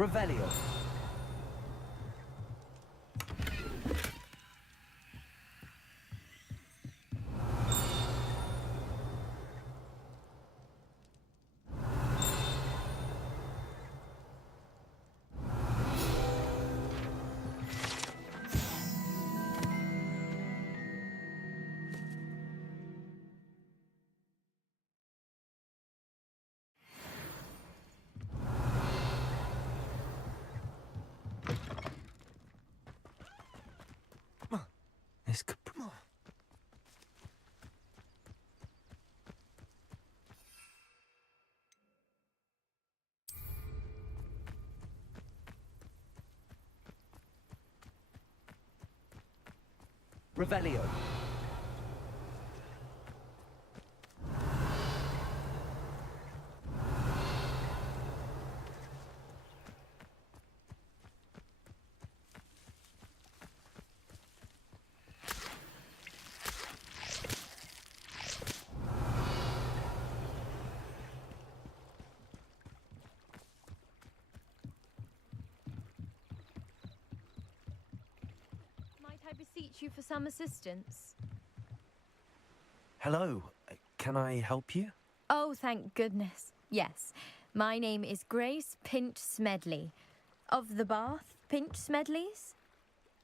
Revelio. This could... Revelio. Might I beseech you for some assistance? Hello, can I help you? Oh, thank goodness. Yes, my name is Grace Pinch Smedley, of the Bath Pinch Smedleys.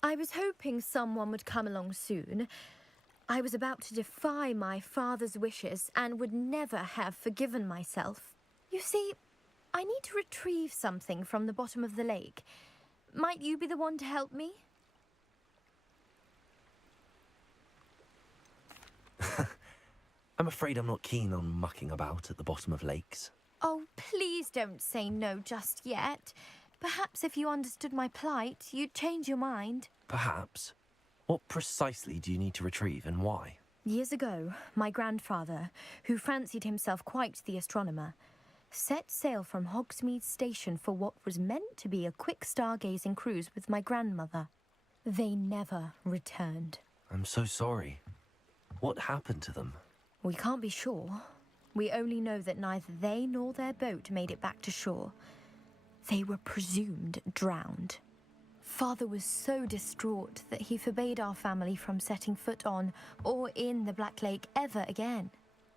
I was hoping someone would come along soon. I was about to defy my father's wishes and would never have forgiven myself. You see, I need to retrieve something from the bottom of the lake. Might you be the one to help me? I'm afraid I'm not keen on mucking about at the bottom of lakes. Oh, please don't say no just yet. Perhaps if you understood my plight, you'd change your mind. Perhaps. What precisely do you need to retrieve and why? Years ago, my grandfather, who fancied himself quite the astronomer, set sail from Hogsmeade Station for what was meant to be a quick stargazing cruise with my grandmother. They never returned. I'm so sorry. What happened to them? We can't be sure. We only know that neither they nor their boat made it back to shore. They were presumed drowned. Father was so distraught that he forbade our family from setting foot on or in the Black Lake ever again.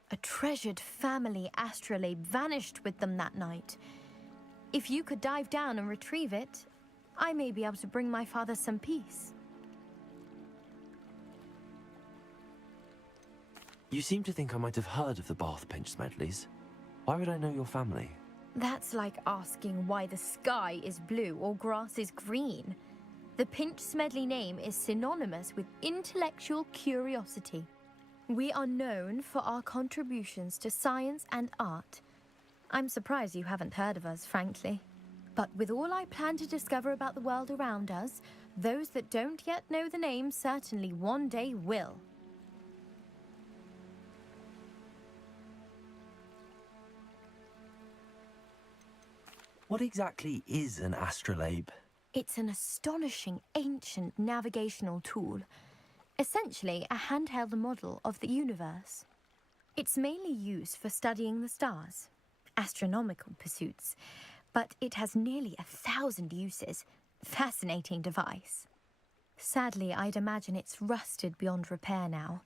A treasured family astrolabe vanished with them that night. If you could dive down and retrieve it, I may be able to bring my father some peace. You seem to think I might have heard of the Bath Pinch Smedleys. Why would I know your family? That's like asking why the sky is blue or grass is green. The Pinch Smedley name is synonymous with intellectual curiosity. We are known for our contributions to science and art. I'm surprised you haven't heard of us, frankly. But with all I plan to discover about the world around us, those that don't yet know the name certainly one day will. What exactly is an astrolabe? It's an astonishing ancient navigational tool, essentially a handheld model of the universe. It's mainly used for studying the stars, astronomical pursuits, but it has nearly 1,000 uses. Fascinating device. Sadly, I'd imagine it's rusted beyond repair now.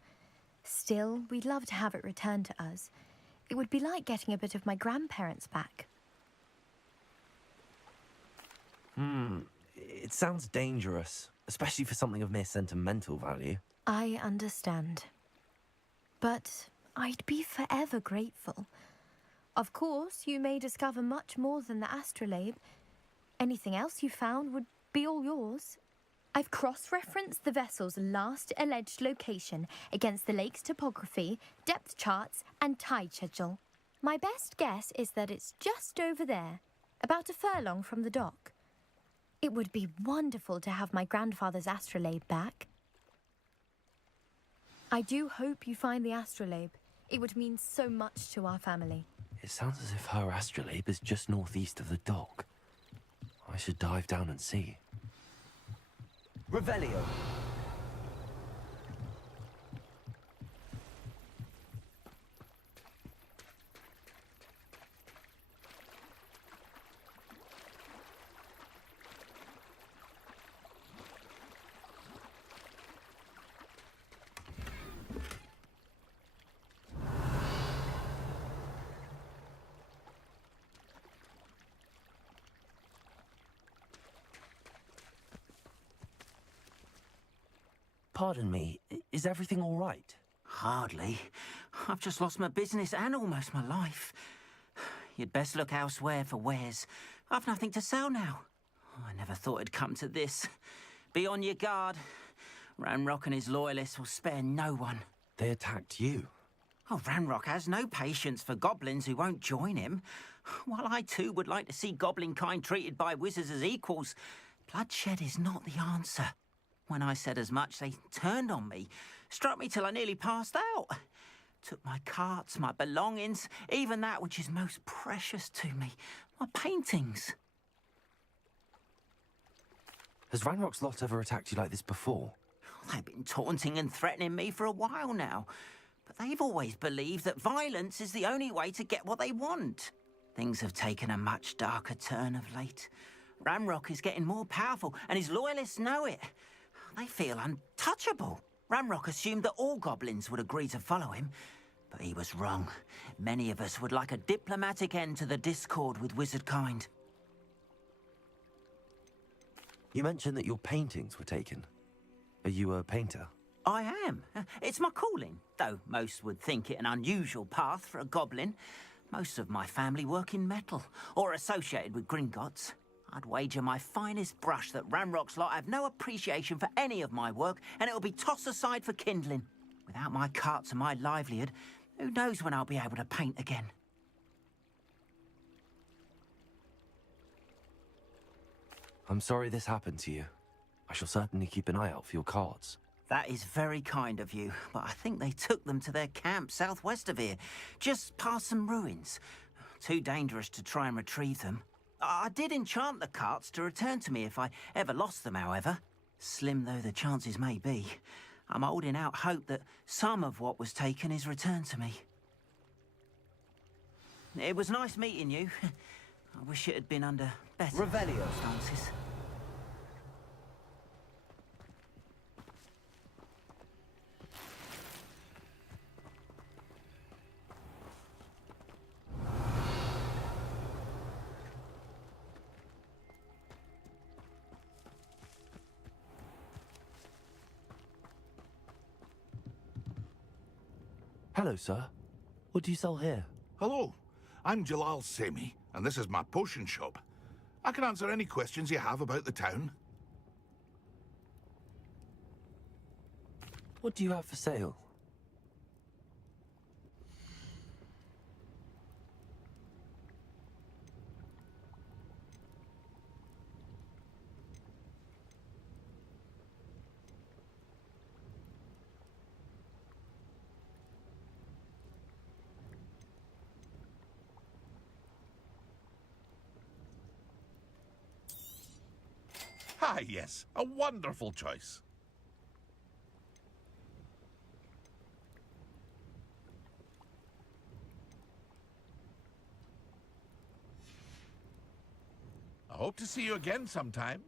Still, we'd love to have it returned to us. It would be like getting a bit of my grandparents back. It sounds dangerous, especially for something of mere sentimental value. I understand. But I'd be forever grateful. Of course, you may discover much more than the astrolabe. Anything else you found would be all yours. I've cross-referenced the vessel's last alleged location against the lake's topography, depth charts, and tide schedule. My best guess is that it's just over there, about a furlong from the dock. It would be wonderful to have my grandfather's astrolabe back. I do hope you find the astrolabe. It would mean so much to our family. It sounds as if her astrolabe is just northeast of the dock. I should dive down and see. Revelio. Pardon me, is everything all right? Hardly. I've just lost my business and almost my life. You'd best look elsewhere for wares. I've nothing to sell now. I never thought it'd come to this. Be on your guard. Ranrock and his loyalists will spare no one. They attacked you. Oh, Ranrock has no patience for goblins who won't join him. While I too would like to see goblin kind treated by wizards as equals, bloodshed is not the answer. When I said as much, they turned on me, struck me till I nearly passed out. Took my carts, my belongings, even that which is most precious to me, my paintings. Has Ranrock's lot ever attacked you like this before? They've been taunting and threatening me for a while now, but they've always believed that violence is the only way to get what they want. Things have taken a much darker turn of late. Ranrock is getting more powerful, and his loyalists know it. They feel untouchable. Ranrock assumed that all goblins would agree to follow him, but he was wrong. Many of us would like a diplomatic end to the discord with wizard kind. You mentioned that your paintings were taken. Are you a painter? I am. It's my calling, though most would think it an unusual path for a goblin. Most of my family work in metal, or associated with Gringotts. I'd wager my finest brush that Ranrock's lot have no appreciation for any of my work, and it'll be tossed aside for kindling. Without my carts and my livelihood, who knows when I'll be able to paint again? I'm sorry this happened to you. I shall certainly keep an eye out for your carts. That is very kind of you, but I think they took them to their camp southwest of here, just past some ruins. Too dangerous to try and retrieve them. I did enchant the carts to return to me if I ever lost them, however. Slim though the chances may be, I'm holding out hope that some of what was taken is returned to me. It was nice meeting you. I wish it had been under better circumstances. Hello, sir. What do you sell here? Hello, I'm Jalal Semi, and this is my potion shop. I can answer any questions you have about the town. What do you have for sale? Ah, yes, a wonderful choice. I hope to see you again sometime.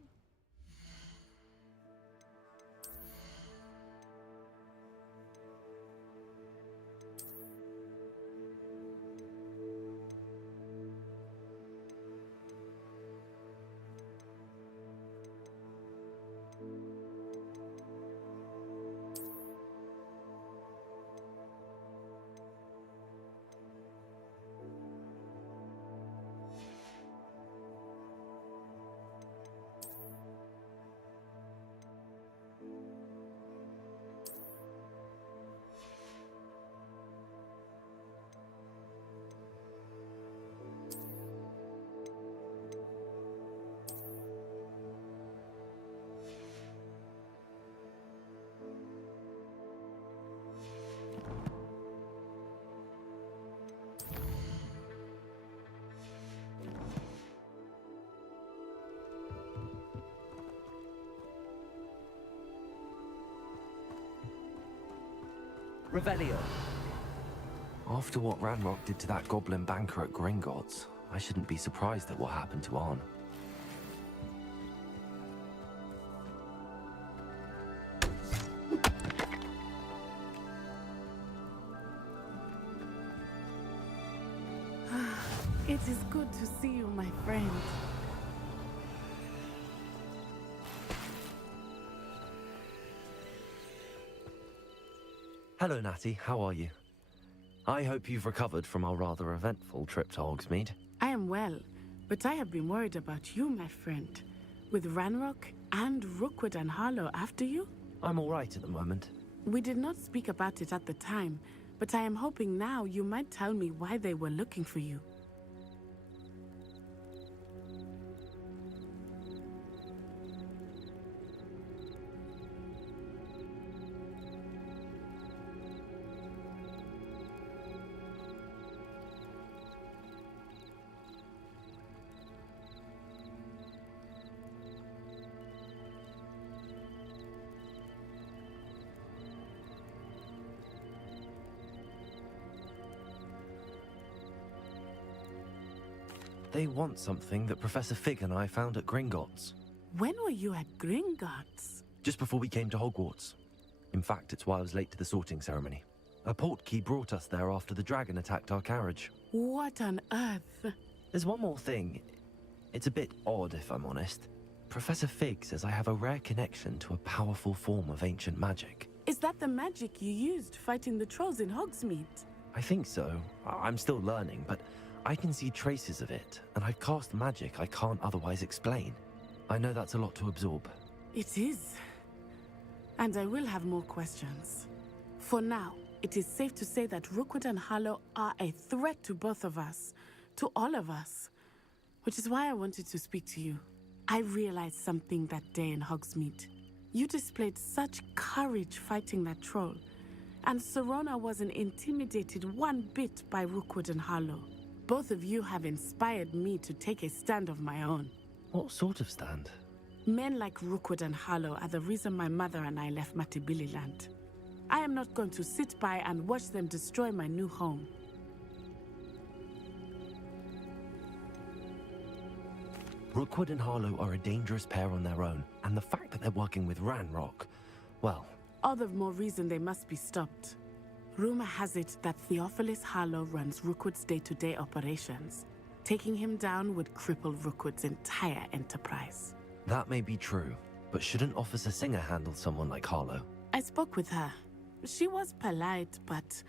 Revelio. After what Ranrock did to that goblin banker at Gringotts, I shouldn't be surprised at what happened to Arn. It is good to see you, my friend. Hello, Natty. How are you? I hope you've recovered from our rather eventful trip to Hogsmeade. I am well, but I have been worried about you, my friend. With Ranrock and Rookwood and Harlow after you? I'm all right at the moment. We did not speak about it at the time, but I am hoping now you might tell me why they were looking for you. They want something that Professor Fig and I found at Gringotts. When were you at Gringotts? Just before we came to Hogwarts. In fact, it's why I was late to the sorting ceremony. A portkey brought us there after the dragon attacked our carriage. What on earth? There's one more thing. It's a bit odd, if I'm honest. Professor Fig says I have a rare connection to a powerful form of ancient magic. Is that the magic you used fighting the trolls in Hogsmeade? I think so. I'm still learning, but I can see traces of it, and I've cast magic I can't otherwise explain. I know that's a lot to absorb. It is. And I will have more questions. For now, it is safe to say that Rookwood and Harlow are a threat to both of us, to all of us. Which is why I wanted to speak to you. I realized something that day in Hogsmeade. You displayed such courage fighting that troll, and Serona wasn't intimidated one bit by Rookwood and Harlow. Both of you have inspired me to take a stand of my own. What sort of stand? Men like Rookwood and Harlow are the reason my mother and I left Matabeleland. I am not going to sit by and watch them destroy my new home. Rookwood and Harlow are a dangerous pair on their own, and the fact that they're working with Ranrock, well... All the more reason they must be stopped. Rumor has it that Theophilus Harlow runs Rookwood's day-to-day operations. Taking him down would cripple Rookwood's entire enterprise. That may be true, but shouldn't Officer Singer handle someone like Harlow? I spoke with her. She was polite, but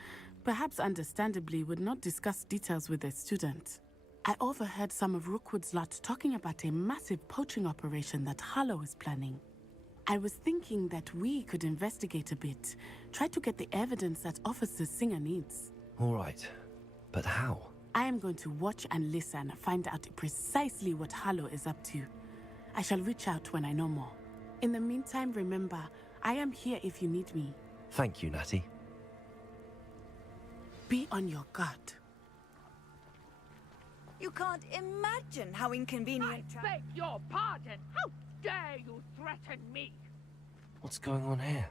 perhaps understandably would not discuss details with a student. I overheard some of Rookwood's lot talking about a massive poaching operation that Harlow is planning. I was thinking that we could investigate a bit, try to get the evidence that Officer Singer needs. All right, but how? I am going to watch and listen, find out precisely what Harlow is up to. I shall reach out when I know more. In the meantime, remember, I am here if you need me. Thank you, Natty. Be on your guard. You can't imagine how inconvenient... I beg your pardon! How dare you threaten me? What's going on here?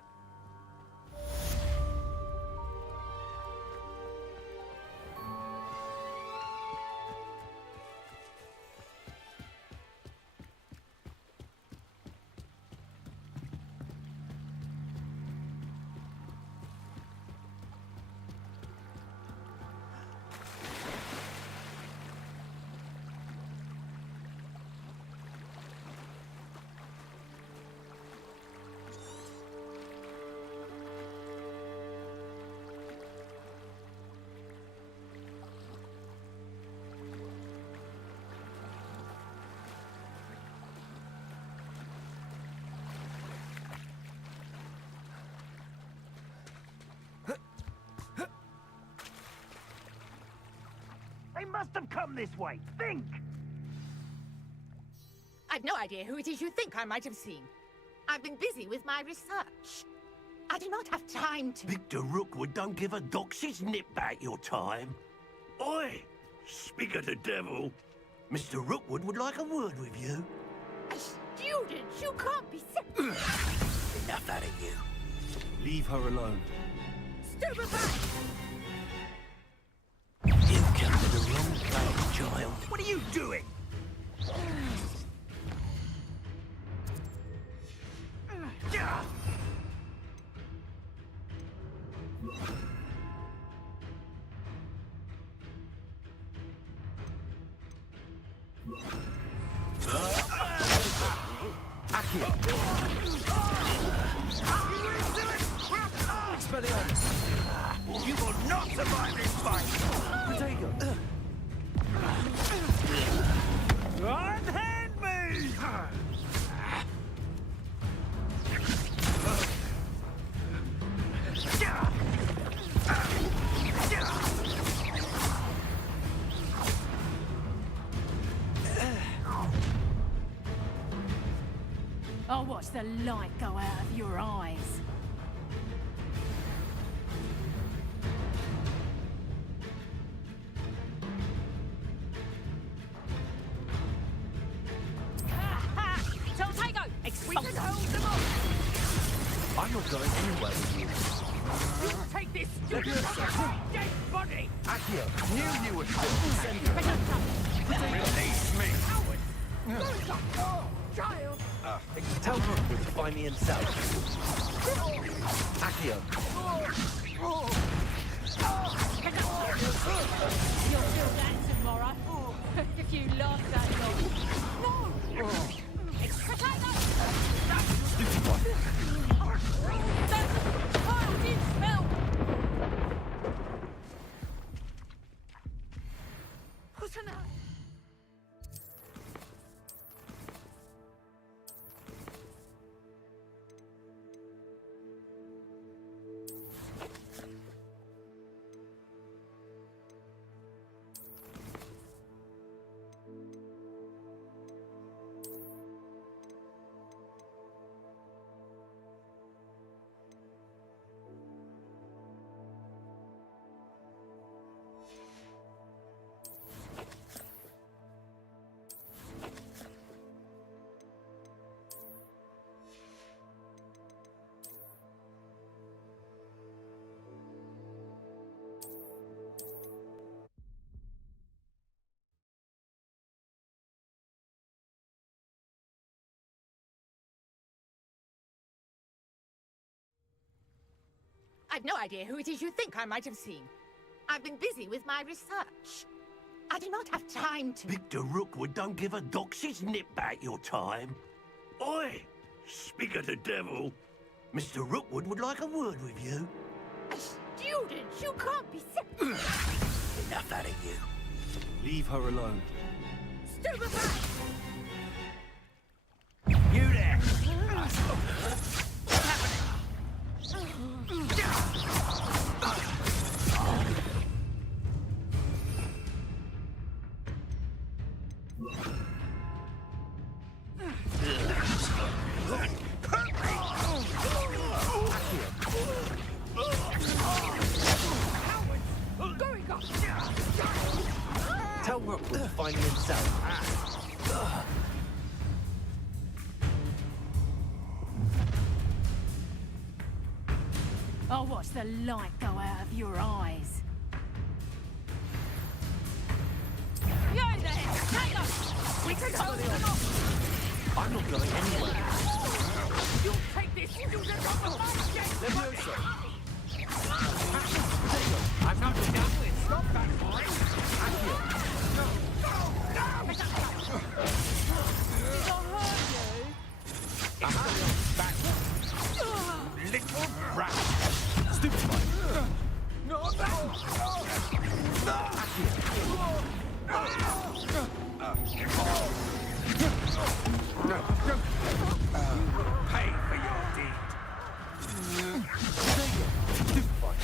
They must have come this way. Think! I've no idea who it is you think I might have seen. I've been busy with my research. I do not have time to... Victor Rookwood don't give a doxy's nip back your time. Oi! Speak of the devil. Mr. Rookwood would like a word with you. A student? You can't be... Enough out of you. Leave her alone. Stupefy! You've come to the wrong place, child. What are you doing? Expelliarmus! watch the light go out of your eyes. Torpedo! We can hold them off! I'm not going anywhere with you. You take this stupid dead body! Accio, Knew you would fit. Release me! Coward! Child! tell Rookwood to find me himself. Accio. You'll feel that tomorrow. If you last that long. No! Potato! Stupid one. That's a childish smell! What an eye! I've no idea who it is you think I might have seen. I've been busy with my research. I do not have time to... Victor Rookwood don't give a doxy's nip back your time. Oi! Speak of the devil. Mr. Rookwood would like a word with you. A student! You can't be sick! Enough out of you. Leave her alone. Stupefy! You there! Tell Rookwood to find me himself. I'll watch the light go out of your eyes. You're there! Take us! We can hold them off! I'm not going anywhere. You'll take this student off the dead body! I'm not done with. Stop that boy! Did I hurt you? Back. Little rat. Stupid one. No! Pay for your deed. Stupid one.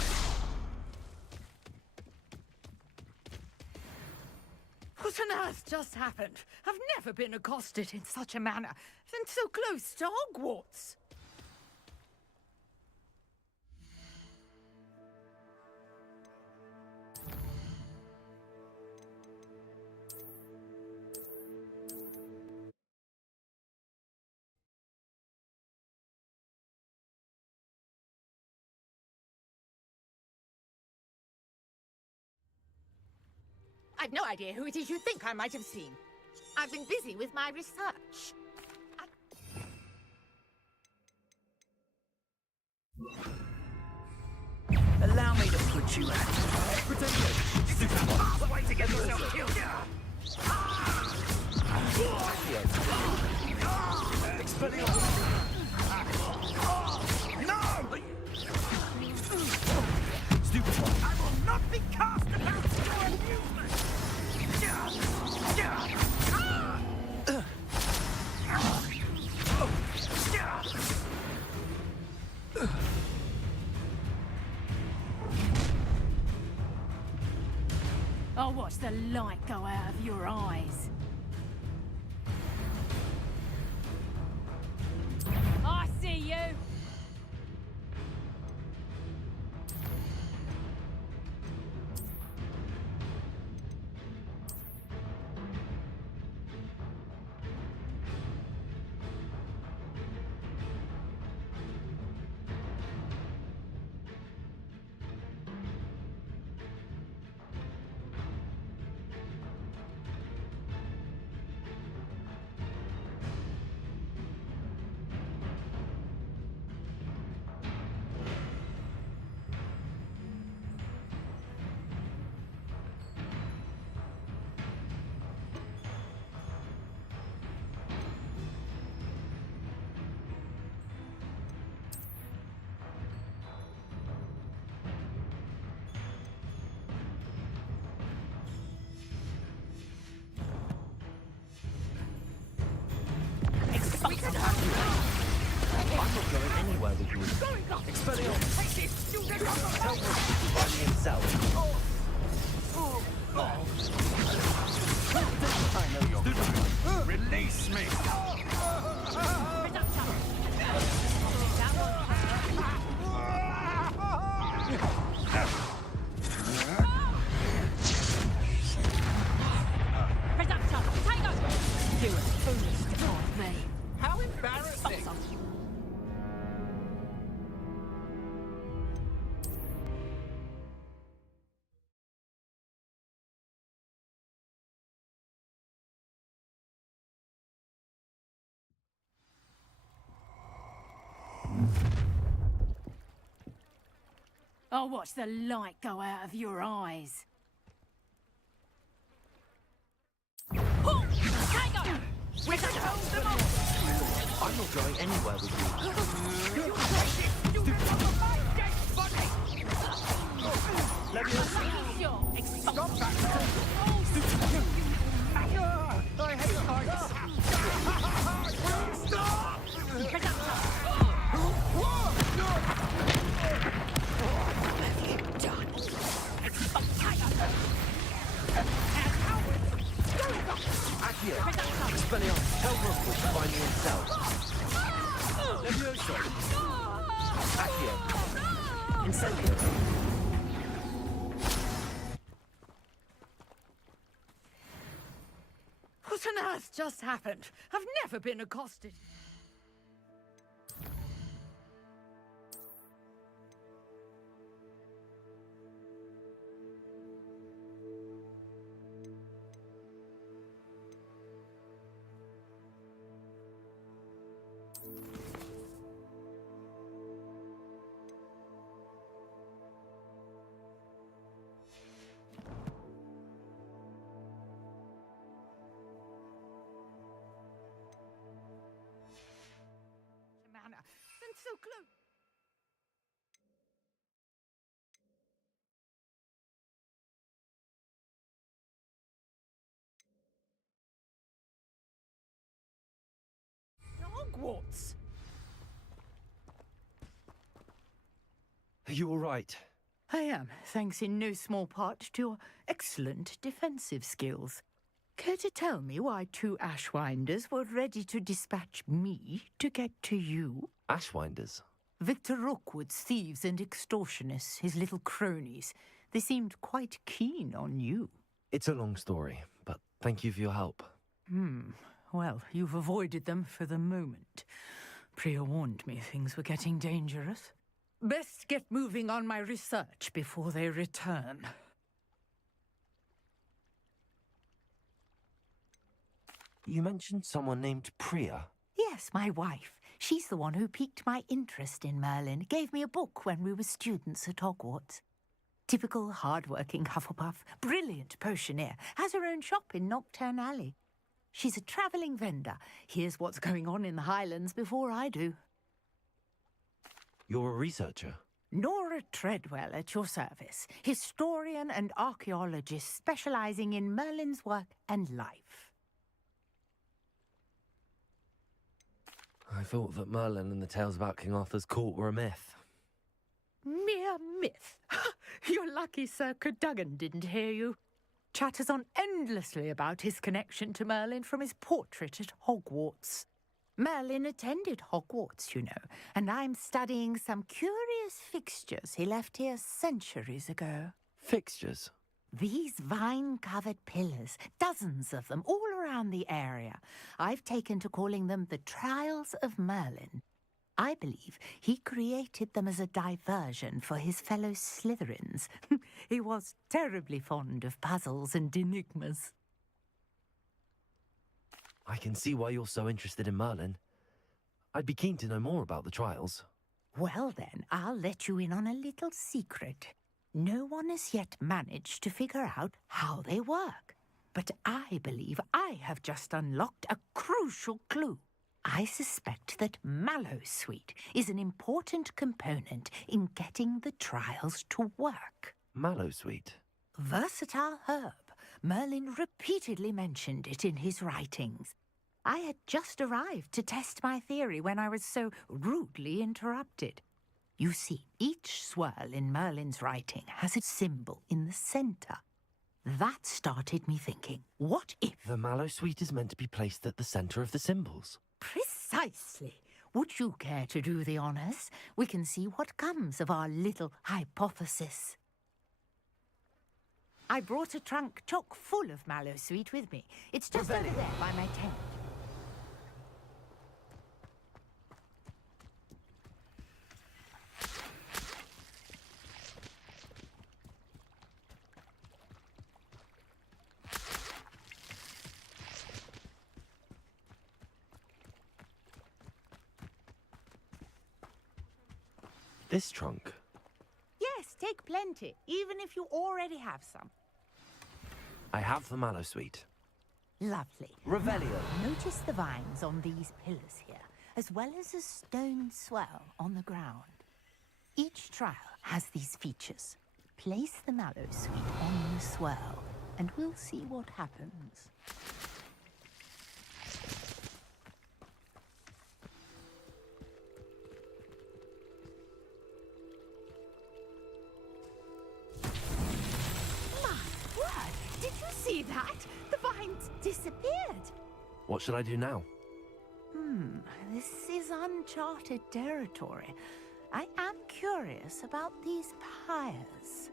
What on earth just happened? I've never been accosted in such a manner, and so close to Hogwarts. I've no idea who it is you think I might have seen. I've been busy with my research. Allow me to put you out. Pass away to get yourself killed. No! Stupid one. I will not be cast about to your amusement! I'll watch the light go out of your eyes. Expelliarmus! Take this! You get Tell Rookwood to find me himself. I know you're... Release me! You were foolish to want me. How embarrassing! I'll watch the light go out of your eyes. Oh! Tango! We're going to hold them off! I'm not going anywhere with you. You take it! You remember my dead body! Let me Lucky shot! Expulse! Stop that! I hate heights! Stop! Accio! Expelliarmus! Tell Rookwood to find me himself. Levioso! Accio! Incendio! What on earth just happened? I've never been accosted. Manor, and so close. Hogwarts. Are you all right? I am, thanks in no small part to your excellent defensive skills. Care to tell me why two Ashwinders were ready to dispatch me to get to you? Ashwinders? Victor Rookwood's thieves and extortionists, his little cronies. They seemed quite keen on you. It's a long story, but thank you for your help. Well, you've avoided them for the moment. Priya warned me things were getting dangerous. Best get moving on my research before they return. You mentioned someone named Priya. Yes, my wife. She's the one who piqued my interest in Merlin. Gave me a book when we were students at Hogwarts. Typical hard-working Hufflepuff, brilliant potioneer, has her own shop in Knockturn Alley. She's a travelling vendor. Hears what's going on in the Highlands before I do. You're a researcher? Nora Treadwell at your service, historian and archaeologist specialising in Merlin's work and life. I thought that Merlin and the tales about King Arthur's court were a myth. Mere myth. You're lucky Sir Cadogan didn't hear you. Chatters on endlessly about his connection to Merlin from his portrait at Hogwarts. Merlin attended Hogwarts, you know, and I'm studying some curious fixtures he left here centuries ago. Fixtures? These vine-covered pillars, dozens of them, all around the area. I've taken to calling them the Trials of Merlin. I believe he created them as a diversion for his fellow Slytherins. He was terribly fond of puzzles and enigmas. I can see why you're so interested in Merlin. I'd be keen to know more about the trials. Well then, I'll let you in on a little secret. No one has yet managed to figure out how they work. But I believe I have just unlocked a crucial clue. I suspect that Mallowsweet is an important component in getting the trials to work. Mallowsweet? Versatile herb. Merlin repeatedly mentioned it in his writings. I had just arrived to test my theory when I was so rudely interrupted. You see, each swirl in Merlin's writing has a symbol in the center. That started me thinking, what if... The mallow sweet is meant to be placed at the center of the symbols. Precisely. Would you care to do the honors? We can see what comes of our little hypothesis. I brought a trunk chock full of mallow sweet with me. It's just over there by my tent. This trunk? Yes, take plenty, even if you already have some. I have the mallow sweet. Lovely. Revelio. Notice the vines on these pillars here, as well as a stone swell on the ground. Each trial has these features. Place the mallow sweet on the swell, and we'll see what happens. See that? The vines disappeared. What should I do now? This is uncharted territory. I am curious about these pyres.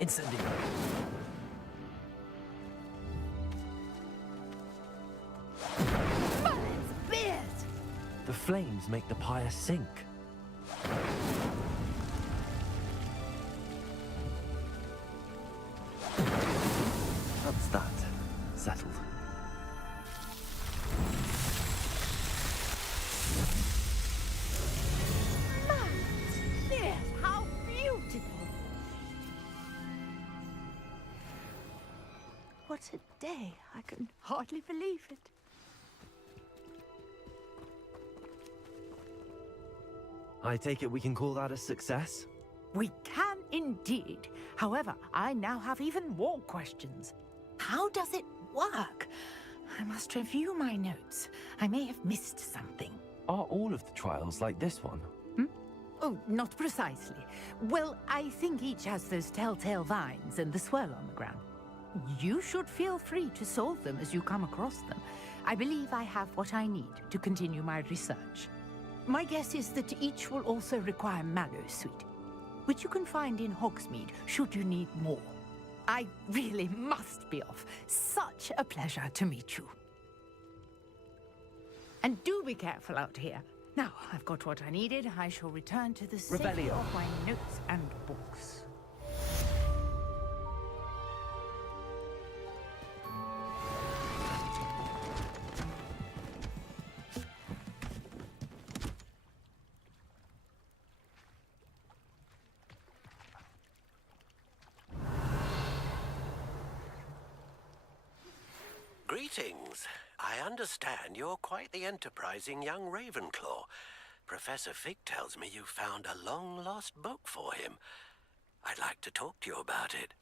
Incendio. Merlin's beard! The flames make the pyre sink. That's that. Settled. Merlin's beard! How beautiful! What a day. I can hardly believe it. I take it we can call that a success? We can indeed. However, I now have even more questions. How does it work? I must review my notes. I may have missed something. Are all of the trials like this one? Oh, not precisely. Well, I think each has those telltale vines and the swirl on the ground. You should feel free to solve them as you come across them. I believe I have what I need to continue my research. My guess is that each will also require mallow sweet, which you can find in Hogsmeade should you need more. I really must be off. Such a pleasure to meet you. And do be careful out here. Now, I've got what I needed. I shall return to the safety Revelio. of my notes and books. Greetings. I understand you're quite the enterprising young Ravenclaw. Professor Fig tells me you found a long-lost book for him. I'd like to talk to you about it.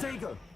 Protego!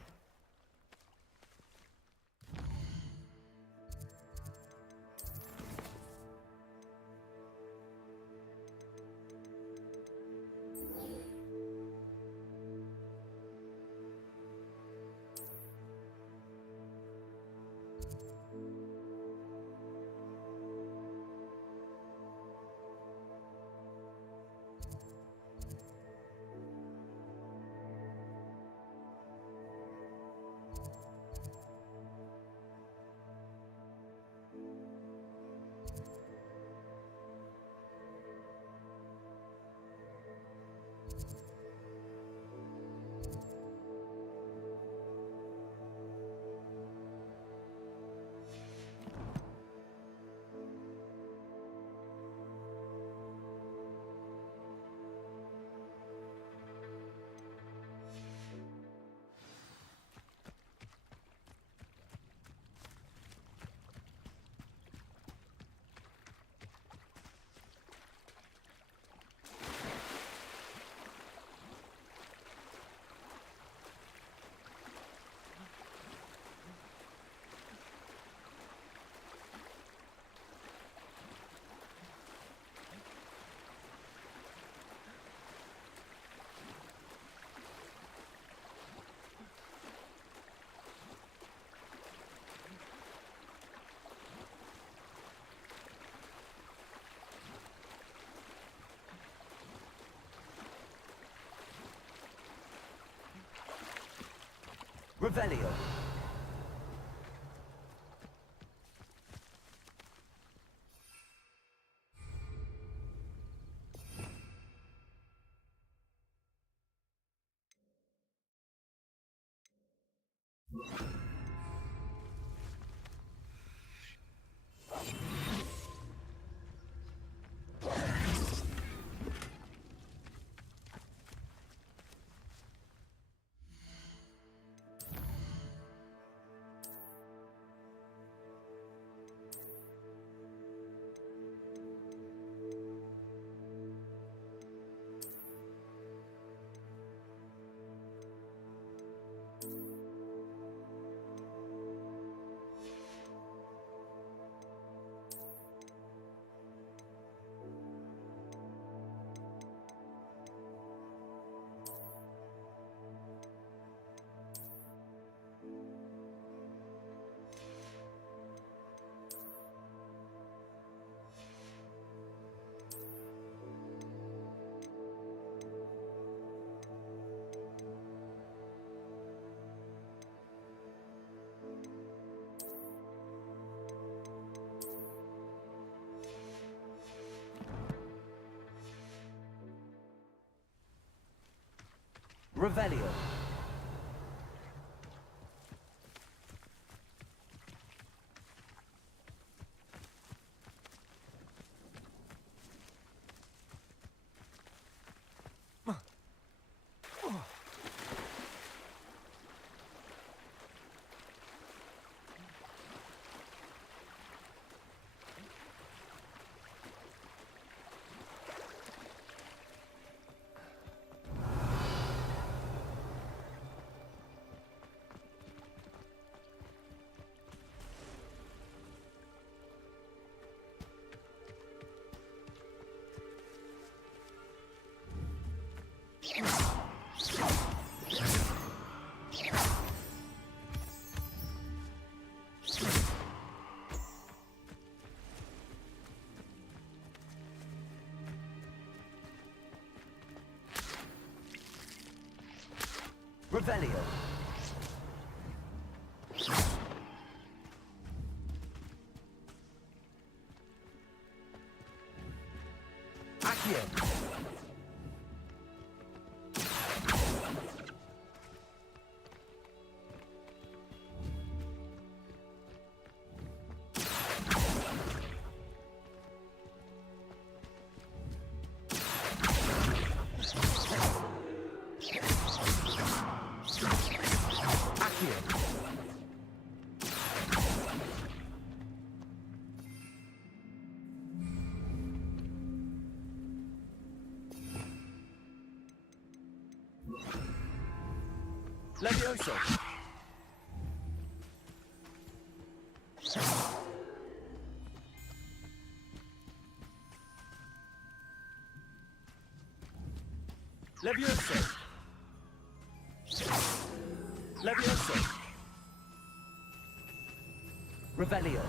Revelio. Revelio. Revelio. Accio. Levioso! Levioso! Levioso! Revelio!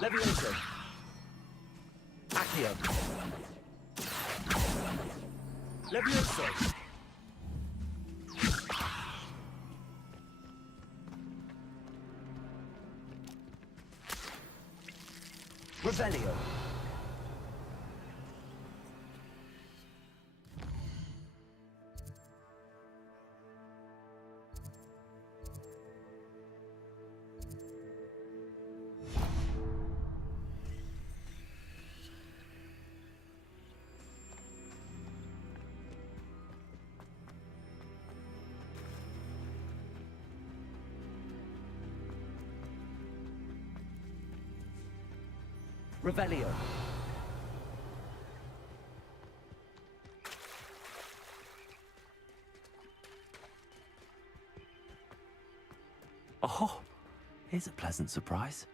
Levioso! Accio! Levioso! Revelio! Revelio. Oh, here's a pleasant surprise.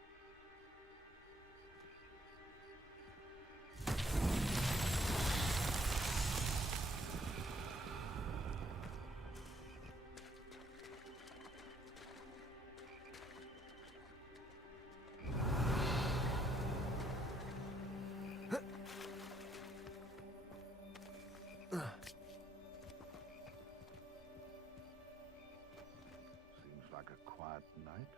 Seems like a quiet night.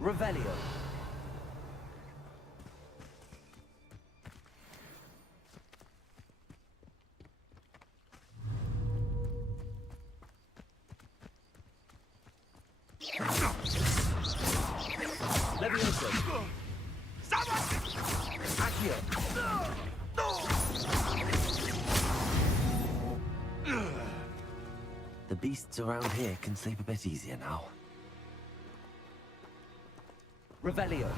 Revelio. Levioso. Accio. The beasts around here can sleep a bit easier now. Revelio.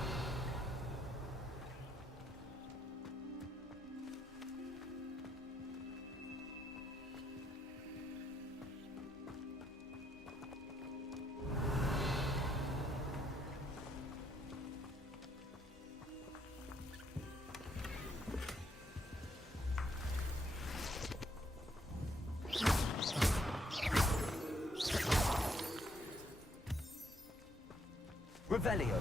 Revelio.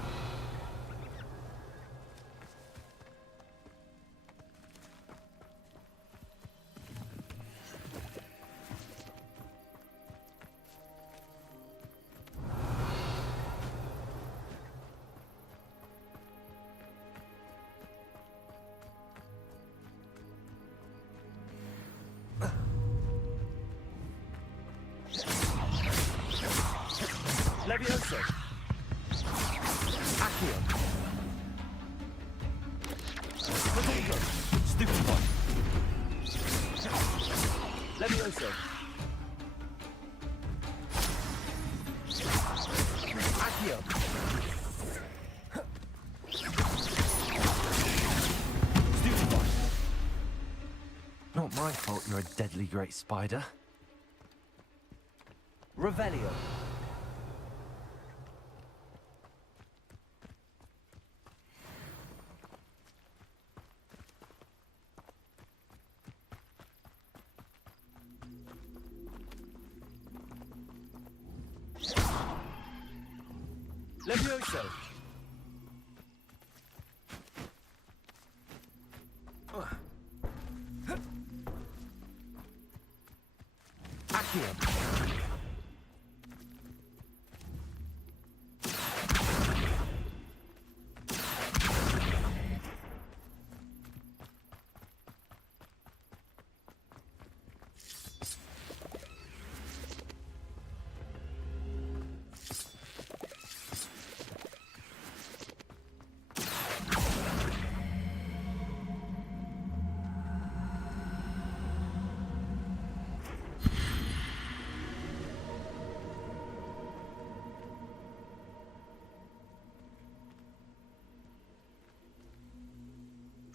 Levioso. Accio. Potato. Stupid one. Levioso. Accio. Stupid one. Not my fault you're a deadly great spider. Revelio. Levioso. Accio.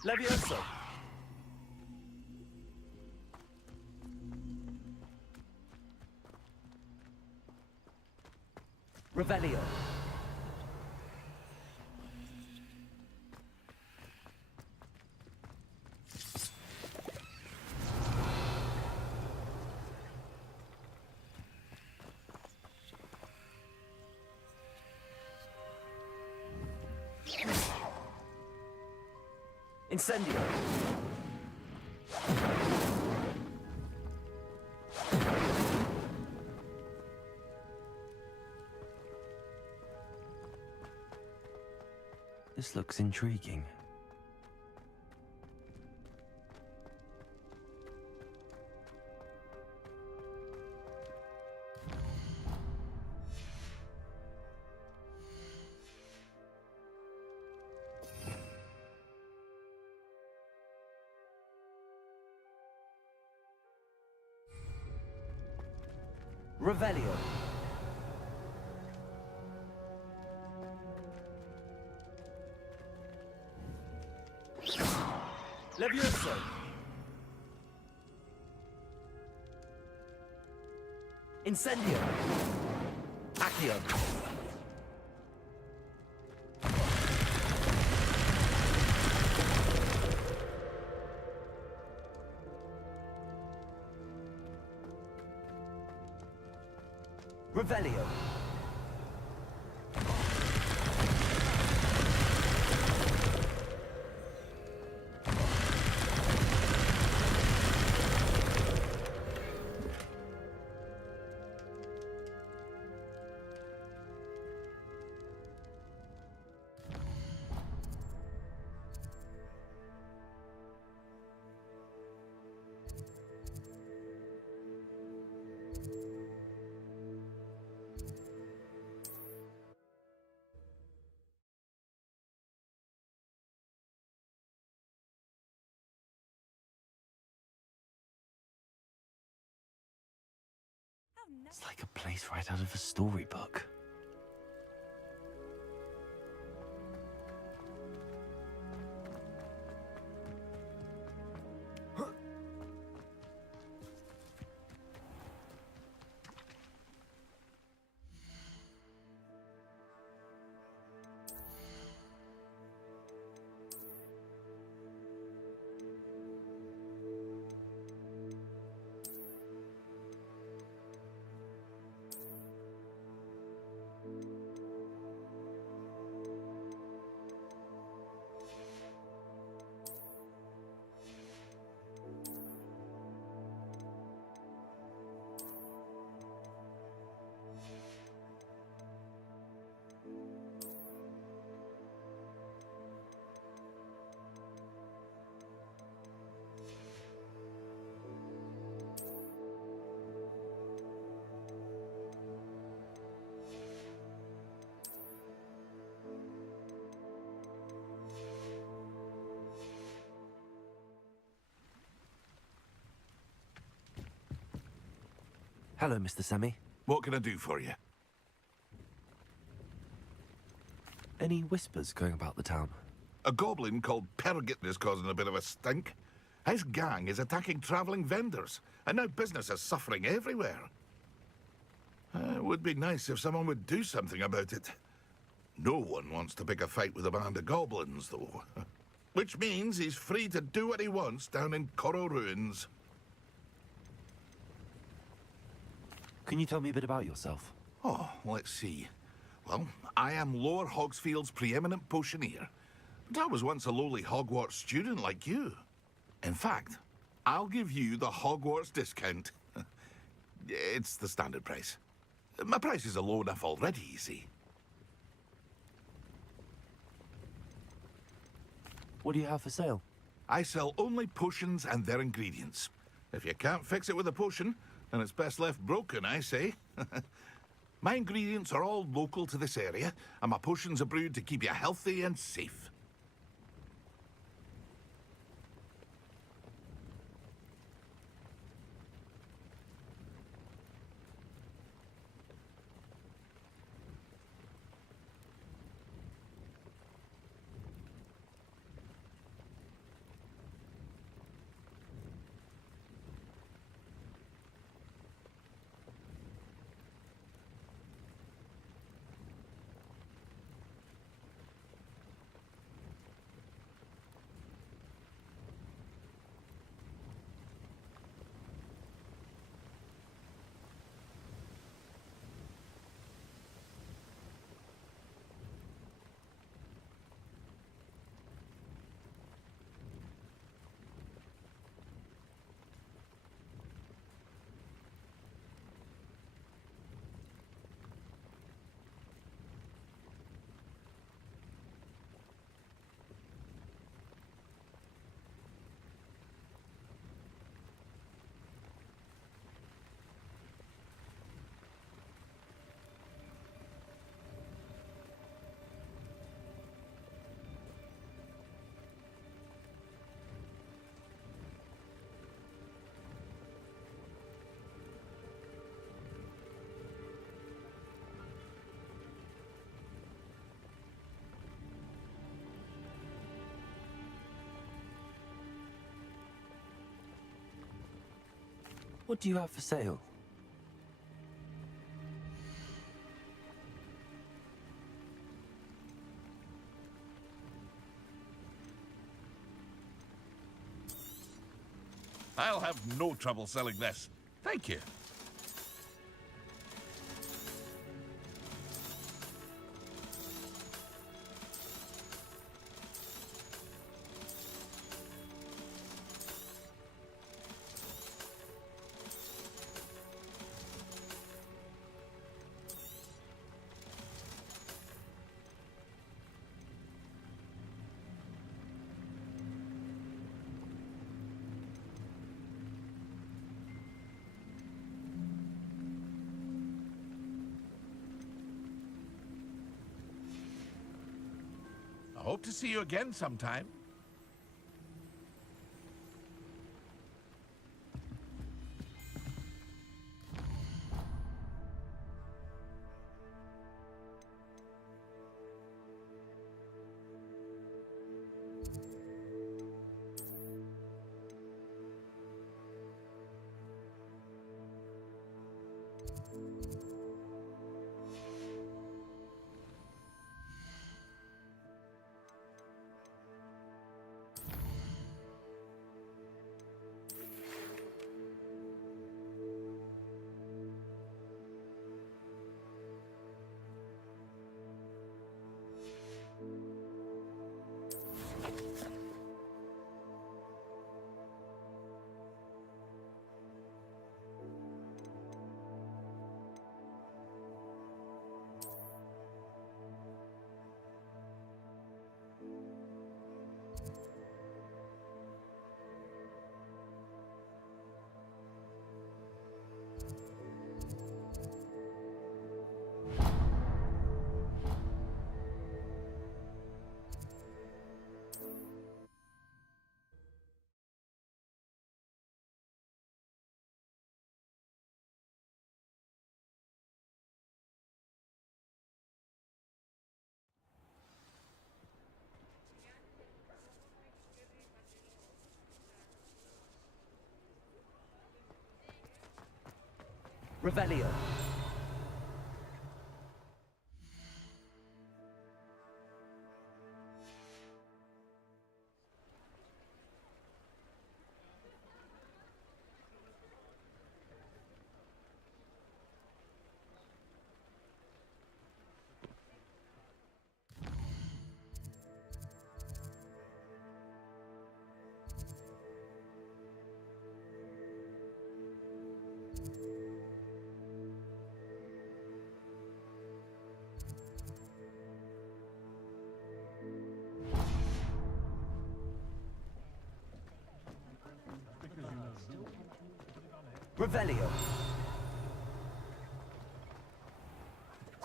Levioso! Revelio! Incendio! This looks intriguing. Revelio. Levioso. Incendio. Accio. Revelio. It's like a place right out of a storybook. Hello, Mr. Semi. What can I do for you? Any whispers going about the town? A goblin called Pergit is causing a bit of a stink. His gang is attacking travelling vendors, and now business is suffering everywhere. It would be nice if someone would do something about it. No one wants to pick a fight with a band of goblins, though. Which means he's free to do what he wants down in Coral Ruins. Can you tell me a bit about yourself? Oh, let's see. Well, I am Lower Hogsfield's preeminent potioneer. But I was once a lowly Hogwarts student like you. In fact, I'll give you the Hogwarts discount. It's the standard price. My prices are low enough already, you see. What do you have for sale? I sell only potions and their ingredients. If you can't fix it with a potion, then it's best left broken, I say. My ingredients are all local to this area, and my potions are brewed to keep you healthy and safe. What do you have for sale? I'll have no trouble selling this. Thank you. I hope to see you again sometime. Revelio. Revelio.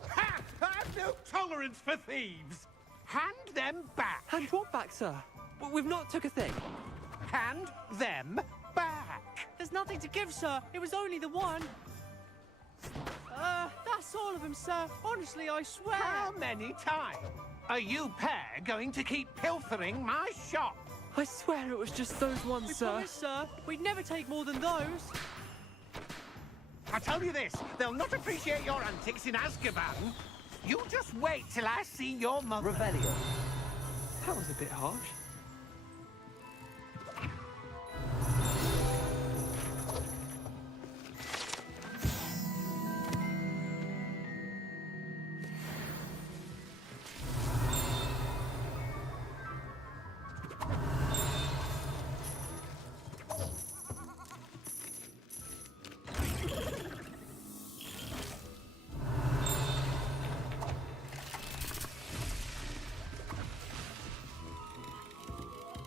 Ha! I've no tolerance for thieves! Hand them back! Hand what back, sir? We've not took a thing. Hand them back! There's nothing to give, sir. It was only the one. That's all of them, sir. Honestly, I swear. How many times are you pair going to keep pilfering my shop? I swear it was just those ones, sir. We promise, sir. We'd never take more than those. I tell you this, they'll not appreciate your antics in Azkaban. You just wait till I see your mother. Revelio. That was a bit harsh.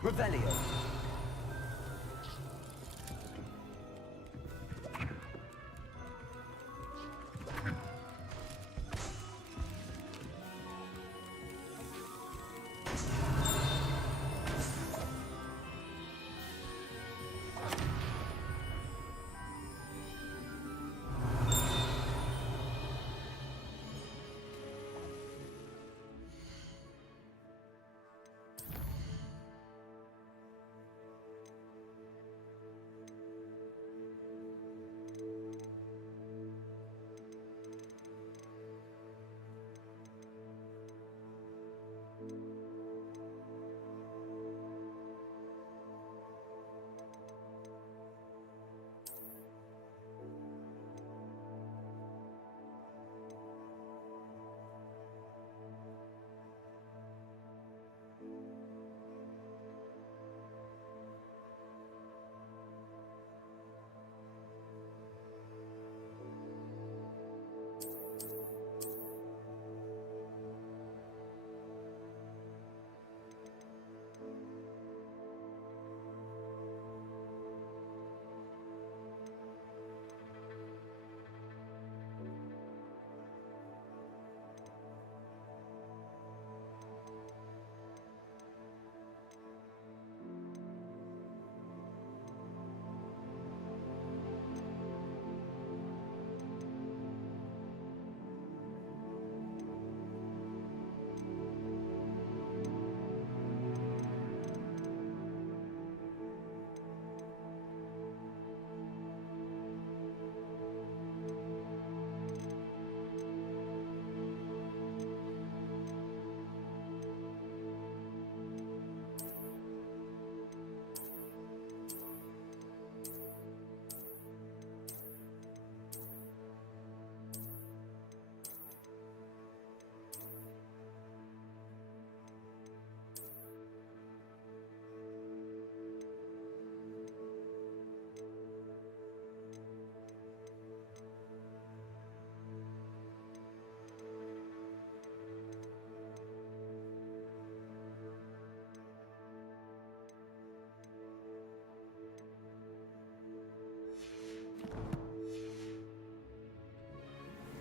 Revelio.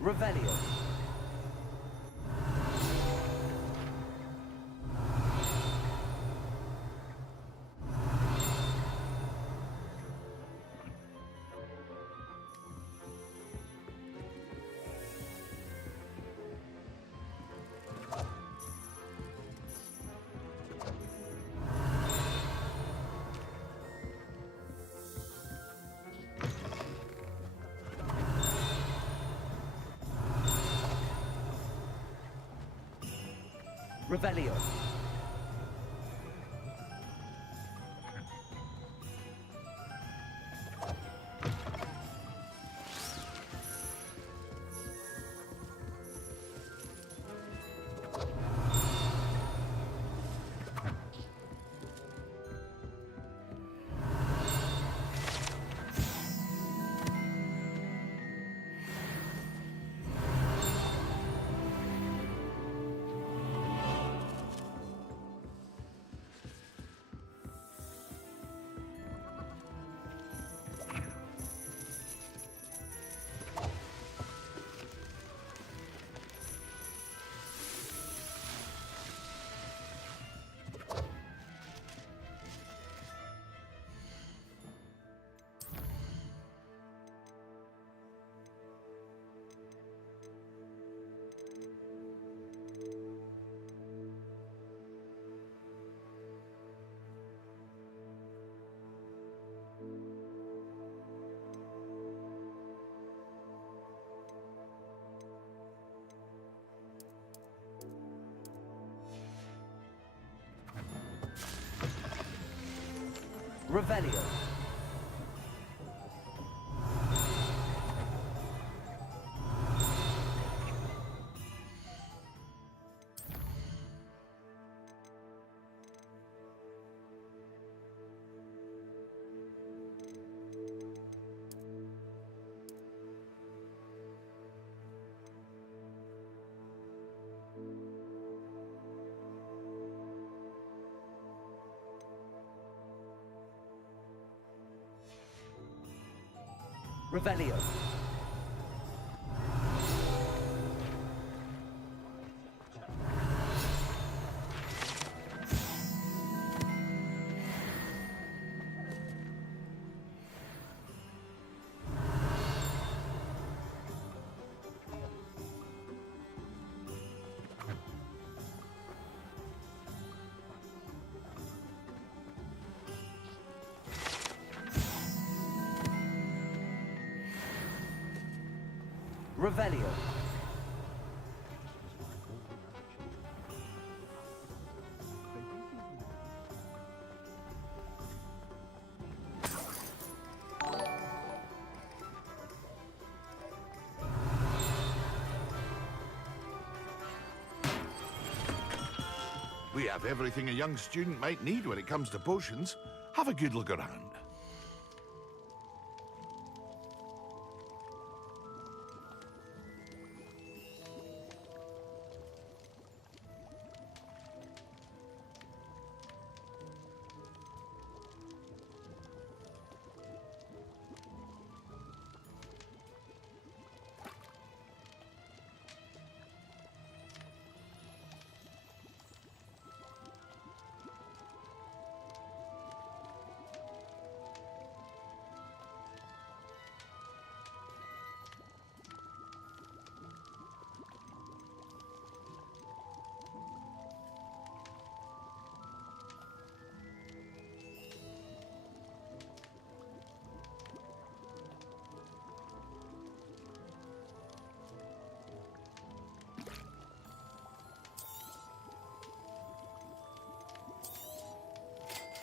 Revelio. Revelio. Revelio. Revelio. Revelio. We have everything a young student might need when it comes to potions. Have a good look around.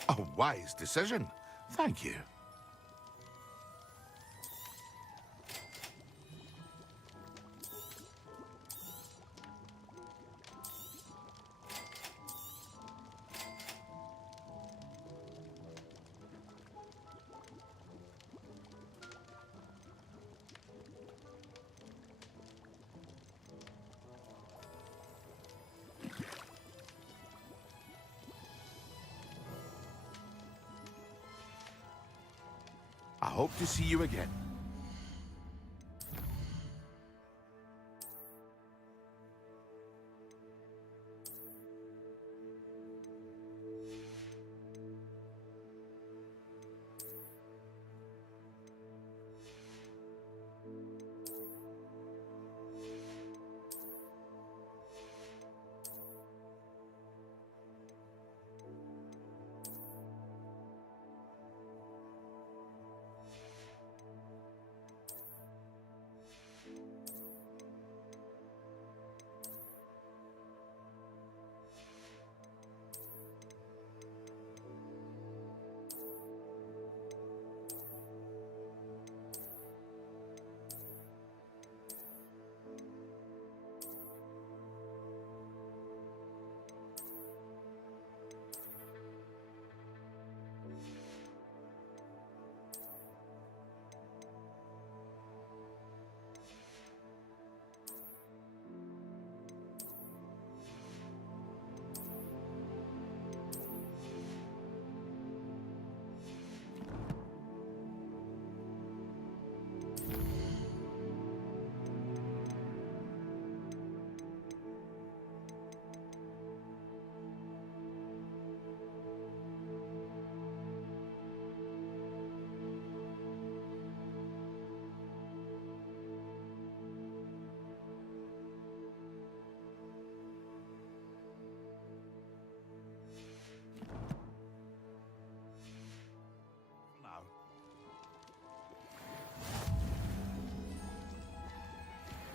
A wise decision. Thank you. I hope to see you again.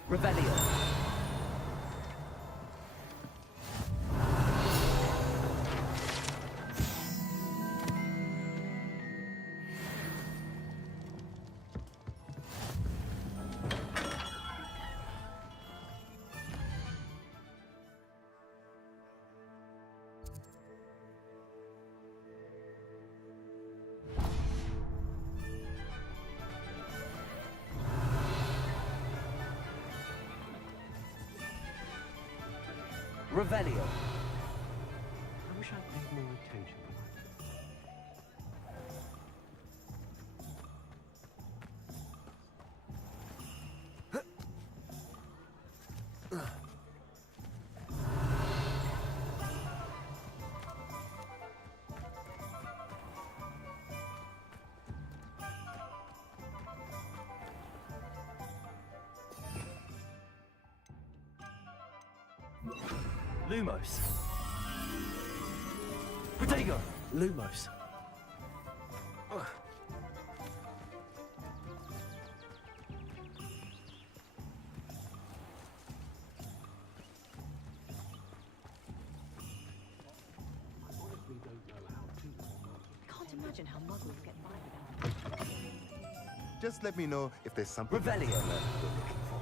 Revelio. Revelio. I wish I'd paid more attention. Lumos. Protego. Lumos. Can't imagine how muggles get by without. Just let me know if there's something Revelio. you're looking for.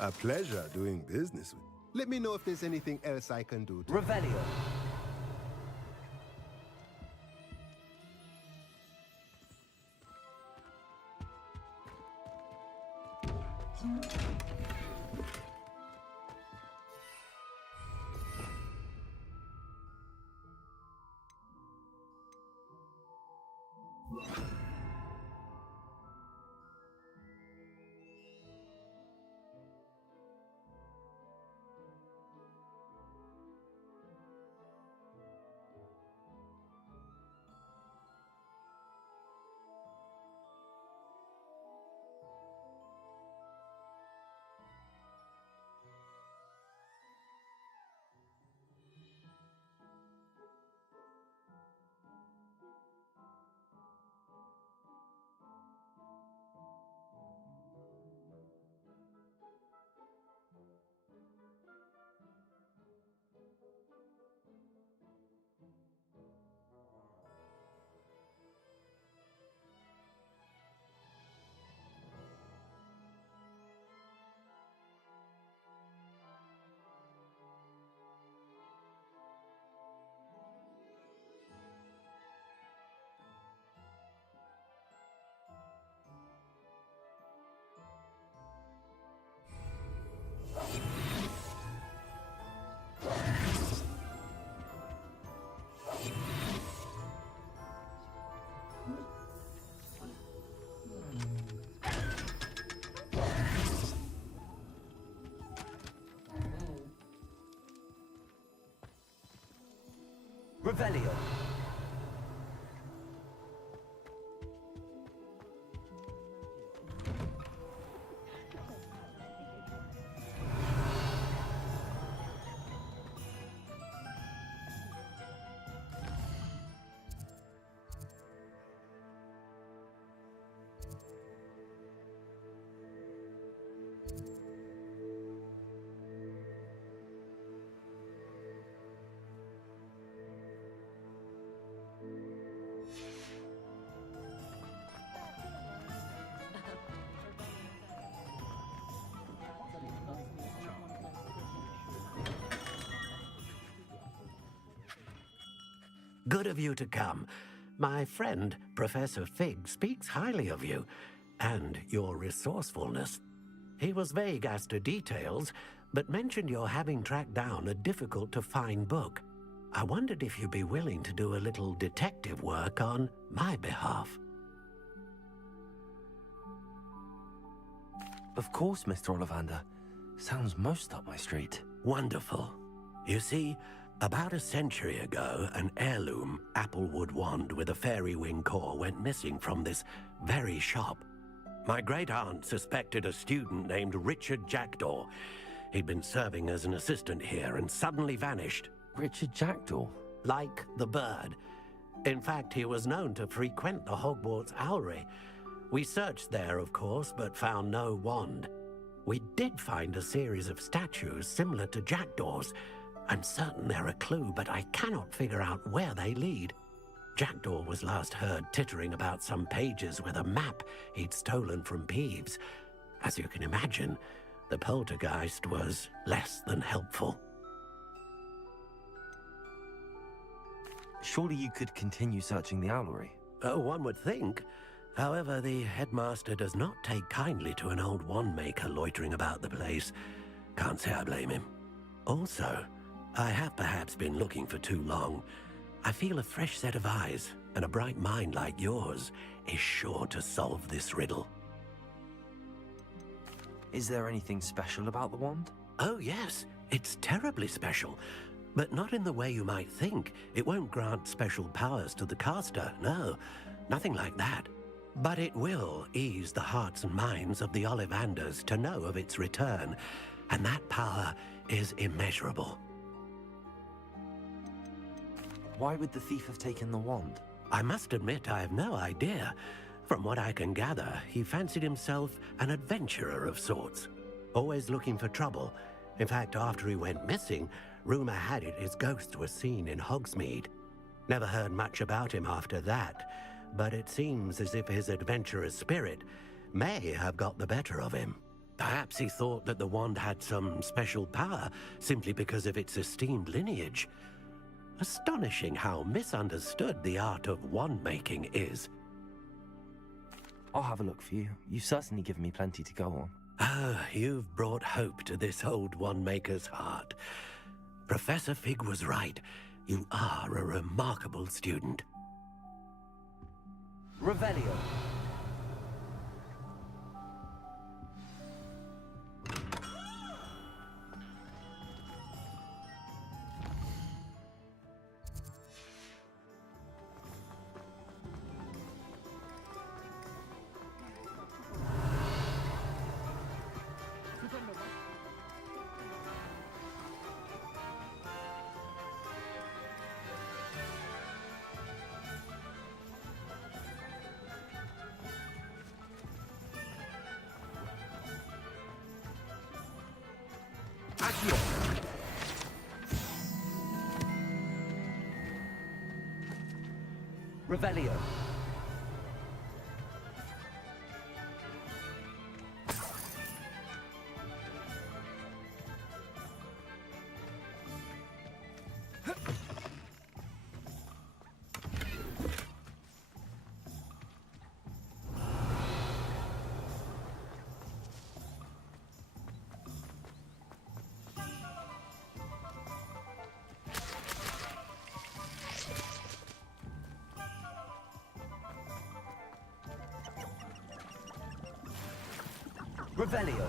A pleasure doing business with. Let me know if there's anything else I can do to. Revelio. Revelio. Good of you to come. My friend, Professor Fig, speaks highly of you and your resourcefulness. He was vague as to details, but mentioned your having tracked down a difficult-to-find book. I wondered if you'd be willing to do a little detective work on my behalf. Of course, Mr. Ollivander. Sounds most up my street. Wonderful. You see, about a century ago, an heirloom applewood wand with a fairy wing core went missing from this very shop. My great-aunt suspected a student named Richard Jackdaw. He'd been serving as an assistant here and suddenly vanished. Richard Jackdaw? Like the bird. In fact, he was known to frequent the Hogwarts Owlery. We searched there, of course, but found no wand. We did find a series of statues similar to Jackdaw's. I'm certain they're a clue, but I cannot figure out where they lead. Jackdaw was last heard tittering about some pages with a map he'd stolen from Peeves. As you can imagine, the poltergeist was less than helpful. Surely you could continue searching the owlery? Oh, one would think. However, the headmaster does not take kindly to an old wand-maker loitering about the place. Can't say I blame him. Also, I have perhaps been looking for too long. I feel a fresh set of eyes and a bright mind like yours is sure to solve this riddle. Is there anything special about the wand? Oh, yes. It's terribly special. But not in the way you might think. It won't grant special powers to the caster, no. Nothing like that. But it will ease the hearts and minds of the Ollivanders to know of its return, and that power is immeasurable. Why would the thief have taken the wand? I must admit I have no idea. From what I can gather, he fancied himself an adventurer of sorts, always looking for trouble. In fact, after he went missing, rumor had it his ghost was seen in Hogsmeade. Never heard much about him after that, but it seems as if his adventurous spirit may have got the better of him. Perhaps he thought that the wand had some special power simply because of its esteemed lineage. Astonishing how misunderstood the art of wand-making is. I'll have a look for you. You've certainly given me plenty to go on. Ah, you've brought hope to this old wand-maker's heart. Professor Fig was right. You are a remarkable student. Revelio. Revelio. Revelio.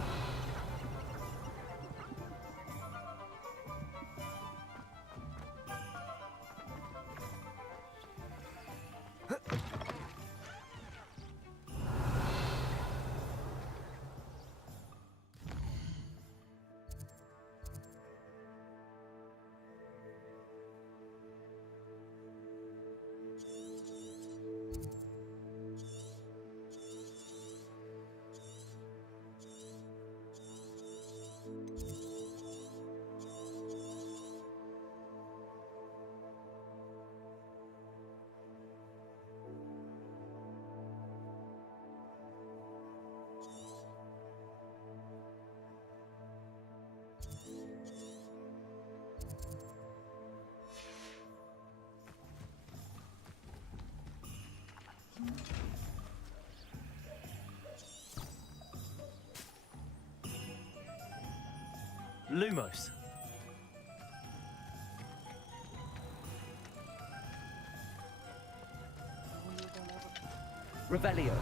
Lumos. Revelio.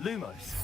Lumos.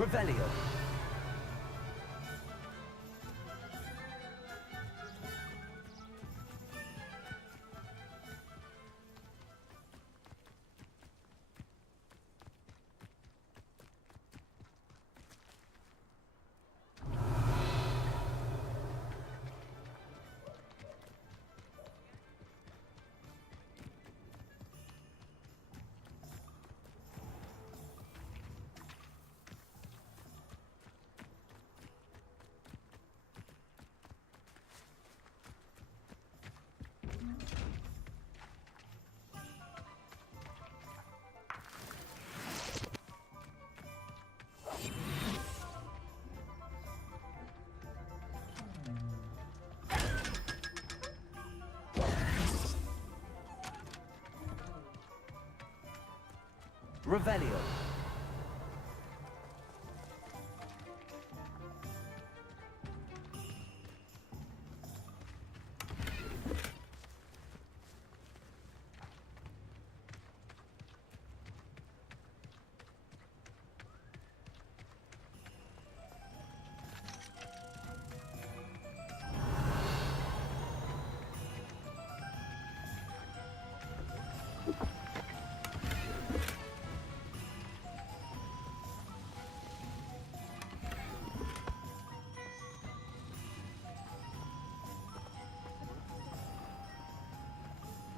Revelio. Revelio.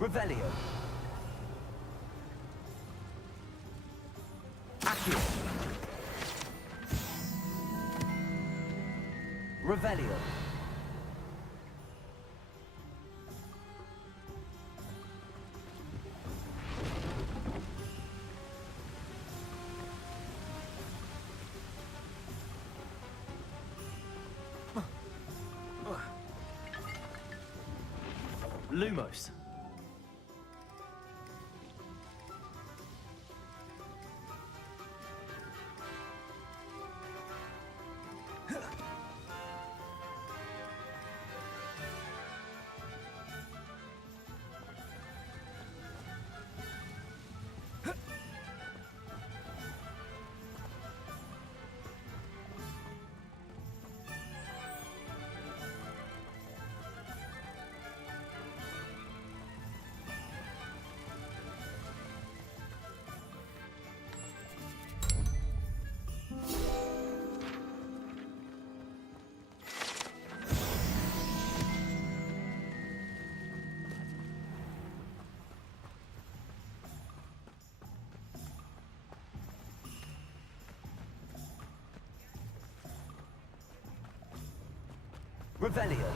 Revelio. Accio. Revelio. Lumos. Revelio.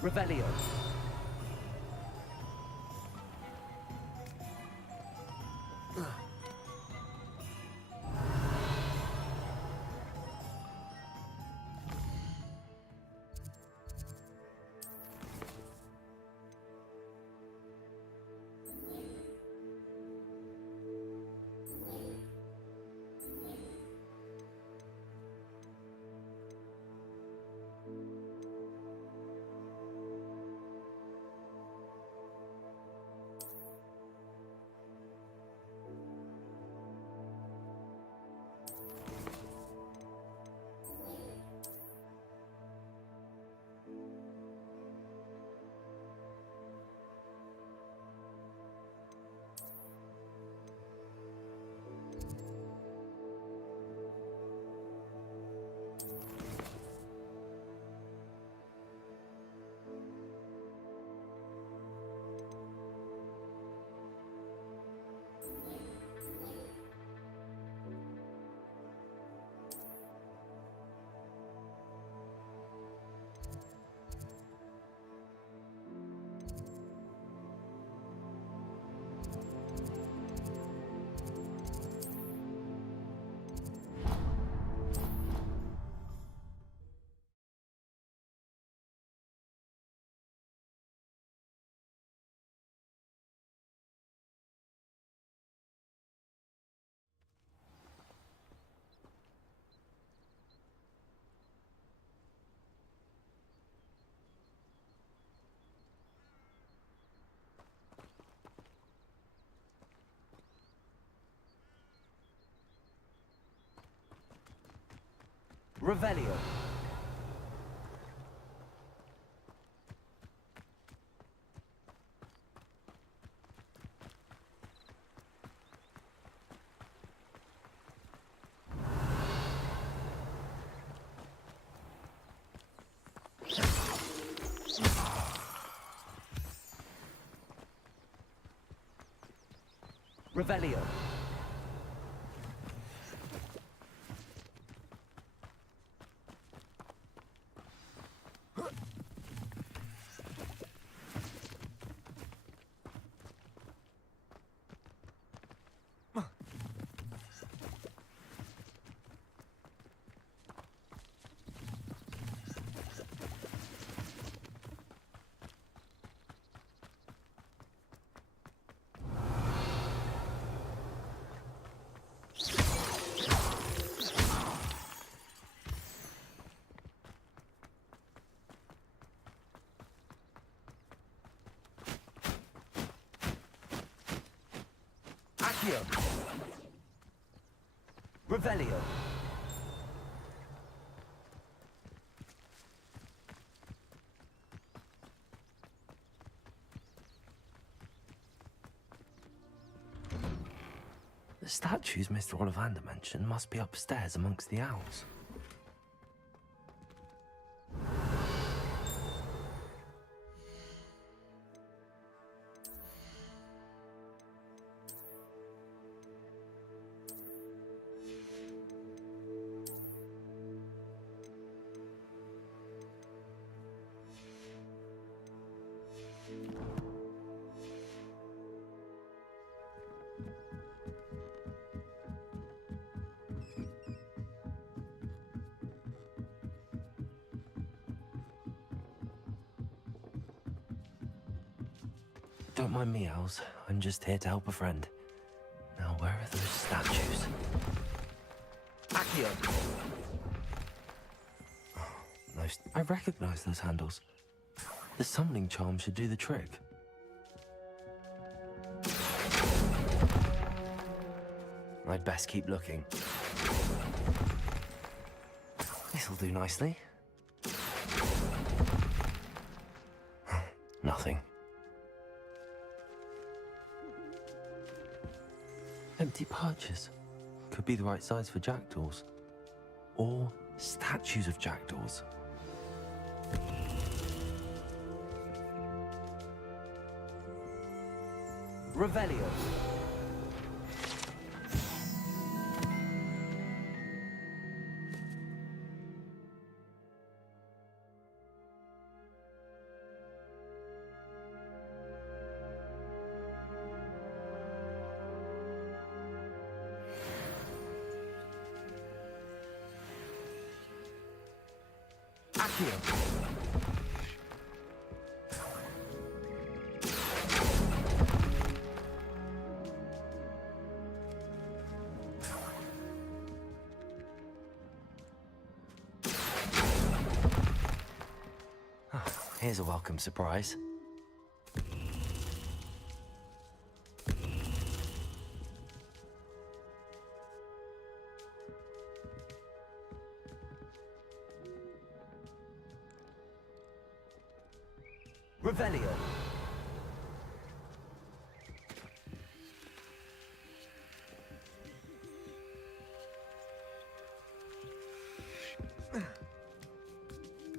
Revelio. Revelio. Revelio. Accio. Revelio. The statues Mr. Ollivander mentioned must be upstairs amongst the owls. Don't mind me, owls. I'm just here to help a friend. Now, where are those statues? Accio! I recognize those handles. The summoning charm should do the trick. I'd best keep looking. This'll do nicely. Nothing. Empty perches. Could be the right size for jackdaws. Or statues of jackdaws. Revelio. Accio. Here's a welcome surprise. Revelio.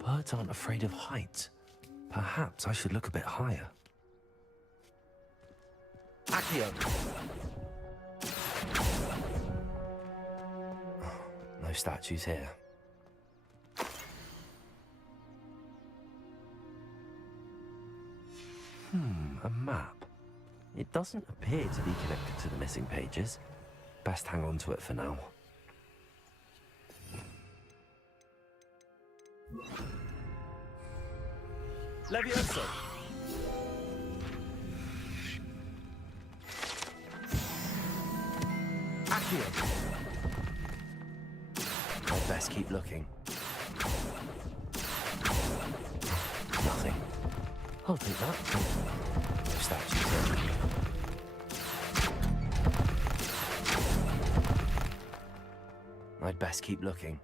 Birds aren't afraid of heights. Perhaps I should look a bit higher. Accio! No statues here. A map. It doesn't appear to be connected to the missing pages. Best hang on to it for now. Levioso! Accio! I'd best keep looking. Nothing. I'll take that. No statues here. I'd best keep looking.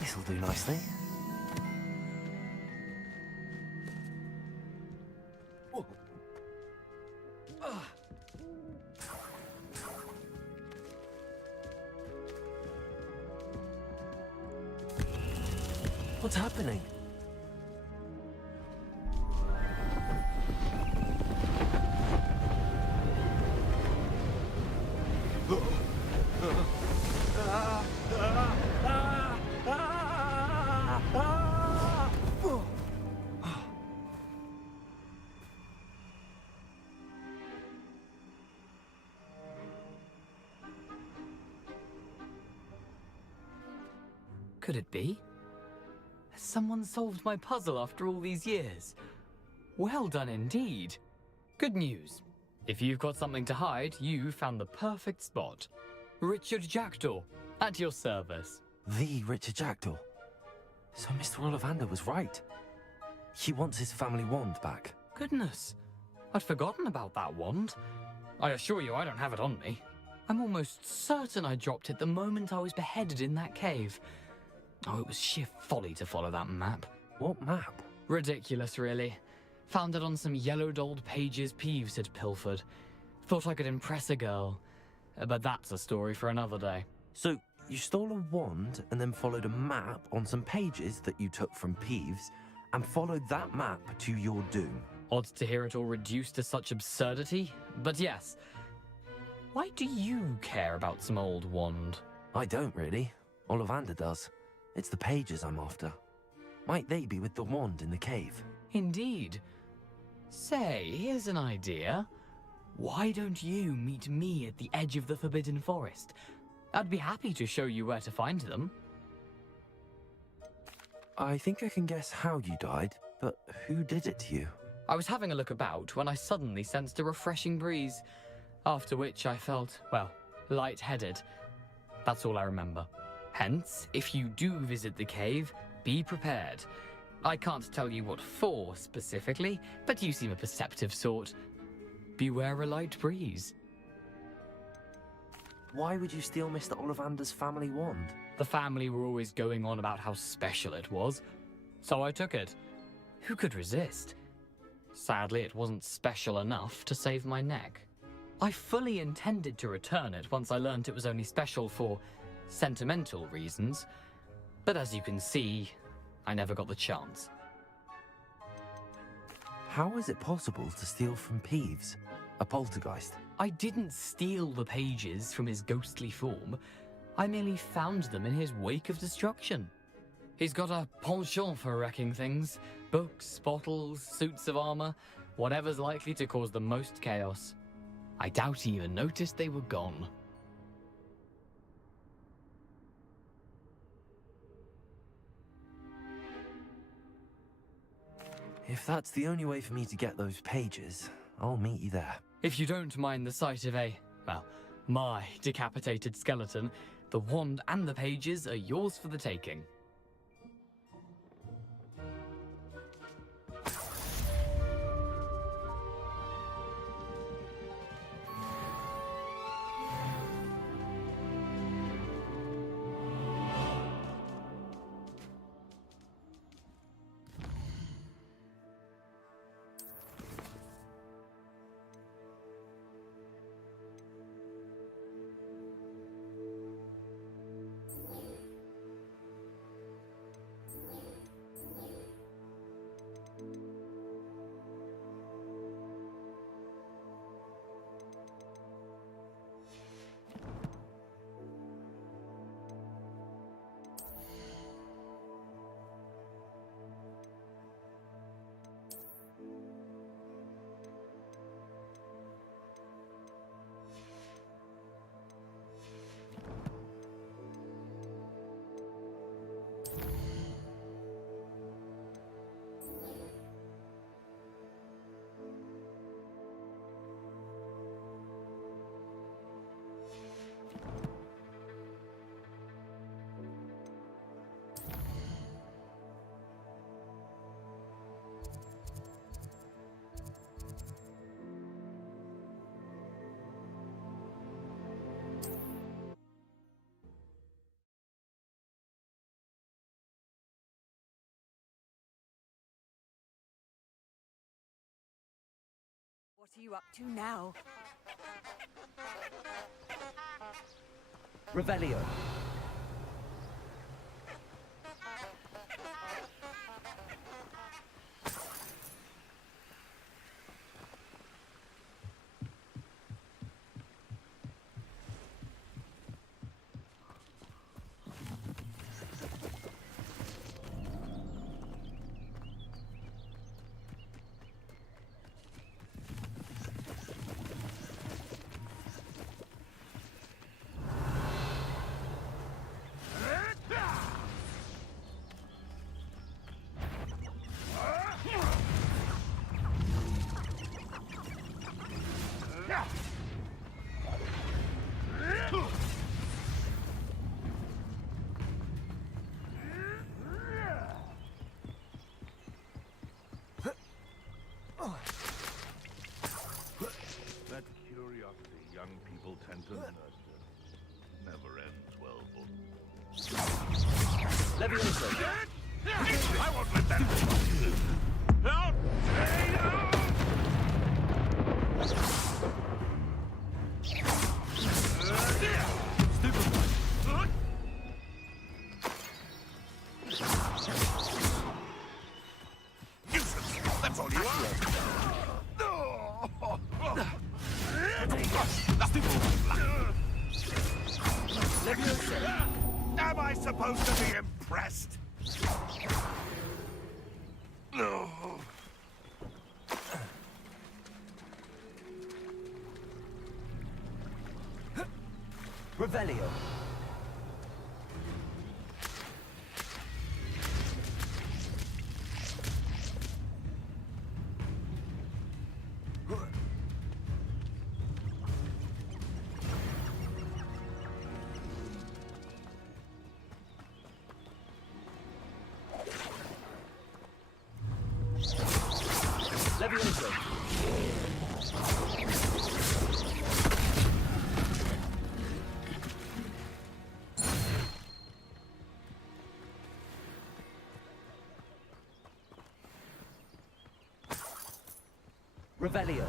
This'll do nicely. What's happening? Could it be? Has someone solved my puzzle after all these years? Well done indeed. Good news. If you've got something to hide, you found the perfect spot. Richard Jackdaw, at your service. The Richard Jackdaw. So Mr. Ollivander was right. He wants his family wand back. Goodness, I'd forgotten about that wand. I assure you I don't have it on me. I'm almost certain I dropped it the moment I was beheaded in that cave. Oh, it was sheer folly to follow that map. What map? Ridiculous, really. Found it on some yellowed old pages Peeves had pilfered. Thought I could impress a girl. But that's a story for another day. So, you stole a wand and then followed a map on some pages that you took from Peeves and followed that map to your doom. Odd to hear it all reduced to such absurdity, but yes. Why do you care about some old wand? I don't really. Ollivander does. It's the pages I'm after. Might they be with the wand in the cave? Indeed. Say, here's an idea. Why don't you meet me at the edge of the Forbidden Forest? I'd be happy to show you where to find them. I think I can guess how you died, but who did it to you? I was having a look about when I suddenly sensed a refreshing breeze, after which I felt, well, lightheaded. That's all I remember. Hence, if you do visit the cave, be prepared. I can't tell you what for specifically, but you seem a perceptive sort. Beware a light breeze. Why would you steal Mr. Ollivander's family wand? The family were always going on about how special it was, so I took it. Who could resist? Sadly, it wasn't special enough to save my neck. I fully intended to return it once I learned it was only special for sentimental reasons, but as you can see, I never got the chance. How is it possible to steal from Peeves, a poltergeist? I didn't steal the pages from his ghostly form. I merely found them in his wake of destruction. He's got a penchant for wrecking things. Books, bottles, suits of armor, whatever's likely to cause the most chaos. I doubt he even noticed they were gone. If that's the only way for me to get those pages, I'll meet you there. If you don't mind the sight of my decapitated skeleton, the wand and the pages are yours for the taking. are you up to now? Revelio. That curiosity young people tend to nurture never ends well for Levioso. I won't let that No! Nuisance! That's all you are! Am I supposed to be impressed? No. Revelio. Levioso. Revelio.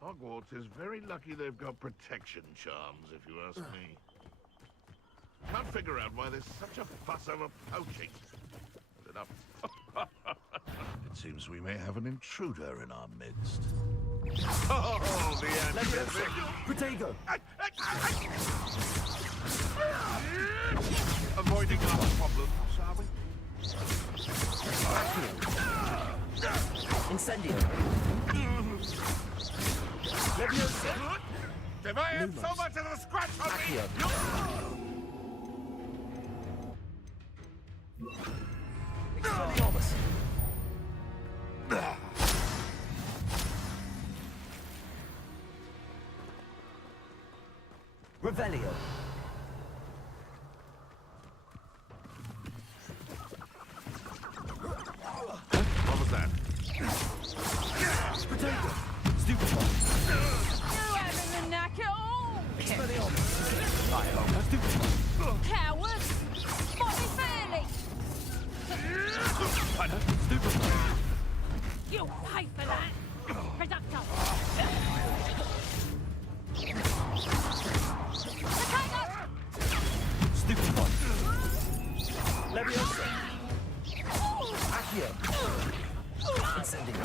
Hogwarts is very lucky they've got protection charms, if you ask me. Can't figure out why there's such a fuss over poaching. But enough. It seems we may have an intruder in our midst. Oh, the Levioso. Protego. Avoiding our problems, are we? Incendio. Levioso. If I have so much as a scratch on Accio. Expelliarmus. Revelio. What was that? Protego. Stupefy. You having the knack at all? Expelliarmus. Cowards! Bobby Fairley! Stupefy. You'll pay for that! Reducto! Potato! Stupefy. Levioso. Accio. Incendio.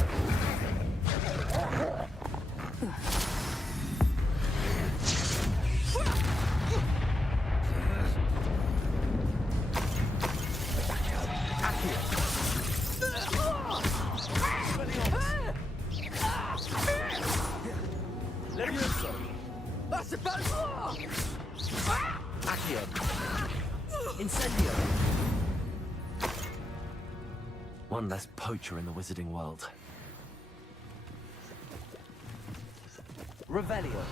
Levioso. I suppose! Accio. Incendio. One less poacher in the wizarding world. Revelio.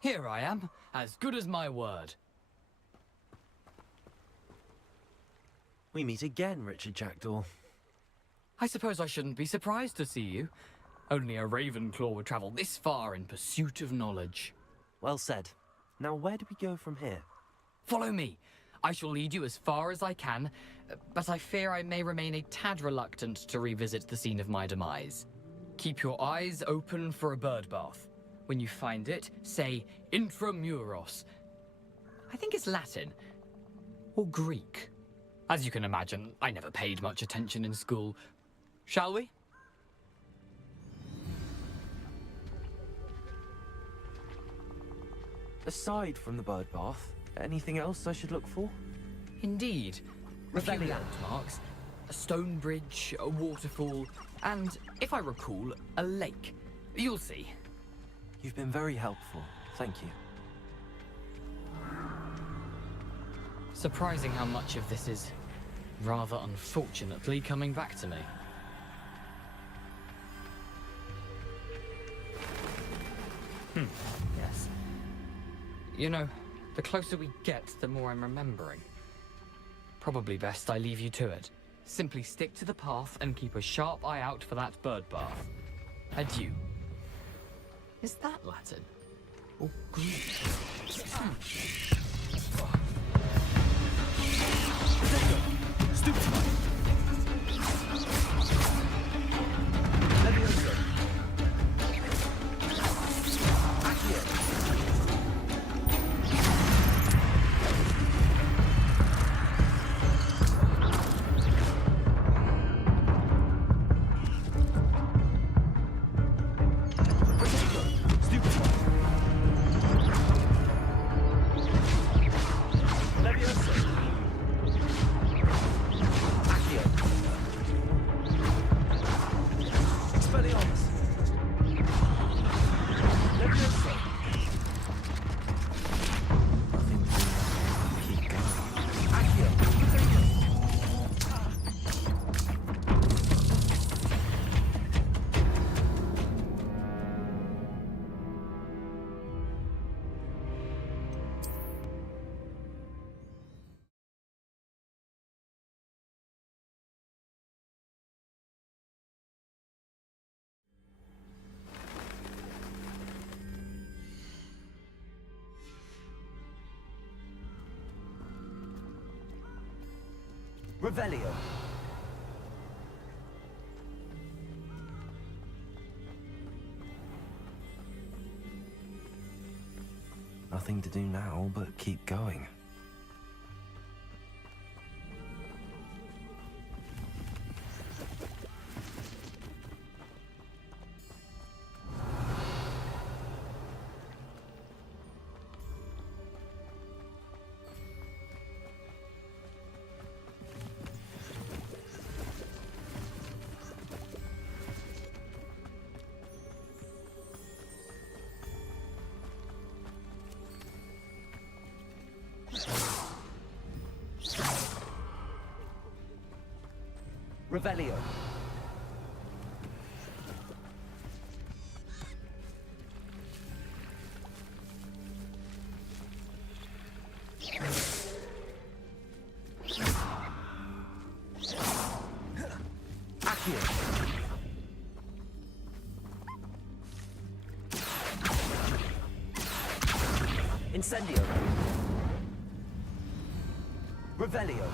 Here I am, as good as my word. We meet again, Richard Jackdaw. I suppose I shouldn't be surprised to see you. Only a Ravenclaw would travel this far in pursuit of knowledge. Well said. Now where do we go from here? Follow me. I shall lead you as far as I can, but I fear I may remain a tad reluctant to revisit the scene of my demise. Keep your eyes open for a bird bath. When you find it, say intramuros. I think it's Latin. Or Greek. As you can imagine, I never paid much attention in school. Shall we? Aside from the bird bath, anything else I should look for? Indeed. A few landmarks, a stone bridge, a waterfall, and, if I recall, a lake. You'll see. You've been very helpful. Thank you. Surprising how much of this is, rather unfortunately, coming back to me. Yes. You know, the closer we get, the more I'm remembering. Probably best I leave you to it. Simply stick to the path and keep a sharp eye out for that bird bath. Adieu. Is that Latin? Or Greek? Revelio. Nothing to do now but keep going. Revelio. Accio. Incendio. Revelio.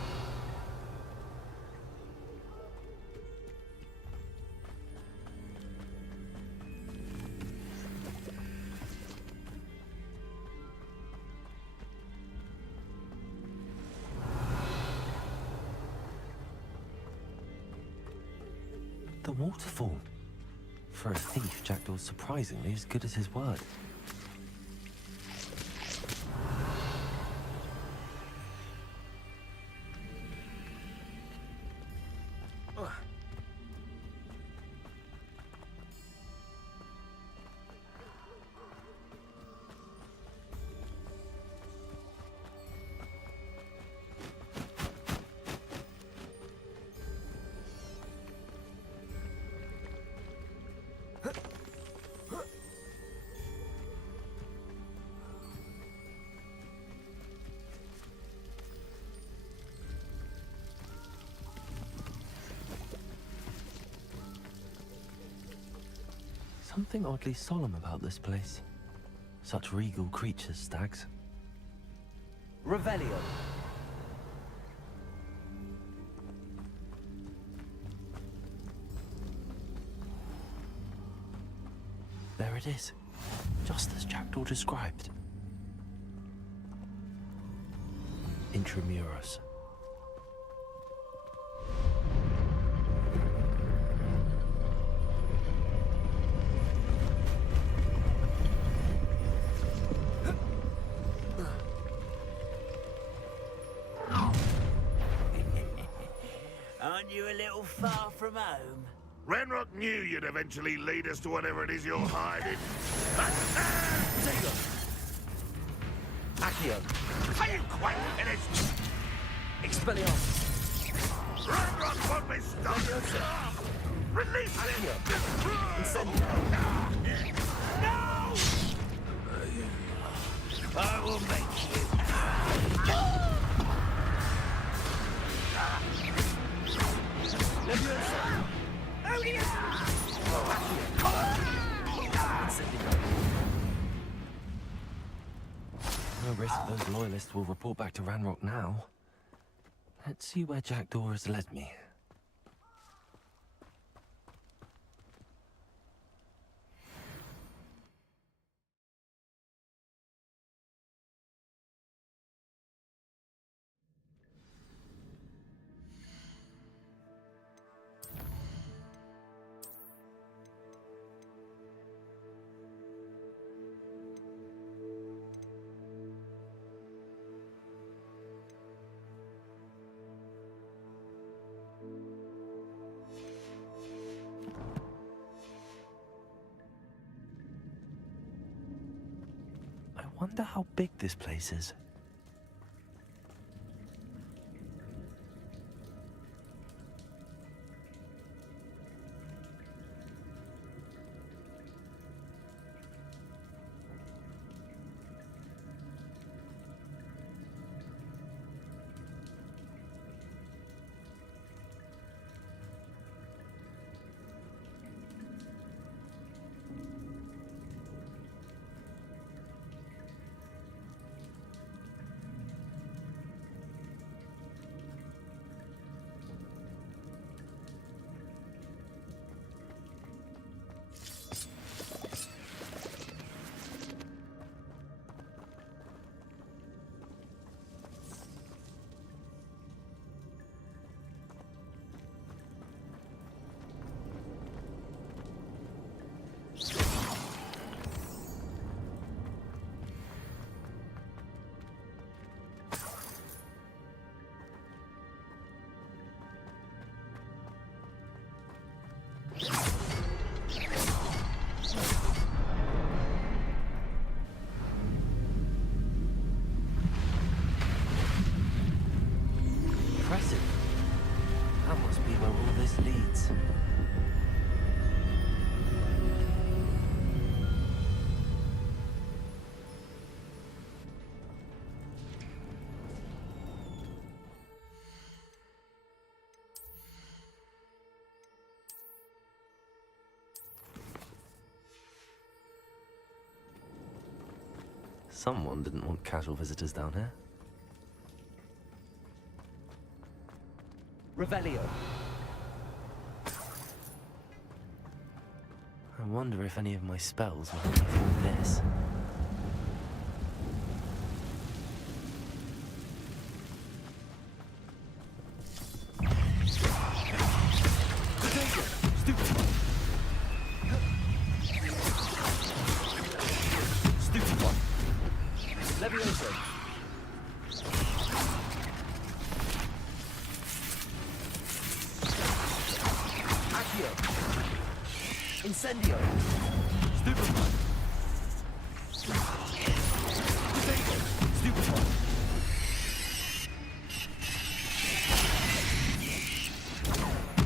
The waterfall. For a thief, Jackdaw's surprisingly as good as his word. Something oddly solemn about this place. Such regal creatures, stags. Revelio. There it is. Just as Jackdaw described. Intramuros. Aren't you a little far from home? Renrock knew you'd eventually lead us to whatever it is you're hiding. Accio. Are you quite finished? Expelliarmus. Renrock won't be stopped! Release him! Incendio. No! I will make you. No risk those loyalists will report back to Ranrock now. Let's see where Jackdaw has led me. I wonder how big this place is. Impressive. That must be where all this leads. Someone didn't want casual visitors down here. Revelio. I wonder if any of my spells will help me through this. Stupid one. Levioso. Incendio! Stupid one! Stupid one!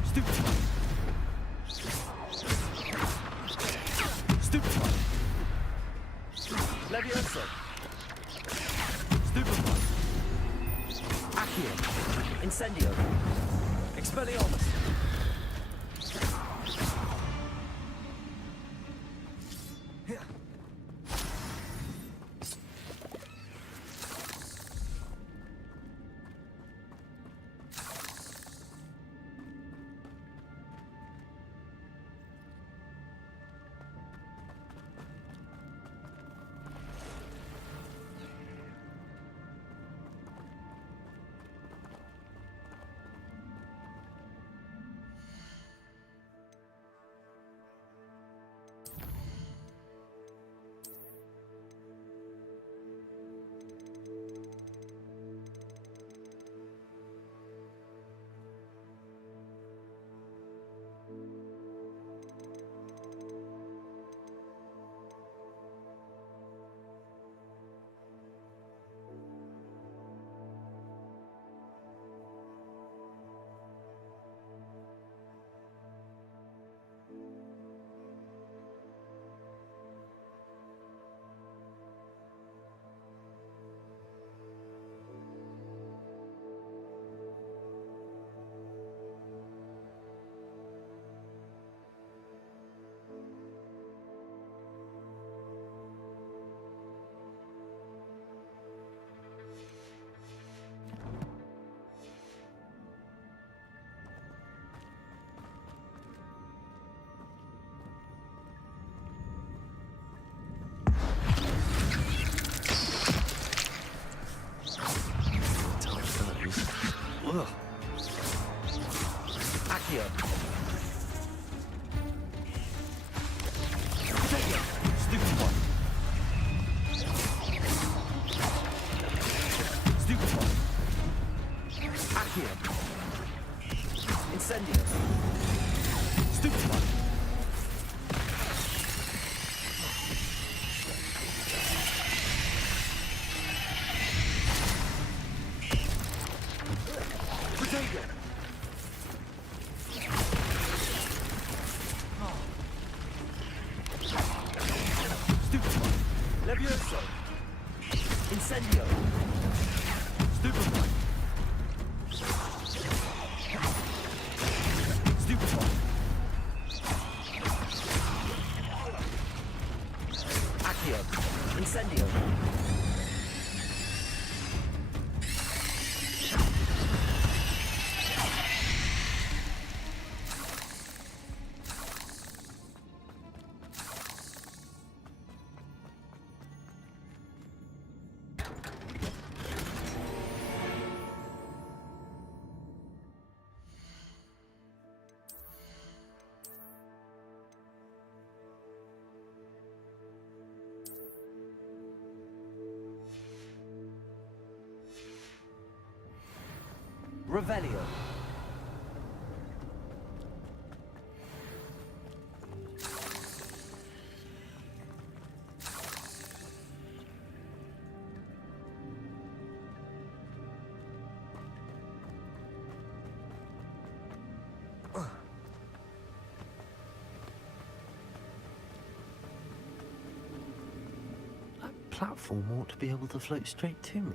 Stupid one! Stupid one! Levioso! Stupid one! Accio! Incendio! Expelliarmus! Accio. Potato. Stupid one. Stupid one. Accio. Incendio. Stupid one. Potato. Stupid one. Levioso. Incendio. Stupid one. Stupid one. Accio. Incendio. Revelio. That platform ought to be able to float straight to me.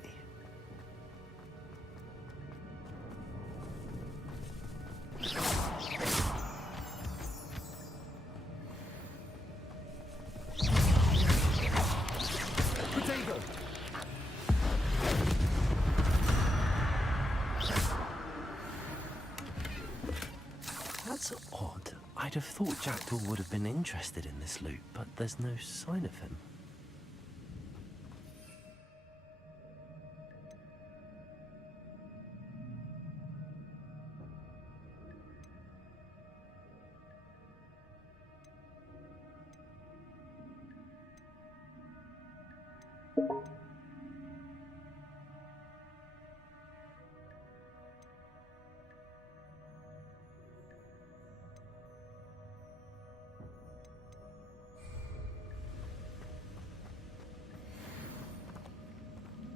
Potato. That's odd. I'd have thought Jackdaw would have been interested in this loot, but there's no sign of him.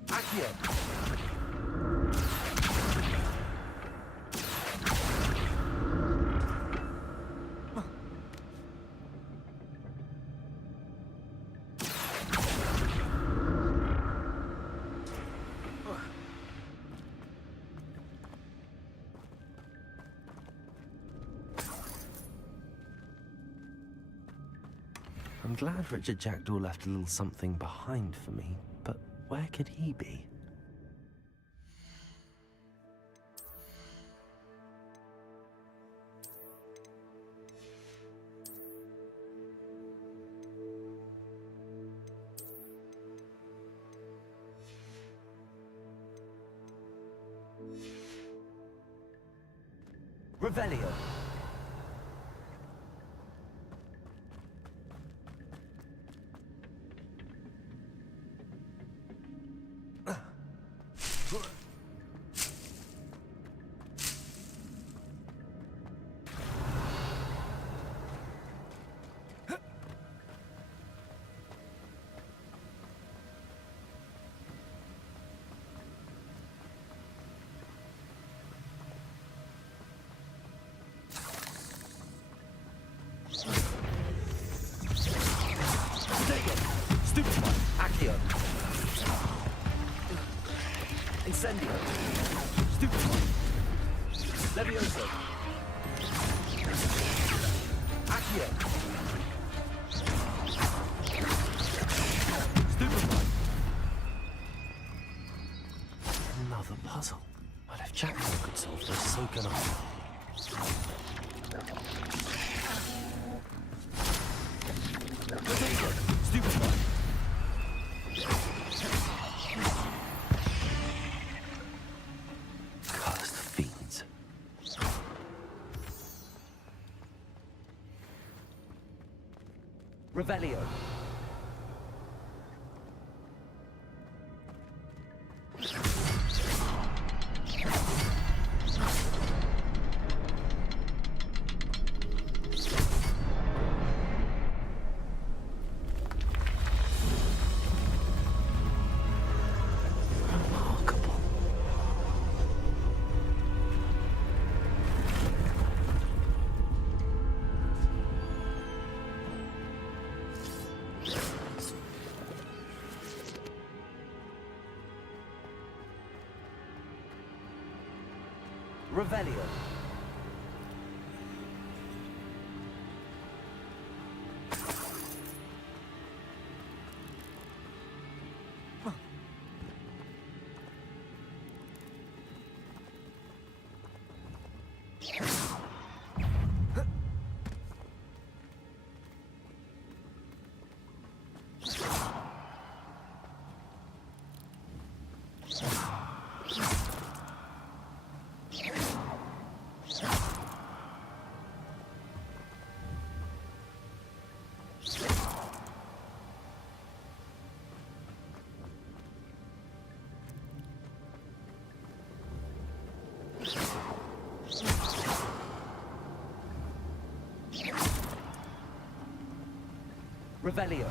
Accio. I'm glad Richard Jackdaw left a little something behind for me, but where could he be? Revelio. Stupid one. Accio. Incendio. Stupid one. Levioso. Accio. Stupid one. Another puzzle. But if Jackdaw could solve this, so can I. Stupid one. Cursed fiends. Revelio. Revelio. Revelio.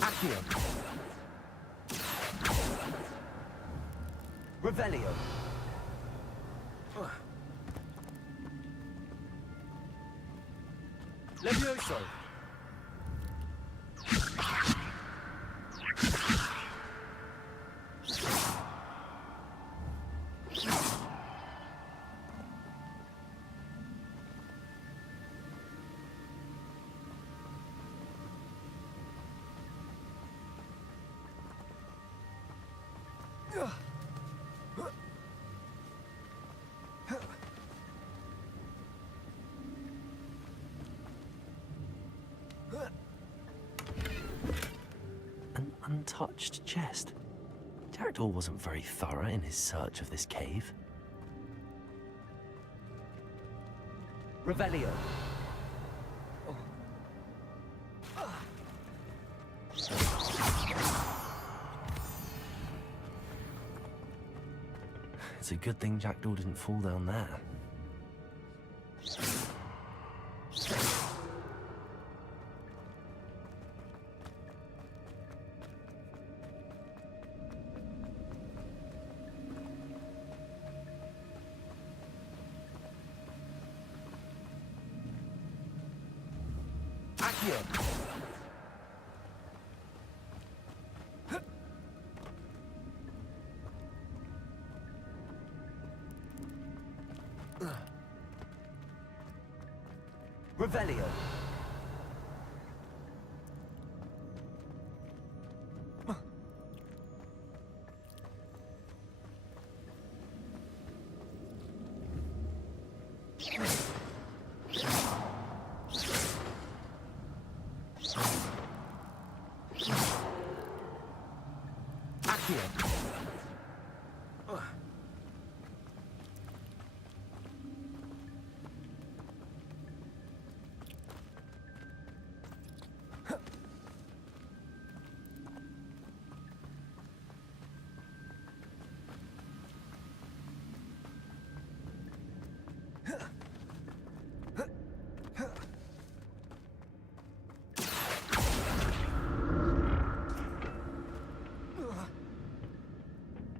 Accio. Revelio. Levioso. An untouched chest. Jackdaw wasn't very thorough in his search of this cave. Revelio. It's a good thing Jackdaw didn't fall down there. Accio. Revelio. Accio.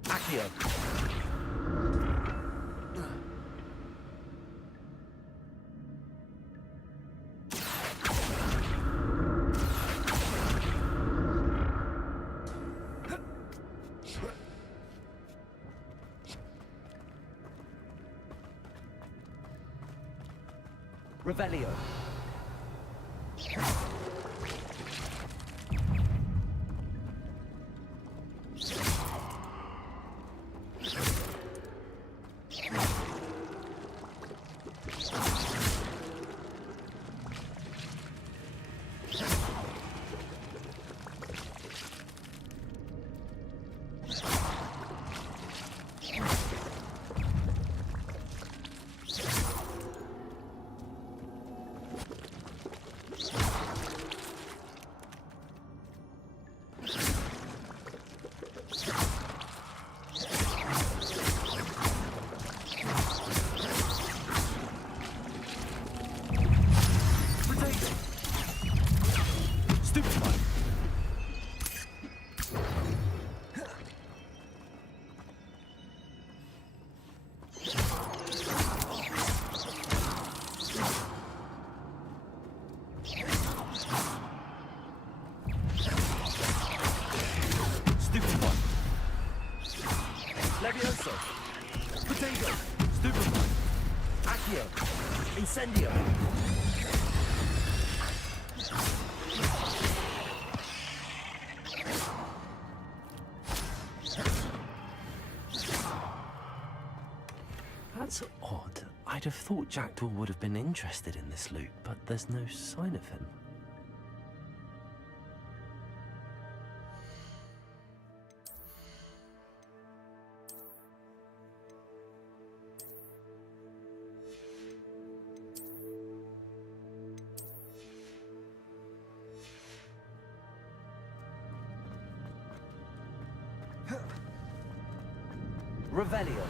Accio. Revelio. Levioso! Potato! Stupefy! Accio! Incendio! That's odd. I'd have thought Jackdaw would have been interested in this loot, but there's no sign of him. Revelio!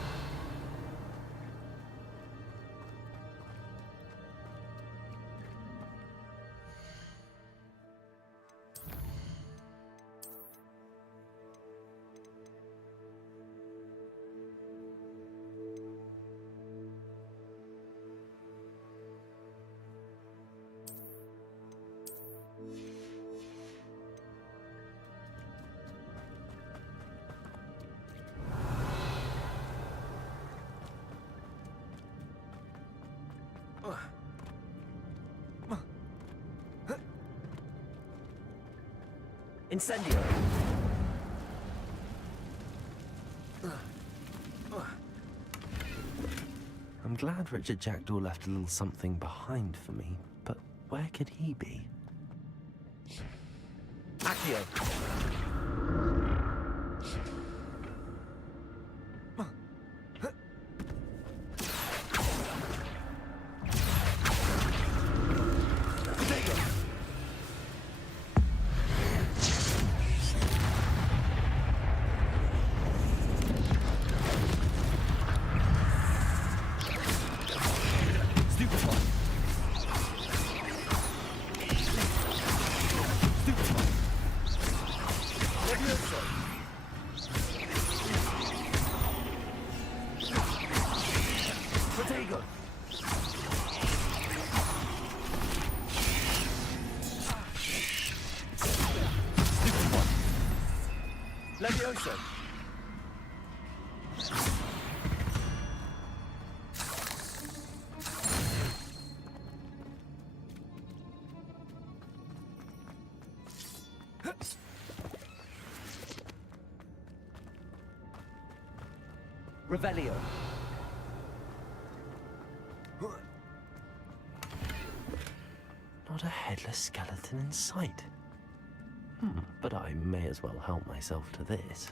Incendio! I'm glad Richard Jackdaw left a little something behind for me, but where could he be? Accio! Levioso! Revelio! Not a headless skeleton in sight. But I may as well help myself to this.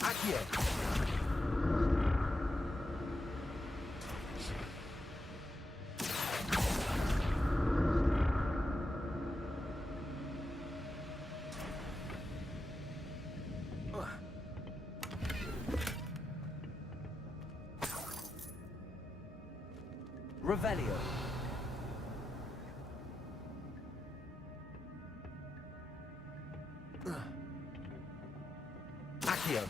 Accio! Revelio! Accio!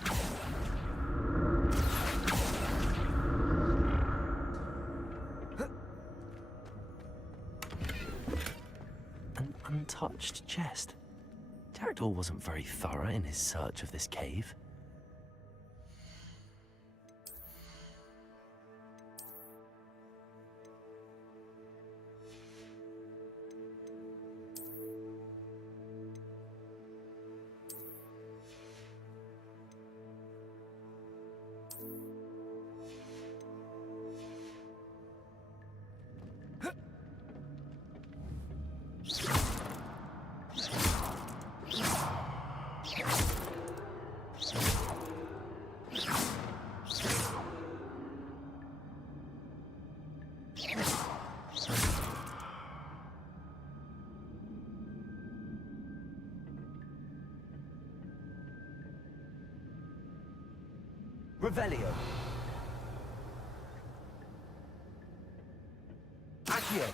untouched chest. Jackdaw wasn't very thorough in his search of this cave. Revelio. Accio.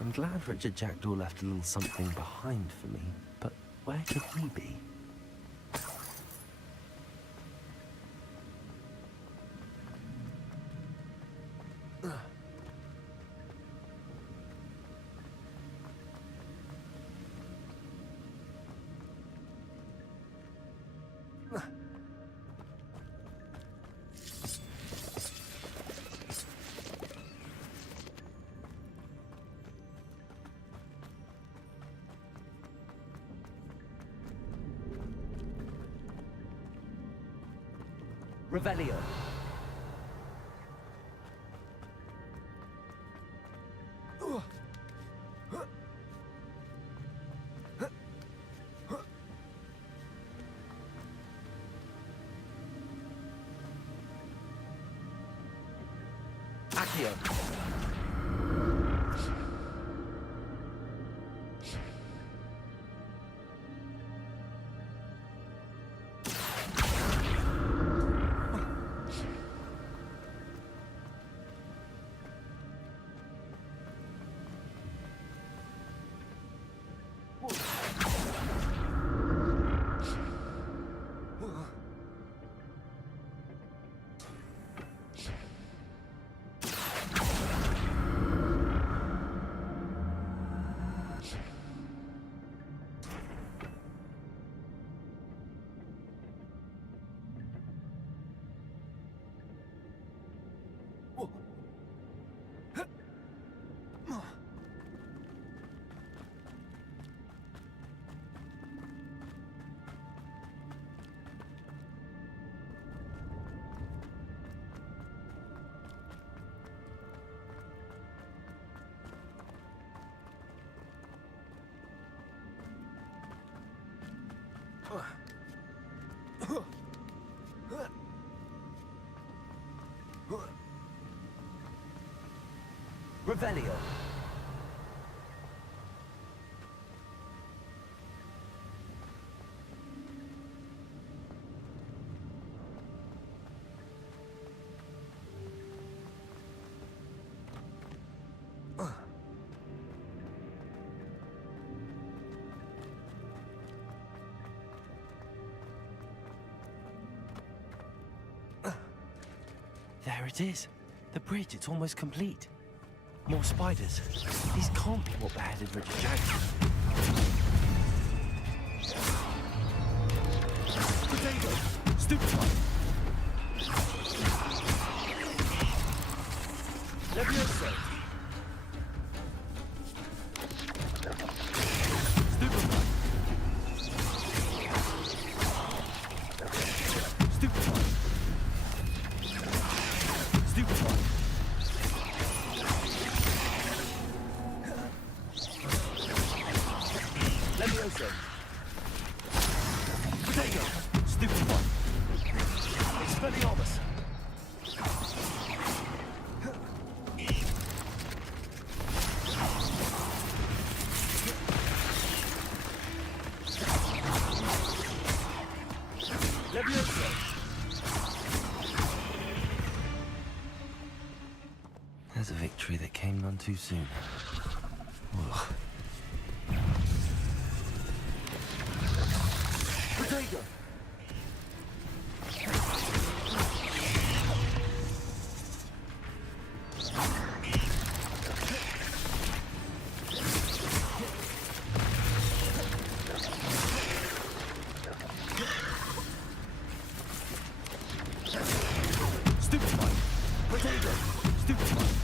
I'm glad Richard Jackdaw left a little something behind for me, but where could he be? Revelio. Accio. Revelio. There it is. The bridge, it's almost complete. More spiders. These can't be what beheaded Richard Jackdaw. Potato. Stupefy. Levioso. Stupefy. Stupefy. Stupefy. Levioso. Potato. Stupefy. Expelliarmus. soon. Ugh. Potato! Stupefy! Potato! Stupefy!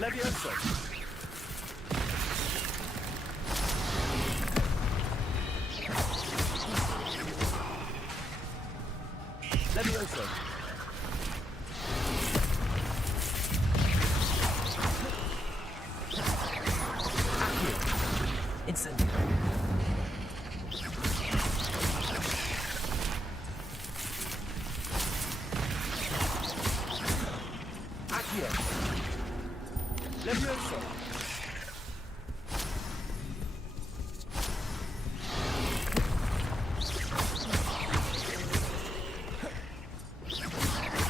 Levioso! Levioso! Accio! Incendio! Accio! Levioso!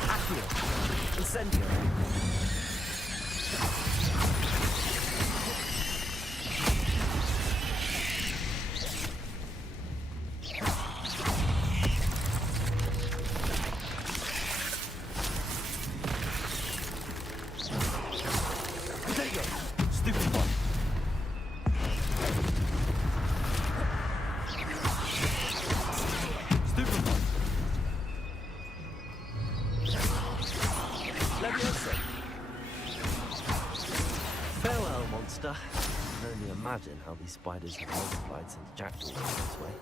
Accio! Incendio! Potato! Stupefy! Stupefy! Levioso! Farewell, monster. I can only imagine how these spiders have multiplied since Jack was this way.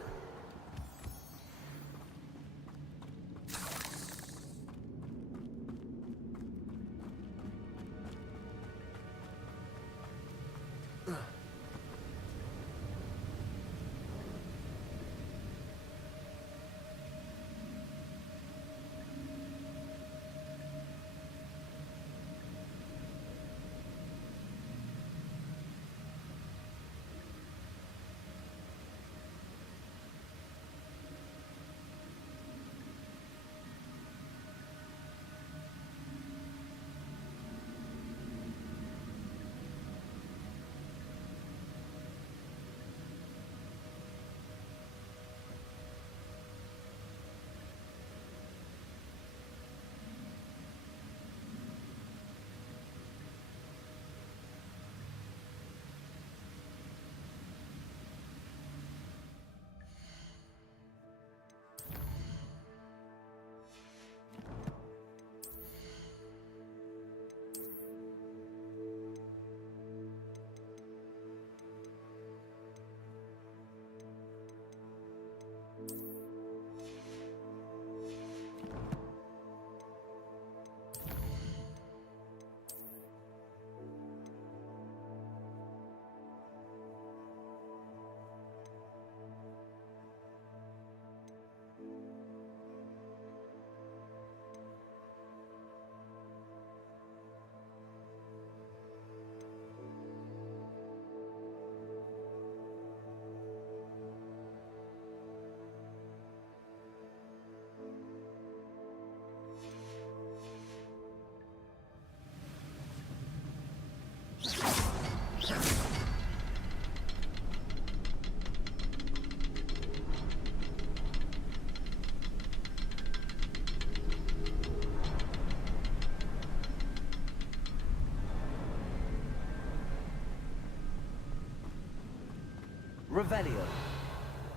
Revelio.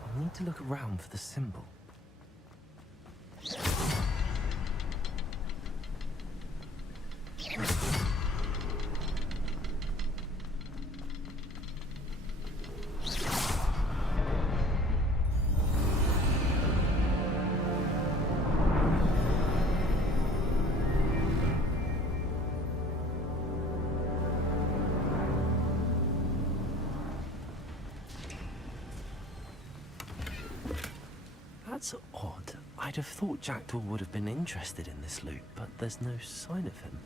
I need to look around for the symbol. That's odd. I'd have thought Jackdaw would have been interested in this loot, but there's no sign of him.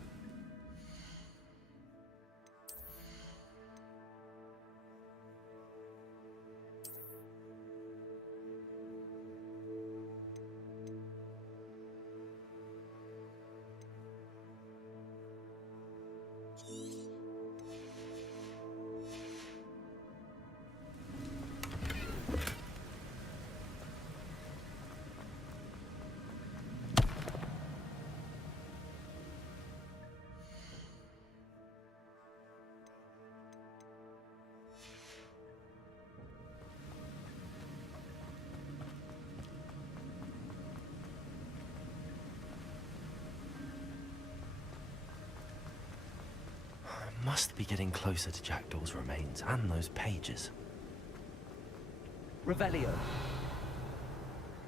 Must be getting closer to Jackdaw's remains and those pages. Revelio.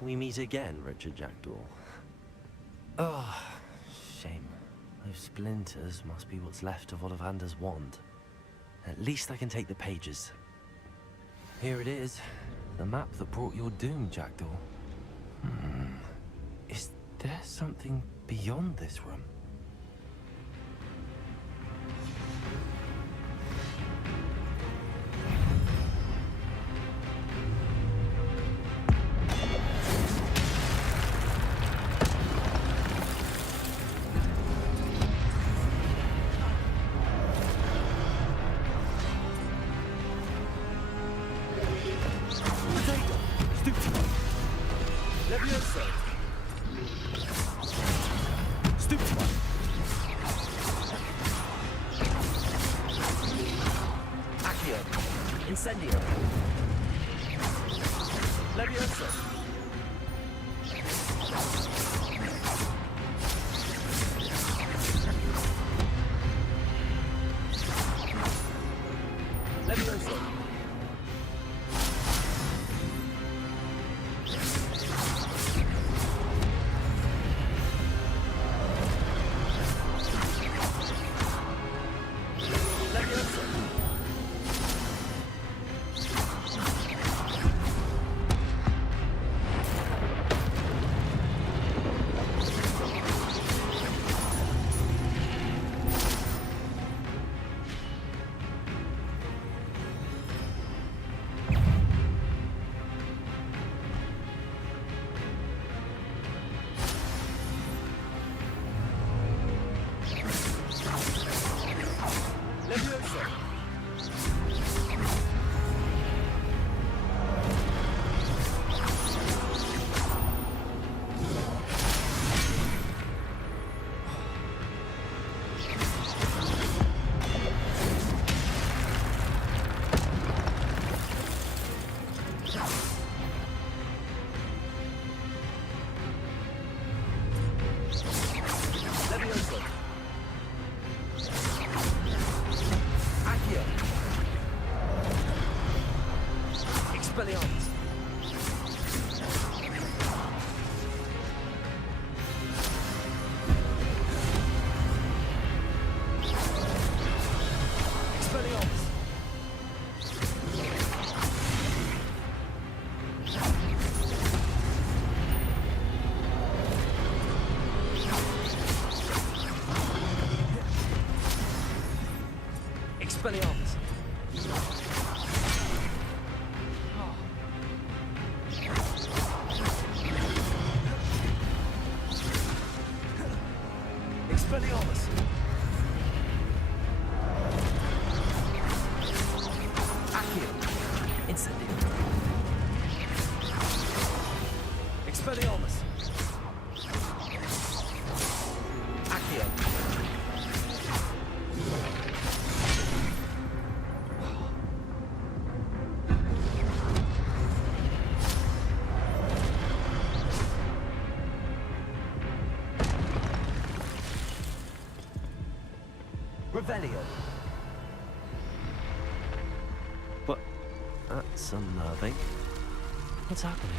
We meet again, Richard Jackdaw. Oh, shame. Those splinters must be what's left of Ollivander's wand. At least I can take the pages. Here it is. The map that brought your doom, Jackdaw. Is there something beyond this room? Incendio. Levioso. Levioso. Expelliarmus. Expelliarmus. Expelliarmus. Expelliarmus. Accio. Incendio. Expelliarmus. Accio. Revelio. But that's unnerving. What's happening?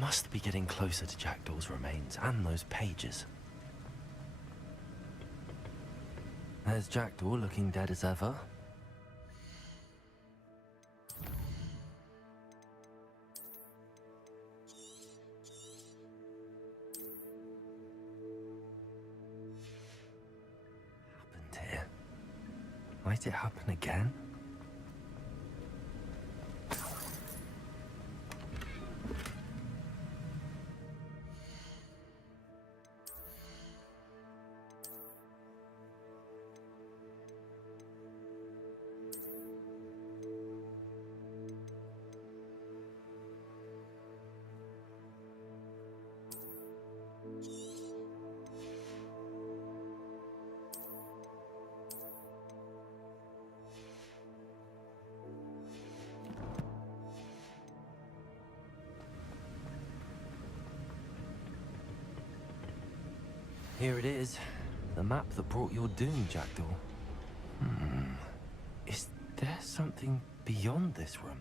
Must be getting closer to Jackdaw's remains and those pages. There's Jackdaw looking dead as ever. Happened here. Might it happen again? Here it is. The map that brought your doom, Jackdaw. Is there something beyond this room?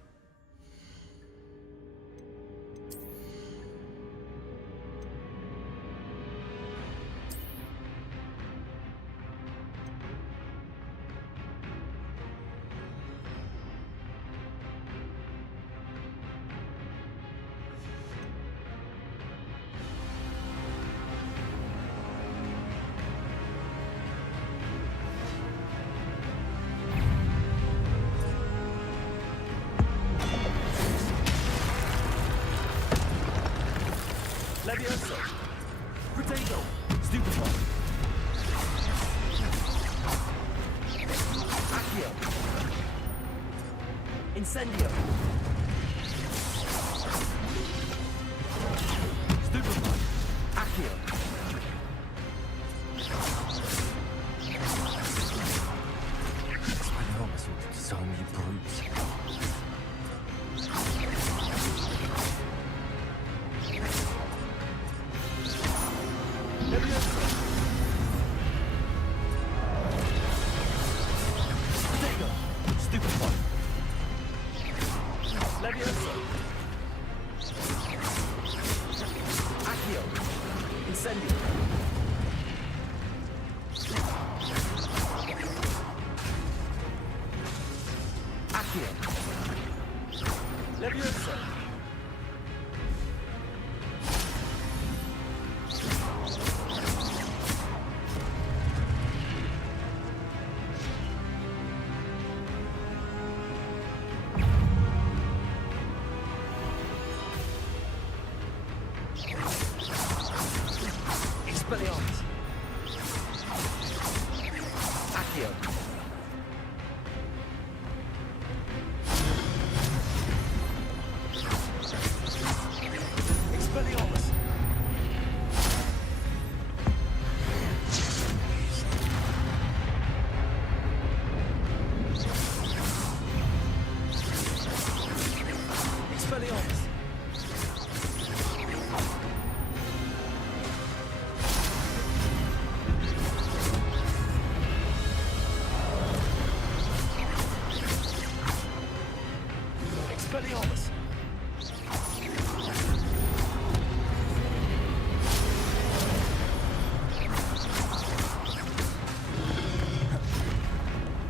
Levioso! Potato! Stupefy! Accio! Incendio! Stupefy! Accio! Expelliarmus will disarm you brutes. Expelliarmus! Accio! Expelliarmus! Expelliarmus! Expelliarmus!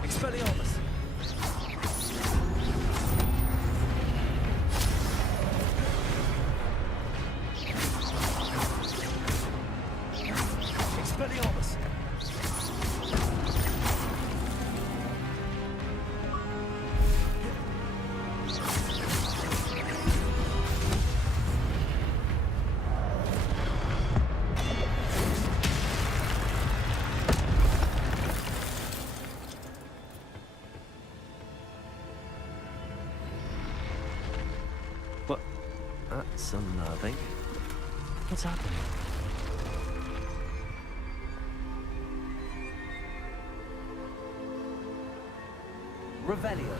Expelliarmus! Expelliarmus! But that's unnerving. What's happening? Revelio!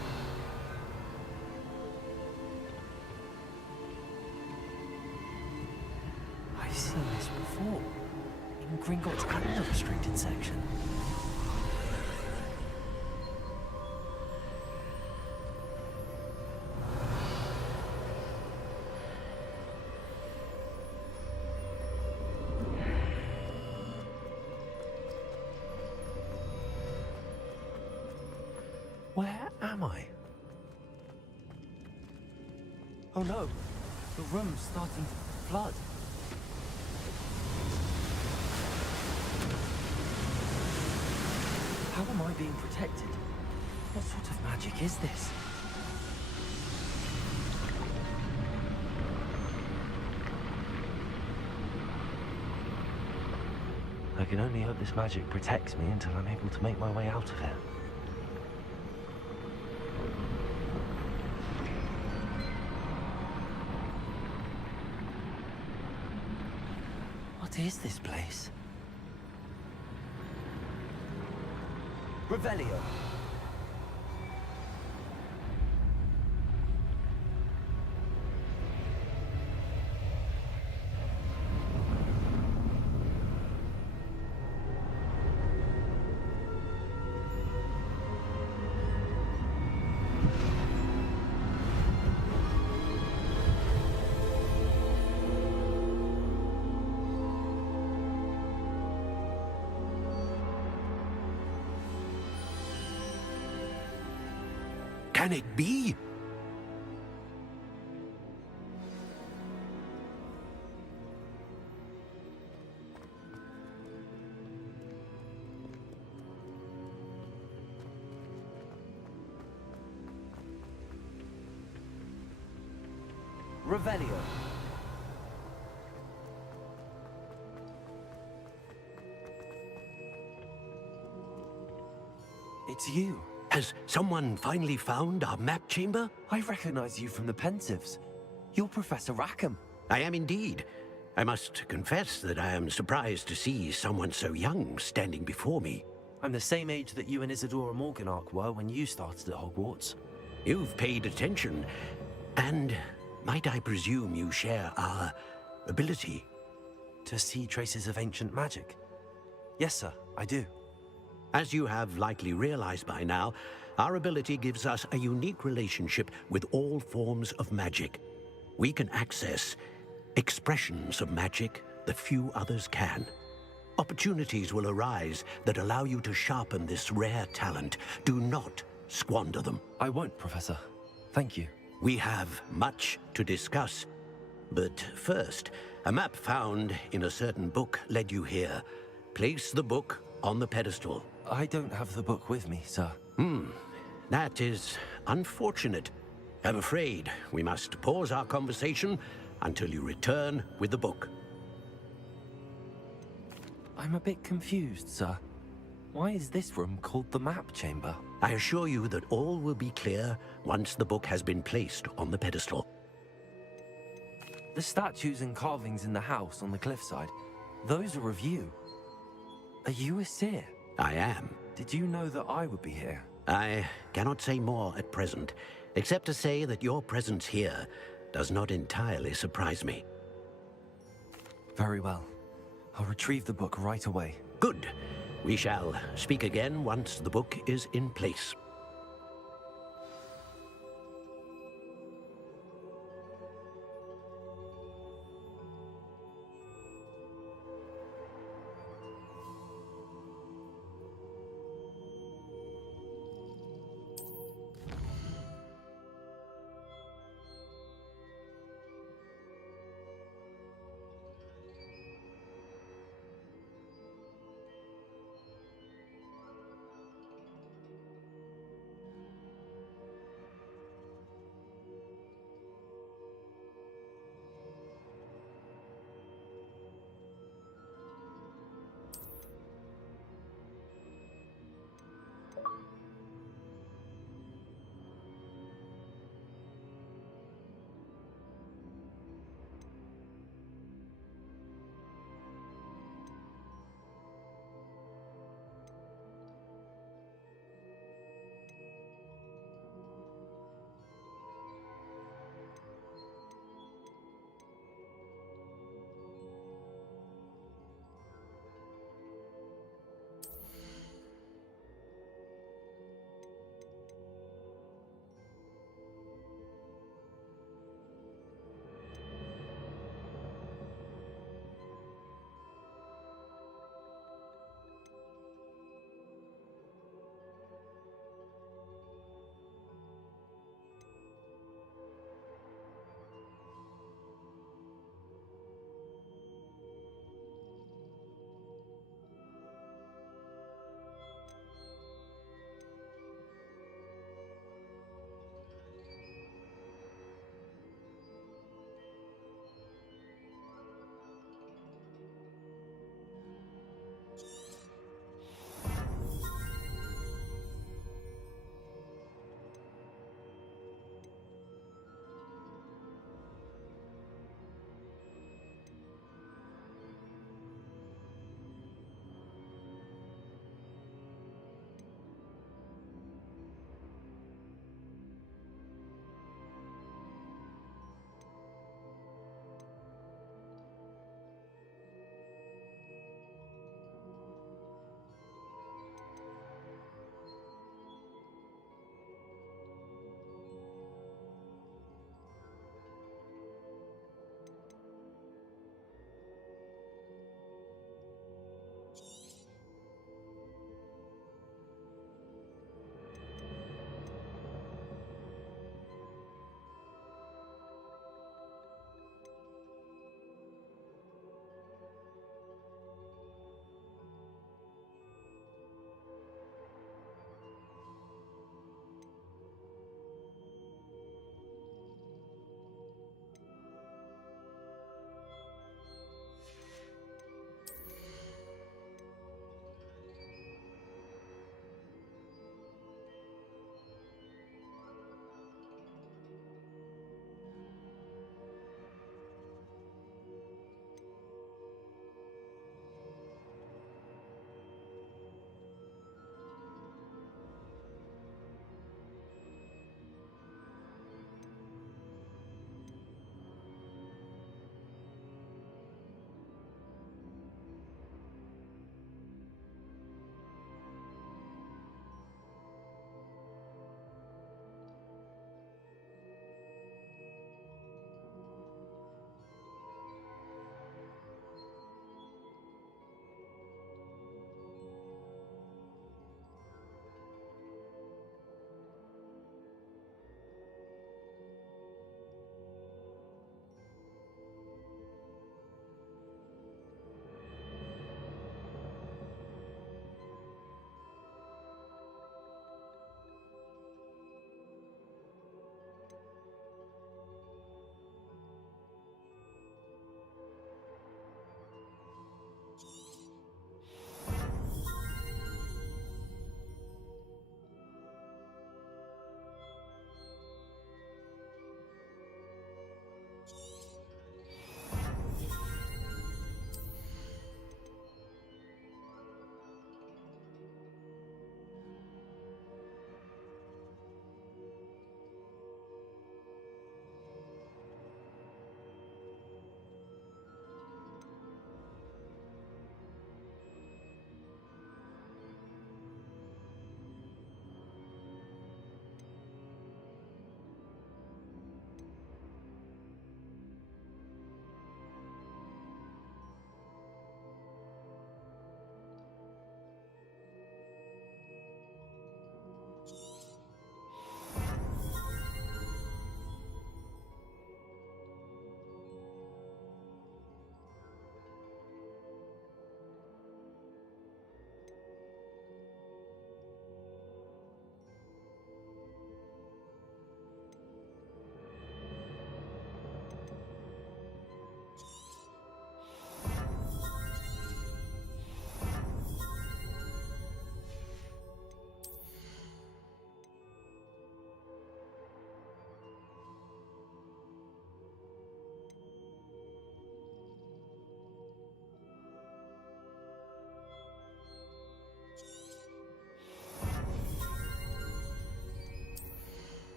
I've seen this before. In Gringotts and the restricted section. Where am I? Oh no, the room's starting to flood. How am I being protected? What sort of magic is this? I can only hope this magic protects me until I'm able to make my way out of here. What is this place? Revelio. Can it be? Revelio. It's you. Has someone finally found our map chamber? I recognize you from the Pensieves. You're Professor Rackham. I am indeed. I must confess that I am surprised to see someone so young standing before me. I'm the same age that you and Isadora Morganach were when you started at Hogwarts. You've paid attention, and might I presume you share our ability? To see traces of ancient magic? Yes, sir, I do. As you have likely realized by now, our ability gives us a unique relationship with all forms of magic. We can access expressions of magic that few others can. Opportunities will arise that allow you to sharpen this rare talent. Do not squander them. I won't, Professor. Thank you. We have much to discuss. But first, a map found in a certain book led you here. Place the book on the pedestal. I don't have the book with me, sir. That is unfortunate. I'm afraid we must pause our conversation until you return with the book. I'm a bit confused, sir. Why is this room called the map chamber? I assure you that all will be clear once the book has been placed on the pedestal. The statues and carvings in the house on the cliffside, those are of you. Are you a seer? I am. Did you know that I would be here? I cannot say more at present, except to say that your presence here does not entirely surprise me. Very well. I'll retrieve the book right away. Good. We shall speak again once the book is in place.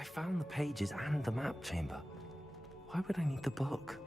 I found the pages and the map chamber. Why would I need the book?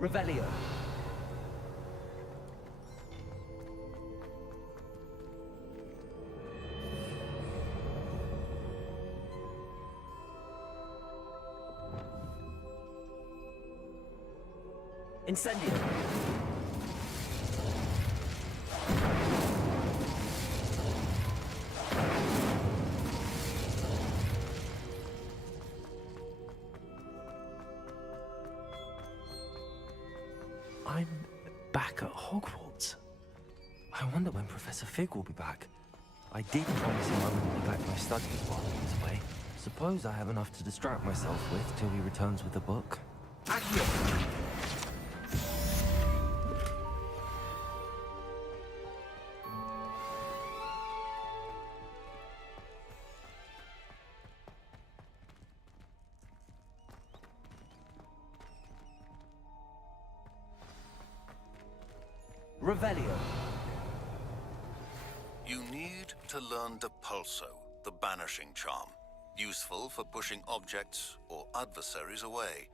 Revelio. Incendio. I'm back at Hogwarts. I wonder when Professor Fig will be back. I did promise him I wouldn't neglect my studies while he was away. Suppose I have enough to distract myself with till he returns with the book. Accio! Revelio. You need to learn Depulso, the banishing charm. Useful for pushing objects or adversaries away.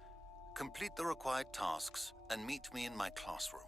Complete the required tasks and meet me in my classroom.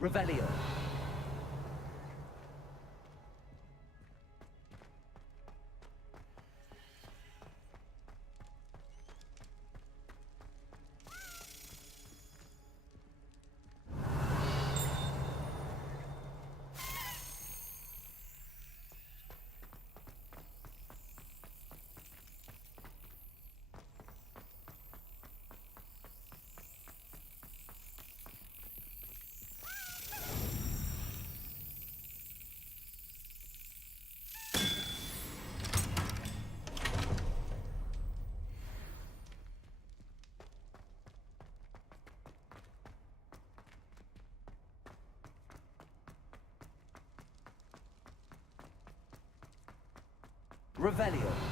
Revelio. Revelio.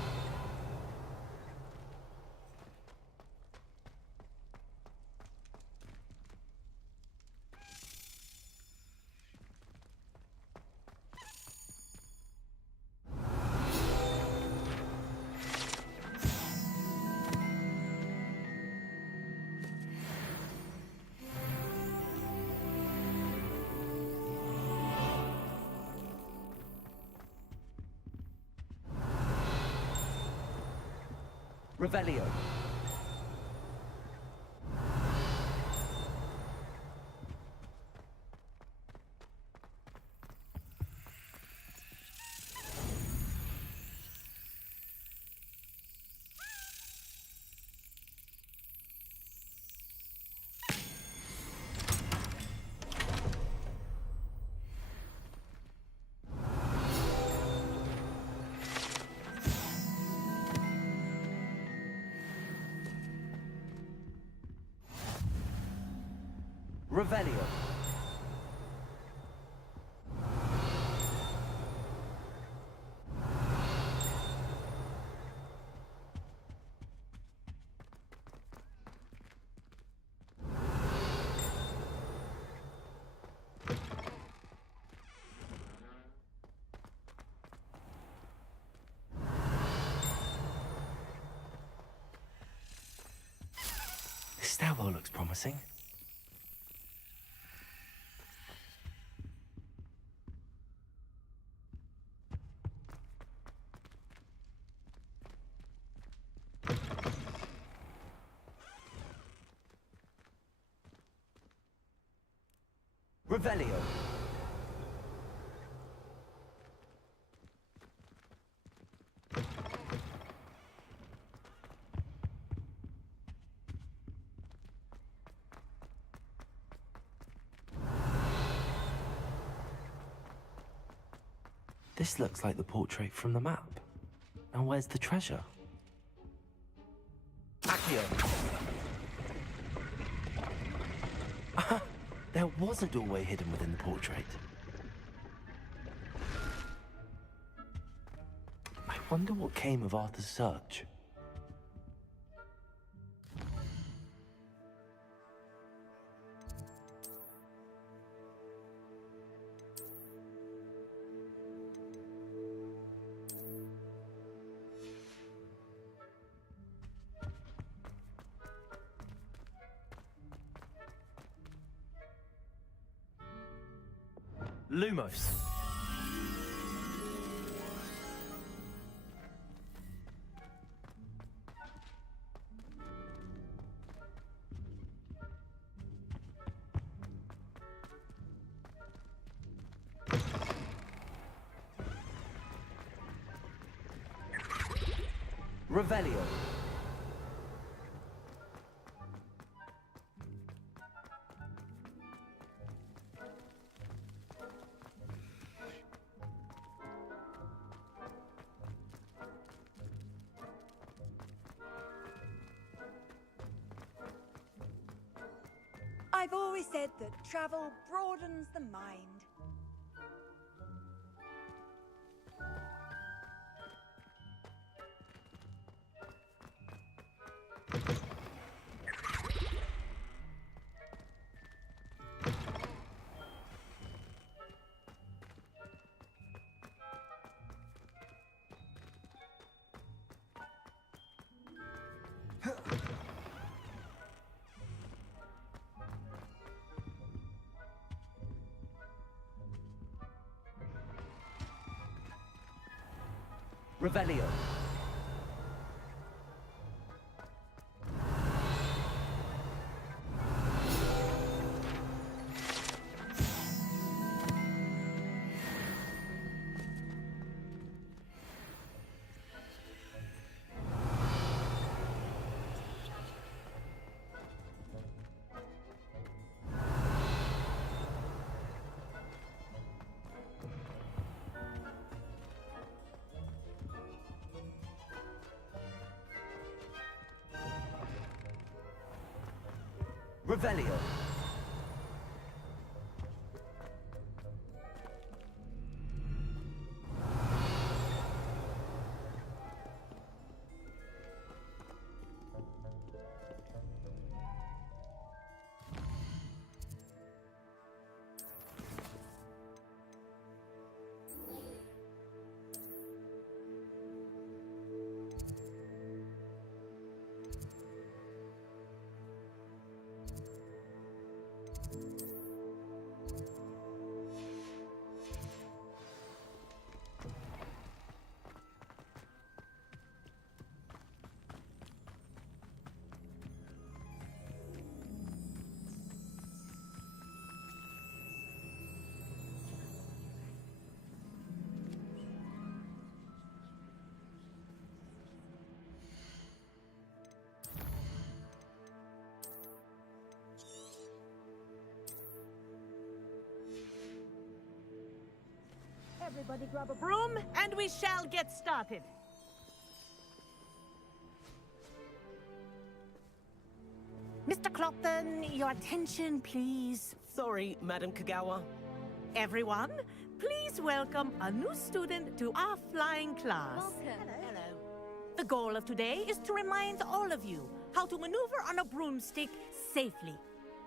Revelio. Revelio. stairwell looks promising. Revelio. This looks like the portrait from the map. Now where's the treasure? Accio. There was a doorway hidden within the portrait. I wonder what came of Arthur's search. Lumos. Revelio. I've always said that travel broadens the mind. Revelio. Revelio. Everybody grab a broom, and we shall get started. Mr. Clopton, your attention, please. Sorry, Madam Kagawa. Everyone, please welcome a new student to our flying class. Welcome. Hello. The goal of today is to remind all of you how to maneuver on a broomstick safely,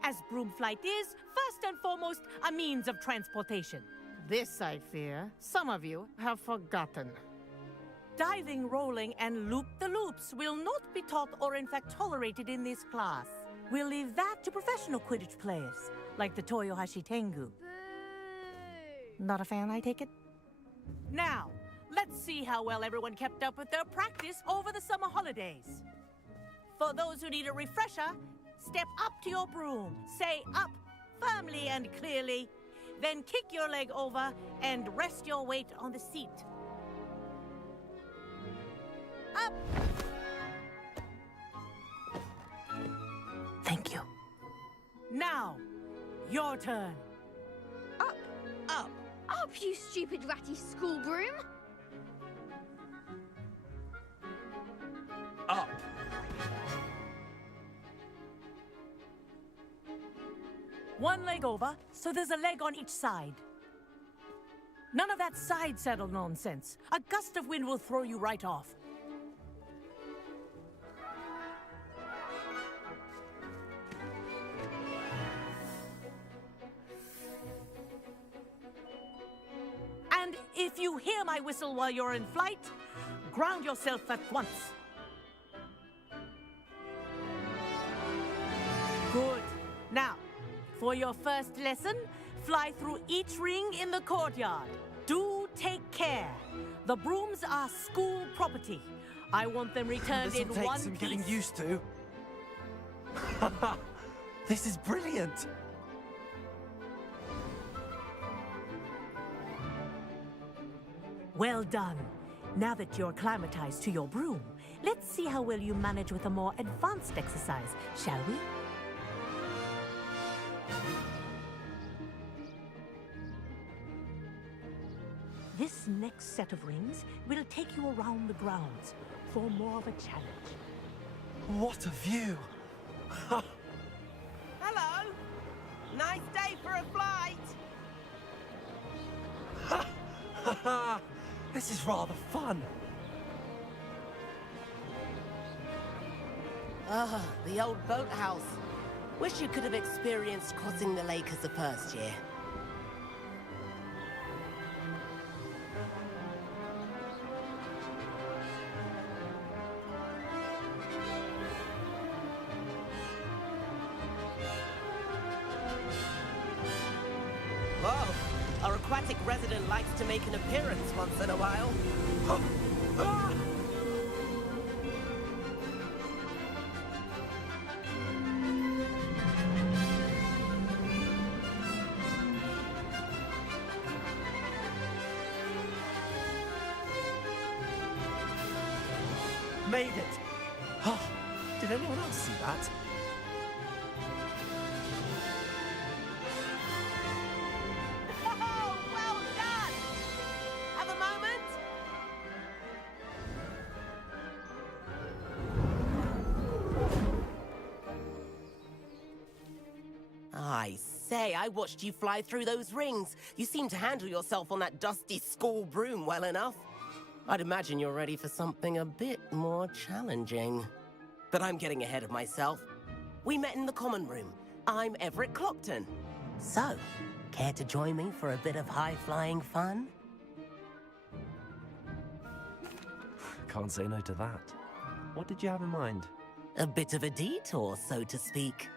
as broom flight is, first and foremost, a means of transportation. This, I fear, some of you have forgotten. Diving, rolling, and loop-the-loops will not be taught or in fact tolerated in this class. We'll leave that to professional Quidditch players, like the Toyohashi Tengu. Not a fan, I take it? Now, let's see how well everyone kept up with their practice over the summer holidays. For those who need a refresher, step up to your broom, say up firmly and clearly, then kick your leg over and rest your weight on the seat. Up! Thank you. Now, your turn. Up! Up! Up, you stupid ratty school broom! Up! One leg over, so there's a leg on each side. None of that side saddle nonsense. A gust of wind will throw you right off. And if you hear my whistle while you're in flight, ground yourself at once. Good. Now, for your first lesson, fly through each ring in the courtyard. Do take care. The brooms are school property. I want them returned in This'll one take some piece. getting used to. This is brilliant. Well done. Now that you're acclimatized to your broom, let's see how well you manage with a more advanced exercise, shall we? This next set of rings will take you around the grounds for more of a challenge. What a view! Hello! Nice day for a flight! This is rather fun. Ah, the old boathouse. Wish you could have experienced crossing the lake as the first year. Whoa! Our aquatic resident likes to make an appearance once in a while. Made it! Oh, did anyone else see that? Oh, well done! Have a moment? I say, I watched you fly through those rings. You seem to handle yourself on that dusty school broom well enough. I'd imagine you're ready for something a bit more challenging. But I'm getting ahead of myself. We met in the common room. I'm Everett Clopton. So, care to join me for a bit of high-flying fun? Can't say no to that. What did you have in mind? A bit of a detour, so to speak.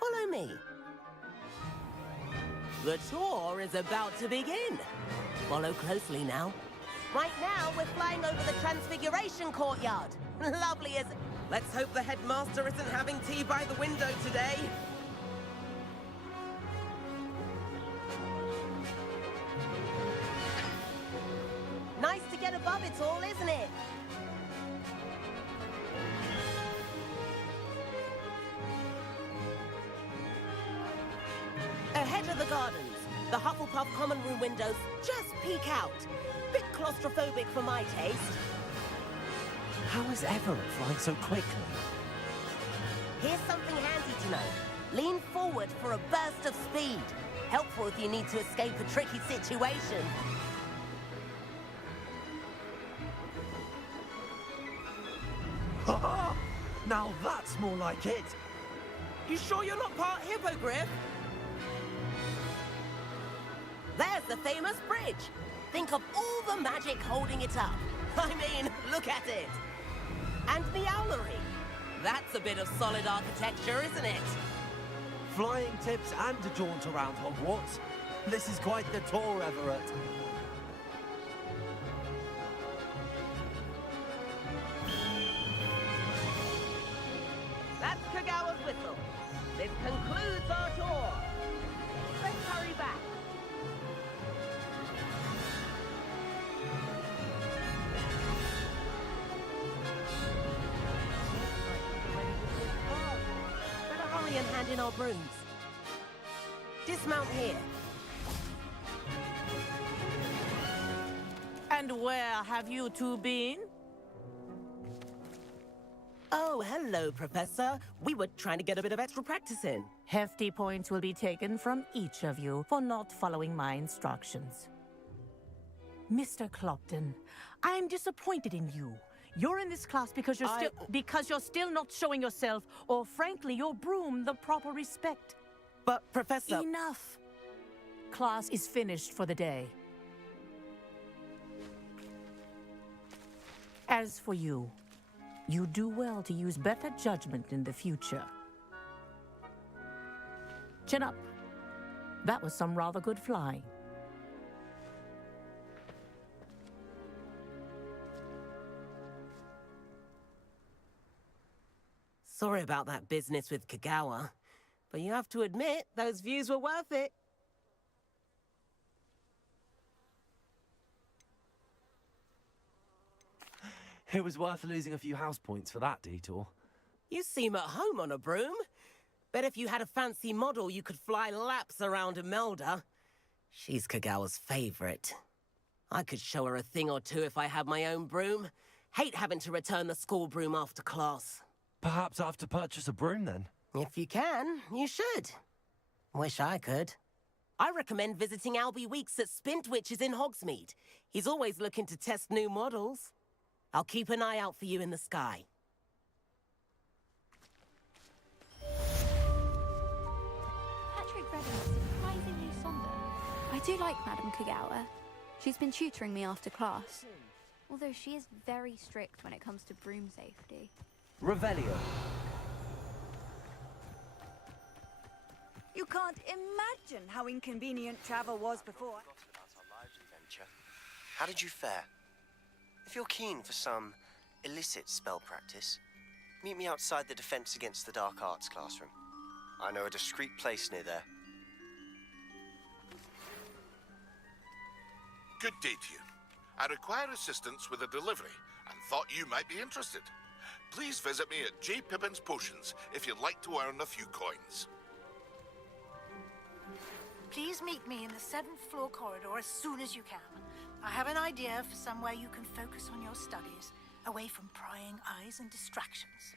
Follow me. The tour is about to begin. Follow closely now. Right now, we're flying over the Transfiguration Courtyard. Lovely as... Let's hope the headmaster isn't having tea by the window today. Nice to get above it all, isn't it? Ahead of the gardens, the Hufflepuff common room windows just peek out. Bit claustrophobic for my taste. How is Everett flying so quickly? Here's something handy to know. Lean forward for a burst of speed. Helpful if you need to escape a tricky situation. Now that's more like it. You sure you're not part hippogriff? There's the famous bridge. Think of all the magic holding it up. I mean, look at it. And the owlery. that's a bit of solid architecture, isn't it? Flying tips and a jaunt around Hogwarts. This is quite the tour, Everett. That's Kagawa's whistle. This concludes our tour. Let's hurry back. Better hurry and hand in our brooms. Dismount here. And where have you two been? Oh, hello, Professor. We were trying to get a bit of extra practice in. Hefty points will be taken from each of you for not following my instructions. Mr. Clopton, I'm disappointed in you. You're in this class because you're still not showing yourself, or frankly, your broom, the proper respect. But, Professor... Enough. Class is finished for the day. As for you, you do well to use better judgment in the future. Chin up. That was some rather good flying. Sorry about that business with Kagawa, but you have to admit, those views were worth it. It was worth losing a few house points for that detour. You seem at home on a broom. Bet if you had a fancy model, you could fly laps around Imelda. She's Kagawa's favorite. I could show her a thing or two if I had my own broom. Hate having to return the school broom after class. Perhaps I have to purchase a broom then? If you can, you should. Wish I could. I recommend visiting Albie Weeks at Spintwitches in Hogsmeade. He's always looking to test new models. I'll keep an eye out for you in the sky. Patrick Redding is surprisingly somber. I do like Madame Kagawa. She's been tutoring me after class. Although she is very strict when it comes to broom safety. Revelio. You can't imagine how inconvenient travel was before. How did you fare? If you're keen for some illicit spell practice, meet me outside the Defense Against the Dark Arts classroom. I know a discreet place near there. Good day to you. I require assistance with a delivery and thought you might be interested. Please visit me at J. Pippin's Potions if you'd like to earn a few coins. Please meet me in the 7th floor corridor as soon as you can. I have an idea for somewhere you can focus on your studies, away from prying eyes and distractions.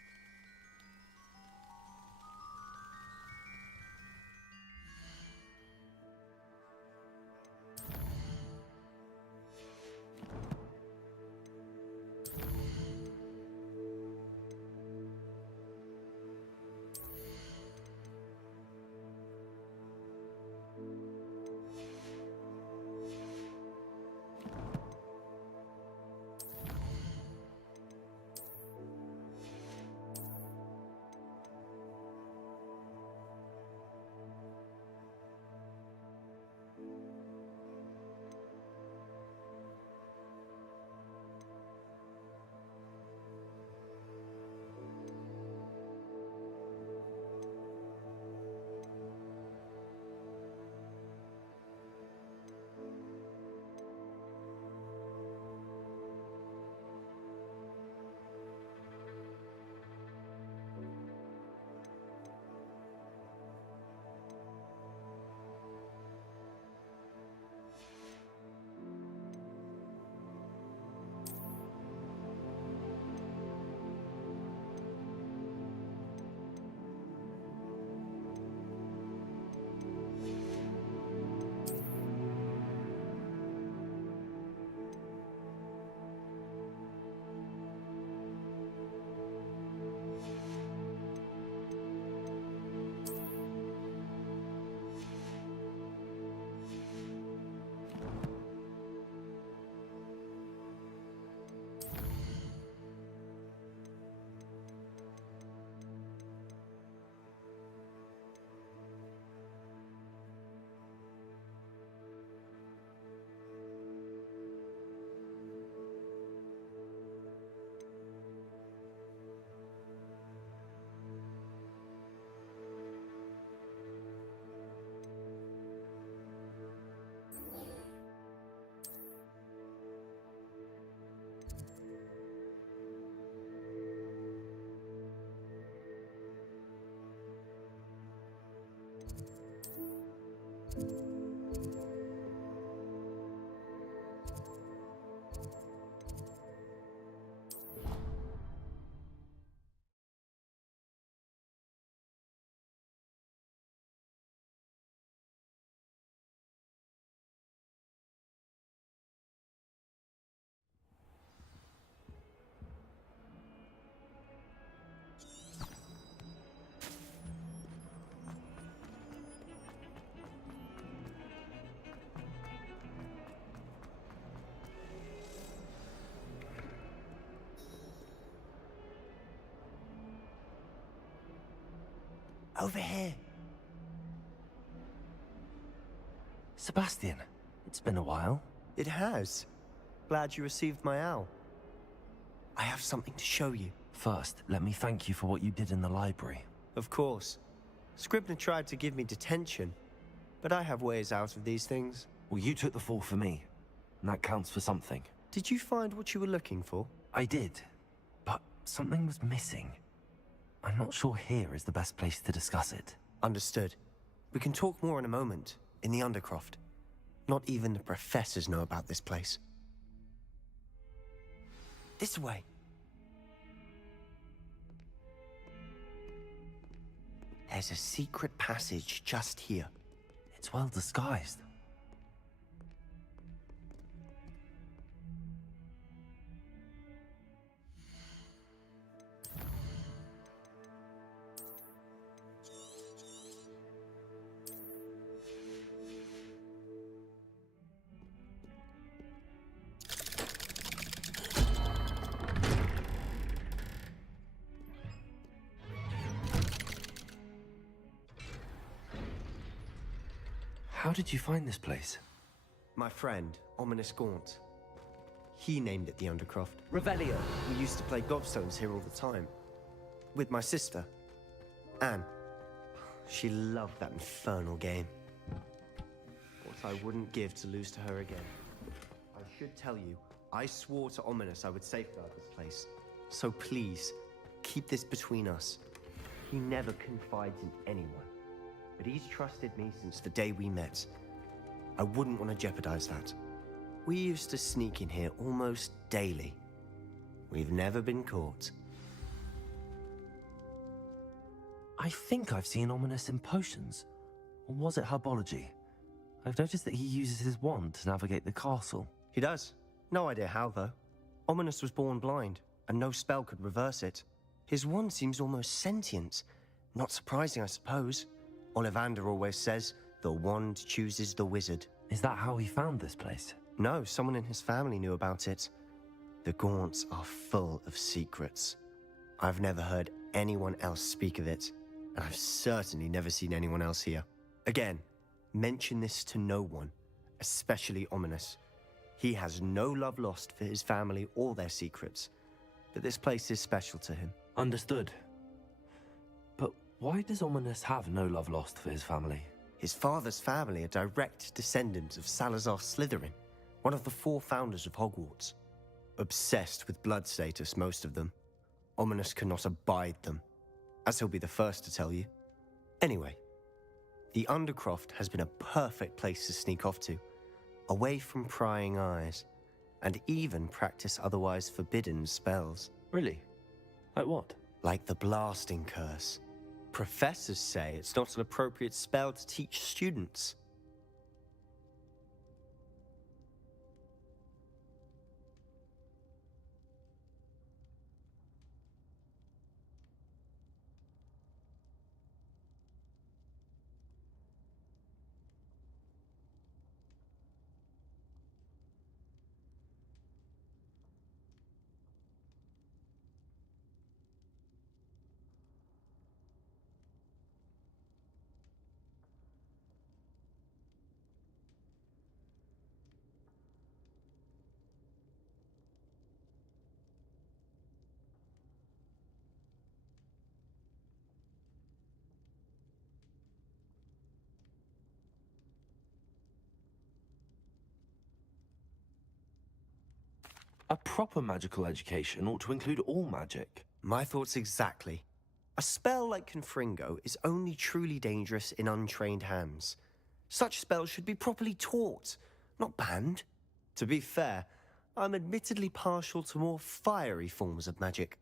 Over here. Sebastian, it's been a while. It has. Glad you received my owl. I have something to show you. First, let me thank you for what you did in the library. Of course. Scribner tried to give me detention, but I have ways out of these things. Well, you took the fall for me, and that counts for something. Did you find what you were looking for? I did, but something was missing. I'm not sure here is the best place to discuss it. Understood. We can talk more in a moment, in the Undercroft. Not even the professors know about this place. This way. There's a secret passage just here. It's well disguised. How did you find this place? My friend, Ominous Gaunt. He named it the Undercroft. Revelio. We used to play gobstones here all the time. With my sister, Anne. She loved that infernal game. What I wouldn't give to lose to her again. I should tell you, I swore to Ominous I would safeguard this place. So please, keep this between us. He never confides in anyone. But he's trusted me since the day we met. I wouldn't want to jeopardize that. We used to sneak in here almost daily. We've never been caught. I think I've seen Ominous in potions. Or was it herbology? I've noticed that he uses his wand to navigate the castle. He does. No idea how, though. Ominous was born blind, and no spell could reverse it. His wand seems almost sentient. Not surprising, I suppose. Ollivander always says, the wand chooses the wizard. Is that how he found this place? No, someone in his family knew about it. The Gaunts are full of secrets. I've never heard anyone else speak of it, and I've certainly never seen anyone else here. Again, mention this to no one, especially Ominous. He has no love lost for his family or their secrets, but this place is special to him. Understood. But why does Ominous have no love lost for his family? His father's family are direct descendants of Salazar Slytherin, one of the 4 founders of Hogwarts. Obsessed with blood status, most of them. Ominous cannot abide them, as he'll be the first to tell you. Anyway, the Undercroft has been a perfect place to sneak off to, away from prying eyes, and even practice otherwise forbidden spells. Really? Like what? Like the blasting curse. Professors say it's not an appropriate spell to teach students. A proper magical education ought to include all magic. My thoughts exactly. A spell like Confringo is only truly dangerous in untrained hands. Such spells should be properly taught, not banned. To be fair, I'm admittedly partial to more fiery forms of magic.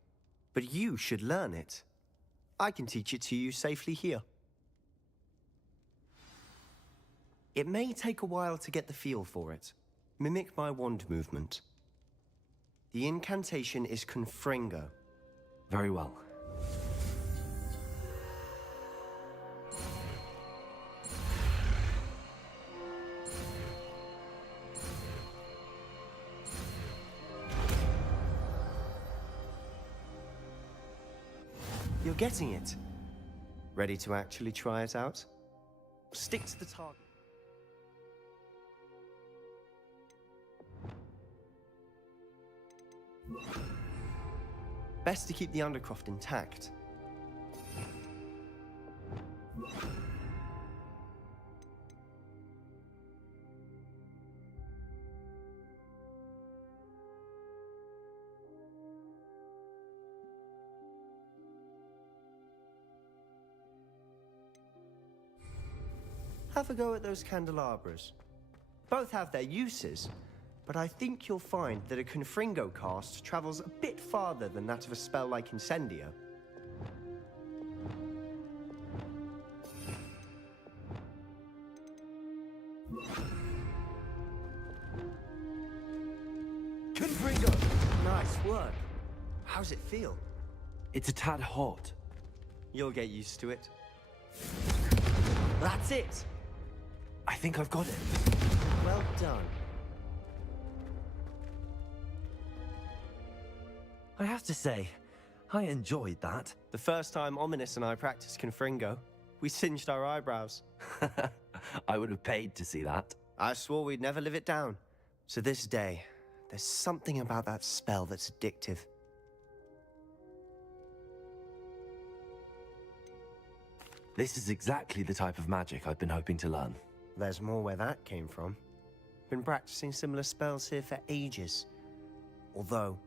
But you should learn it. I can teach it to you safely here. It may take a while to get the feel for it. Mimic my wand movement. The incantation is Confringo. Very well. You're getting it. Ready to actually try it out? Stick to the target. Best to keep the Undercroft intact. Have a go at those candelabras. Both have their uses, but I think you'll find that a Confringo cast travels a bit farther than that of a spell like Incendio. Confringo! Nice work. How's it feel? It's a tad hot. You'll get used to it. That's it! I think I've got it. Well done. I have to say, I enjoyed that. The first time Ominous and I practiced Confringo, we singed our eyebrows. I would have paid to see that. I swore we'd never live it down. To this day, there's something about that spell that's addictive. This is exactly the type of magic I've been hoping to learn. There's more where that came from. Been practicing similar spells here for ages. Although,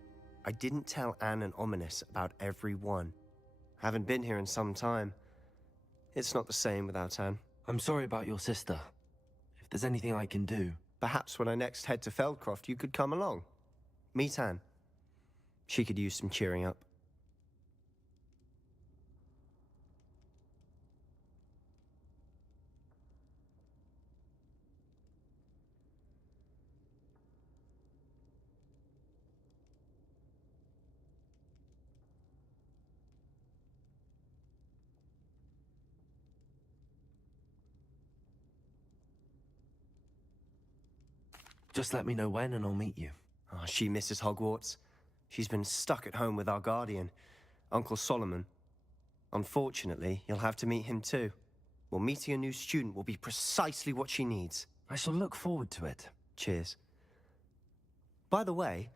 I didn't tell Anne and Ominous about every one. Haven't been here in some time. It's not the same without Anne. I'm sorry about your sister. If there's anything I can do... Perhaps when I next head to Feldcroft, you could come along. Meet Anne. She could use some cheering up. Just let me know when and I'll meet you. Oh, she misses Hogwarts. She's been stuck at home with our guardian, Uncle Solomon. Unfortunately, you'll have to meet him too. Well, meeting a new student will be precisely what she needs. I shall look forward to it. Cheers. By the way,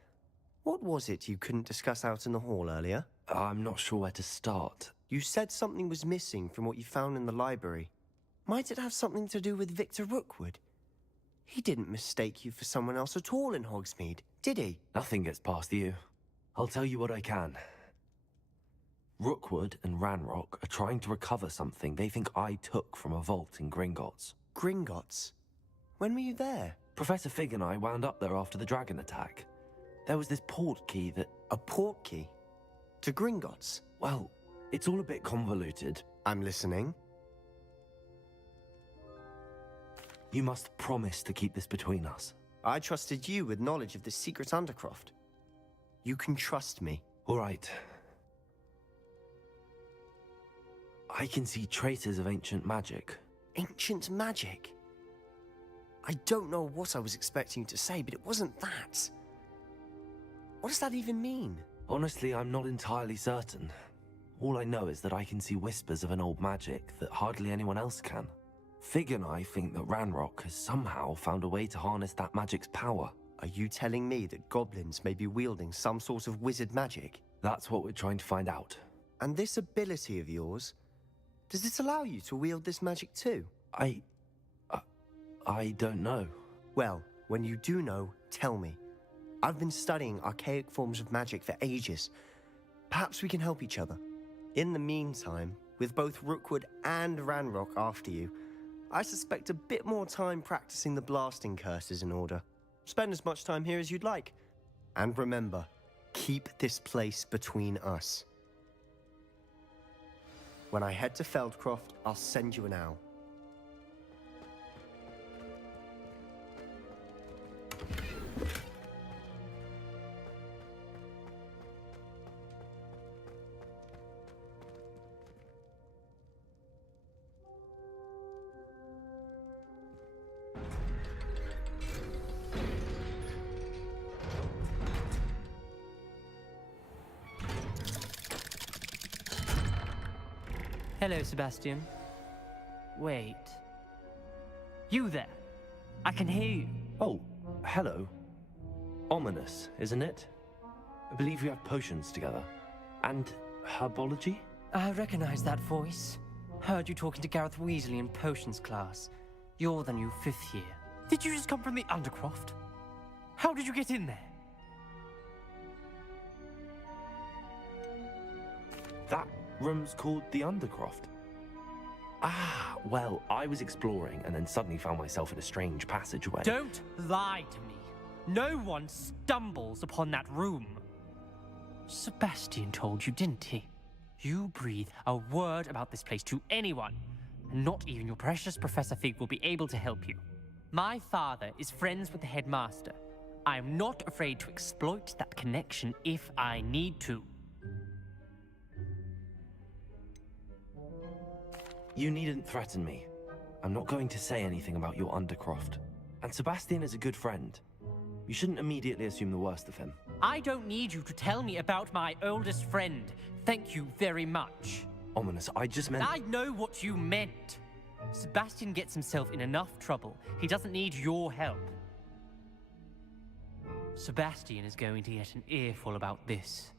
what was it you couldn't discuss out in the hall earlier? I'm not sure where to start. You said something was missing from what you found in the library. Might it have something to do with Victor Rookwood? He didn't mistake you for someone else at all in Hogsmeade, did he? Nothing gets past you. I'll tell you what I can. Rookwood and Ranrock are trying to recover something they think I took from a vault in Gringotts. Gringotts? When were you there? Professor Fig and I wound up there after the dragon attack. There was this port key that... A port key? To Gringotts? Well, it's all a bit convoluted. I'm listening. You must promise to keep this between us. I trusted you with knowledge of the secret Undercroft. You can trust me. All right. I can see traces of ancient magic. Ancient magic? I don't know what I was expecting you to say, but it wasn't that. What does that even mean? Honestly, I'm not entirely certain. All I know is that I can see whispers of an old magic that hardly anyone else can. Fig and I think that Ranrock has somehow found a way to harness that magic's power. Are you telling me that goblins may be wielding some sort of wizard magic? That's what we're trying to find out. And this ability of yours, does it allow you to wield this magic too? I don't know. Well, when you do know, tell me. I've been studying archaic forms of magic for ages. Perhaps we can help each other. In the meantime, with both Rookwood and Ranrock after you, I suspect a bit more time practicing the blasting curse is in order. Spend as much time here as you'd like. And remember, keep this place between us. When I head to Feldcroft, I'll send you an owl. Hello, Sebastian. Wait. You there? I can hear you. Oh, hello. Ominous, isn't it? I believe we have potions together. And herbology? I recognize that voice. Heard you talking to Gareth Weasley in potions class. You're the new 5th year. Did you just come from the Undercroft? How did you get in there? That room's called the Undercroft. Ah, well, I was exploring and then suddenly found myself in a strange passageway. Don't lie to me. No one stumbles upon that room. Sebastian told you, didn't he? You breathe a word about this place to anyone, and not even your precious Professor Fig will be able to help you. My father is friends with the headmaster. I am not afraid to exploit that connection if I need to. You needn't threaten me. I'm not going to say anything about your Undercroft. And Sebastian is a good friend. You shouldn't immediately assume the worst of him. I don't need you to tell me about my oldest friend. Thank you very much. Ominous, I just meant... I know what you meant. Sebastian gets himself in enough trouble. He doesn't need your help. Sebastian is going to get an earful about this.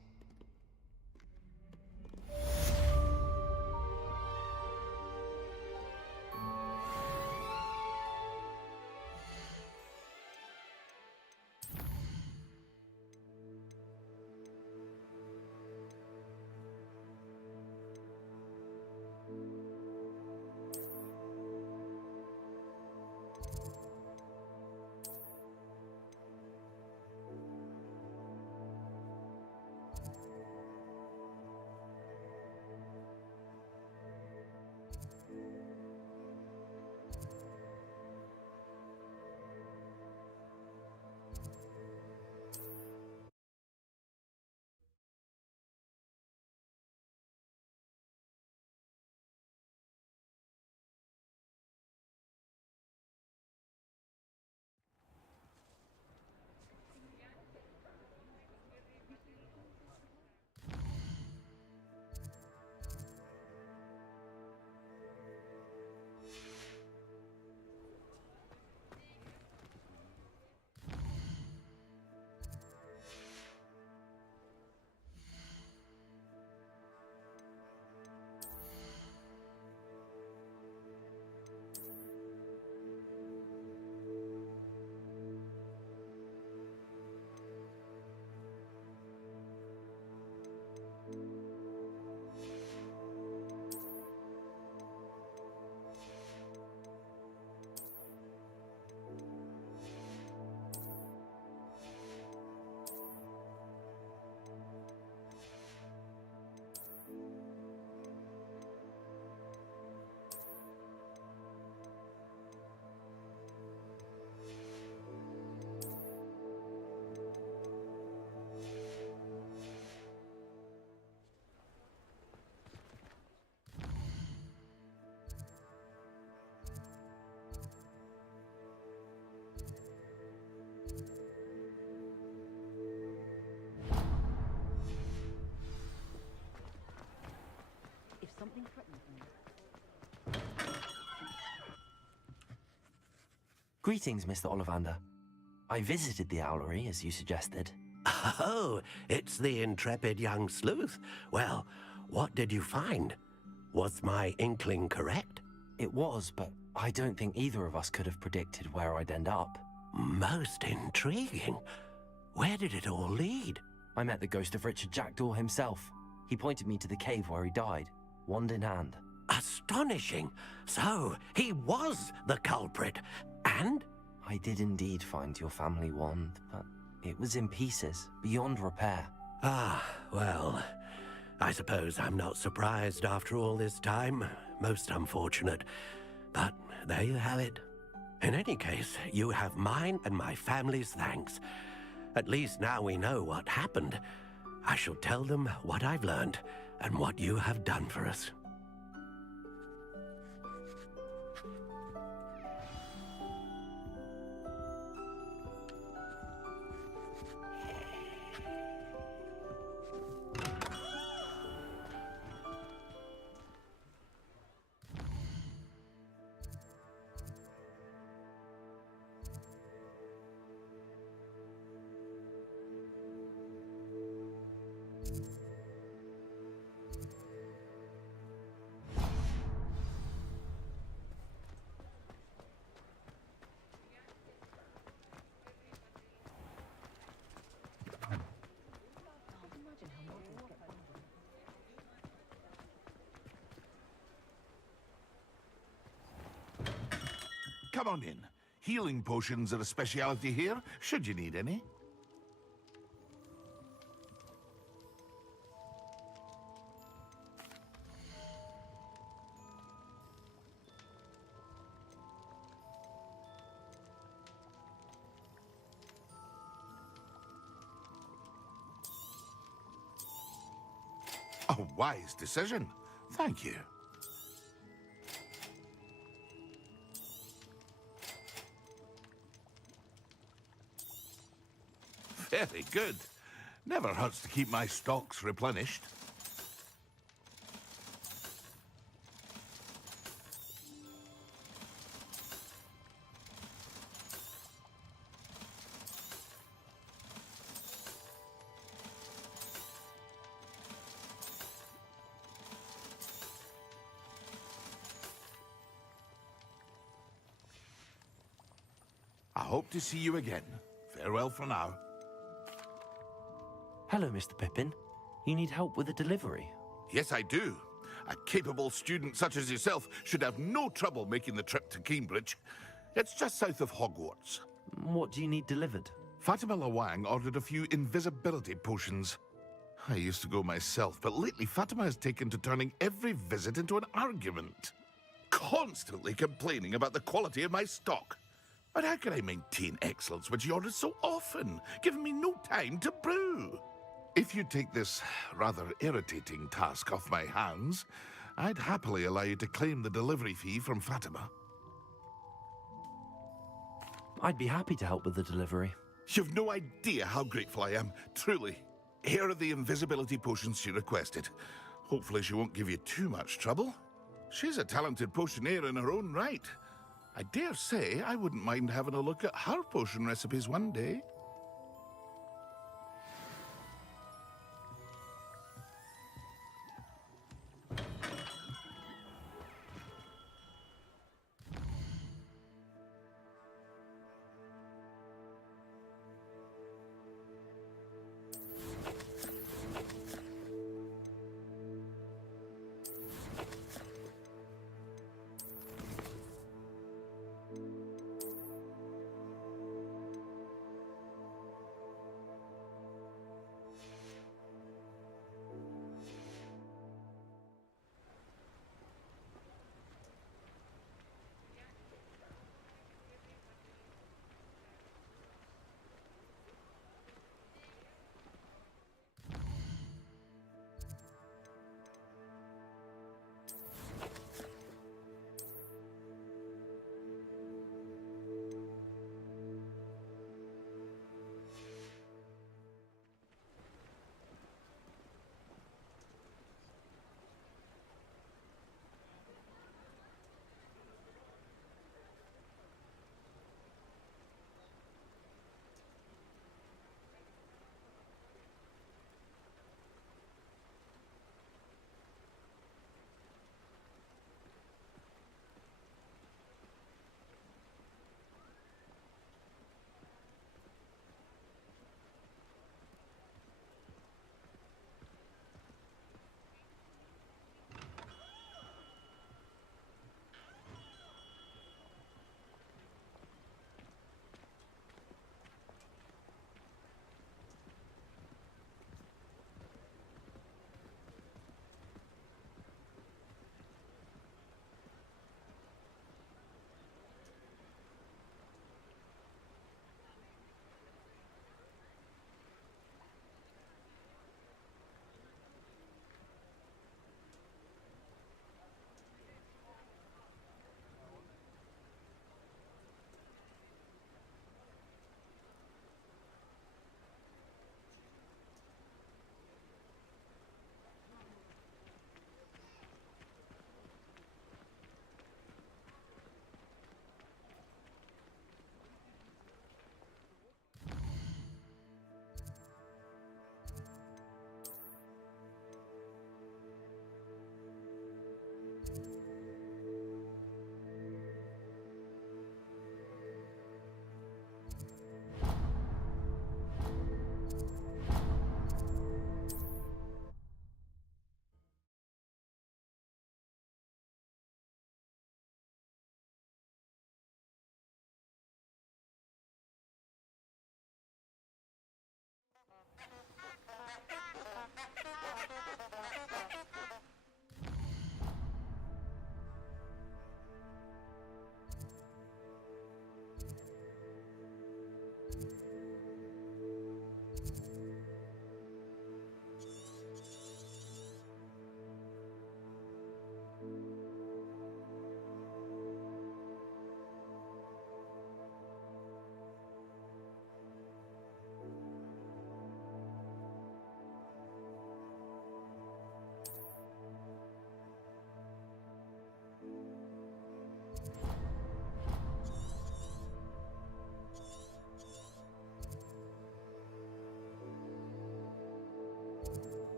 If something threatens them. Greetings, Mr. Ollivander. I visited the Owlery, as you suggested. Oh, it's the intrepid young sleuth. Well, what did you find? Was my inkling correct? It was, but I don't think either of us could have predicted where I'd end up. Most intriguing. Where did it all lead? I met the ghost of Richard Jackdaw himself. He pointed me to the cave where he died, wand in hand. Astonishing. So, he was the culprit. And? I did indeed find your family wand, but it was in pieces, beyond repair. Ah, well, I suppose I'm not surprised after all this time. Most unfortunate. But there you have it. In any case, you have mine and my family's thanks. At least now we know what happened. I shall tell them what I've learned and what you have done for us. come on in. Healing potions are a speciality here, should you need any. A wise decision. Thank you. Very good. Never hurts to keep my stocks replenished. I hope to see you again. Farewell for now. Hello, Mr. Pippin. You need help with a delivery? Yes, I do. A capable student such as yourself should have no trouble making the trip to Cambridge. It's just south of Hogwarts. What do you need delivered? Fatima Lawang ordered a few invisibility potions. I used to go myself, but lately Fatima has taken to turning every visit into an argument. Constantly complaining about the quality of my stock. But how can I maintain excellence when she orders so often, giving me no time to brew? If you take this rather irritating task off my hands, I'd happily allow you to claim the delivery fee from Fatima. I'd be happy to help with the delivery. You've no idea how grateful I am, truly. Here are the invisibility potions she requested. Hopefully she won't give you too much trouble. She's a talented potioneer in her own right. I dare say I wouldn't mind having a look at her potion recipes one day.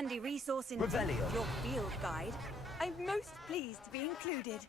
handy resource indeed, Revelio. your field guide. I'm most pleased to be included.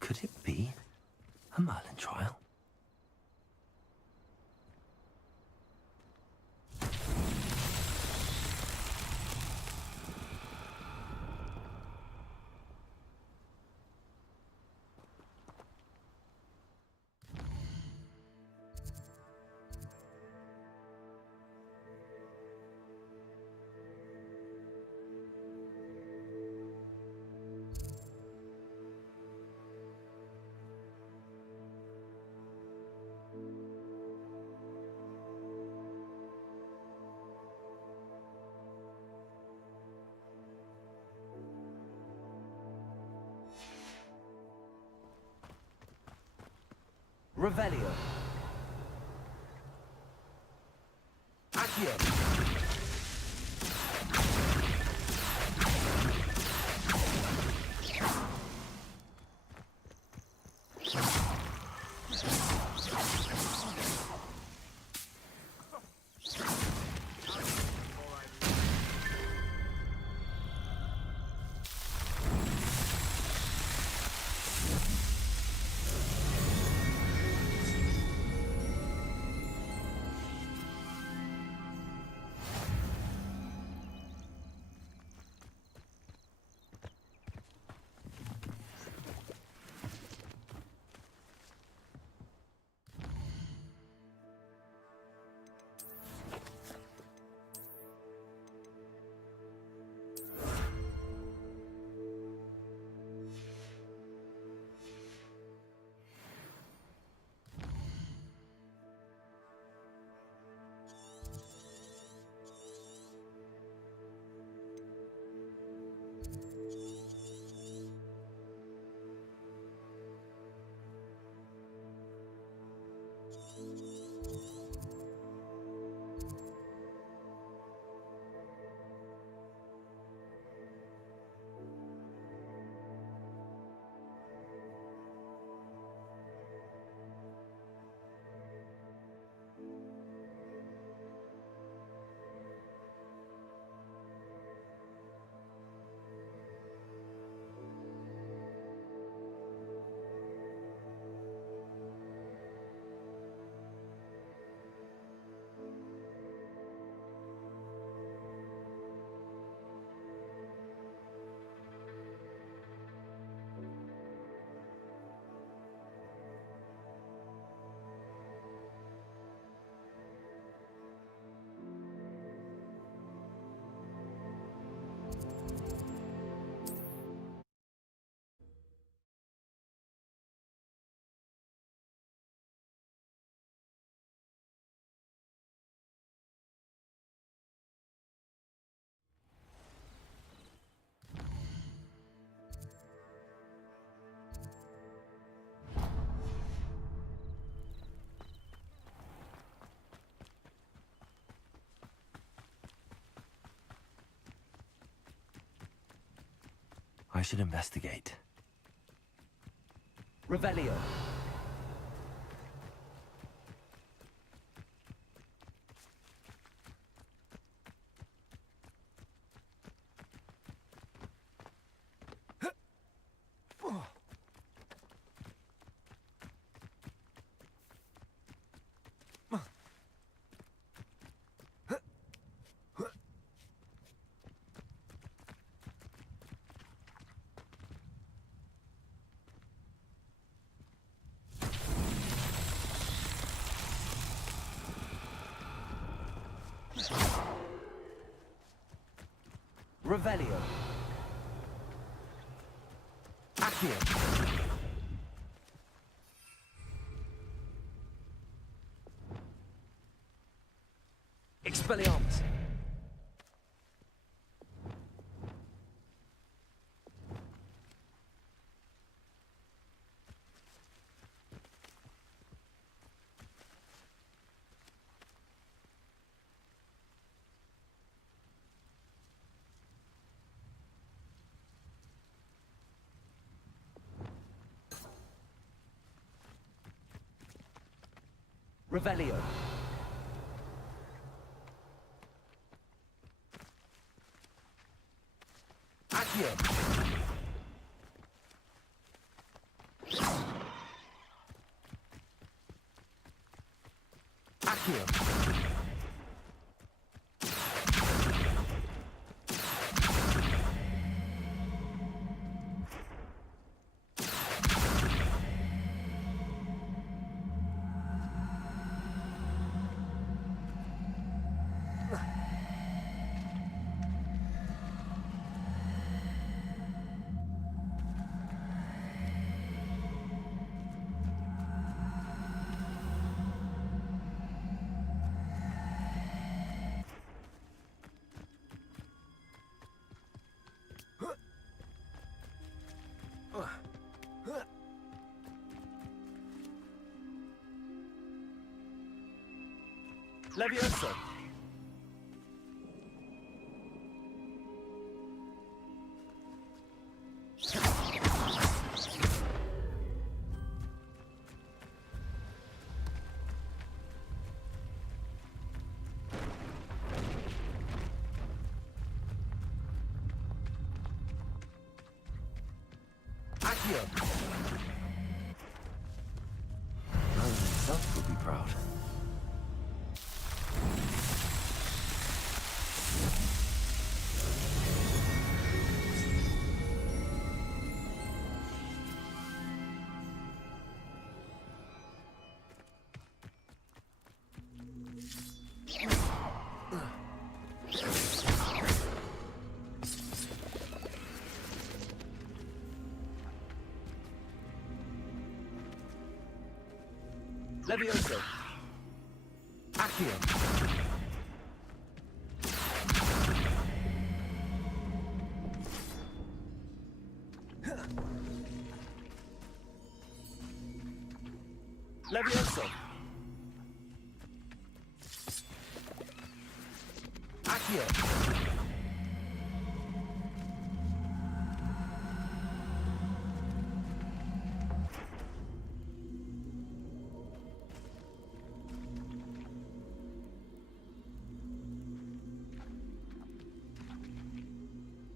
Could it be a Merlin trial? Revelio. Accio. I should investigate. Revelio. Revelio. Accio. Expelliarmus! Revelio. Accio. Accio. Levioso. Accio. Nolan himself will be proud. Levioso. Accio. Levioso. Accio.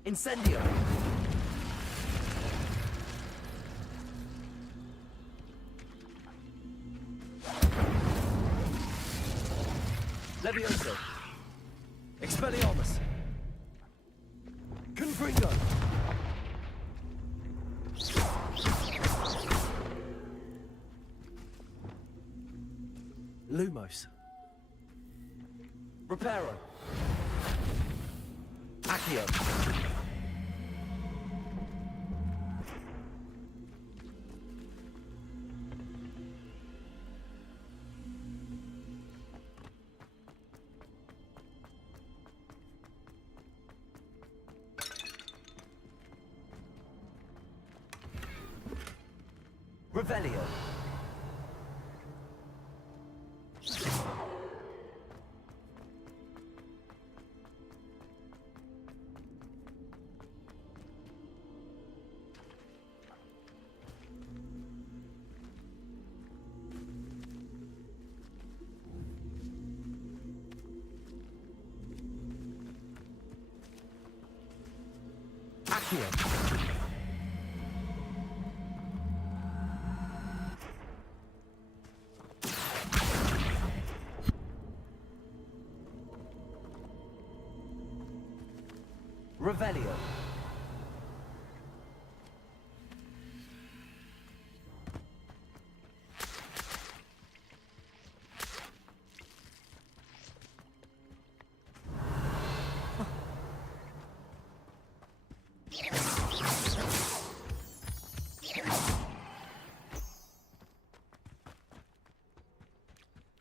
Incendio! Levioso! Expelliarmus! Confringo! Lumos! Reparo! Accio! Revelio. Accio. Revelio.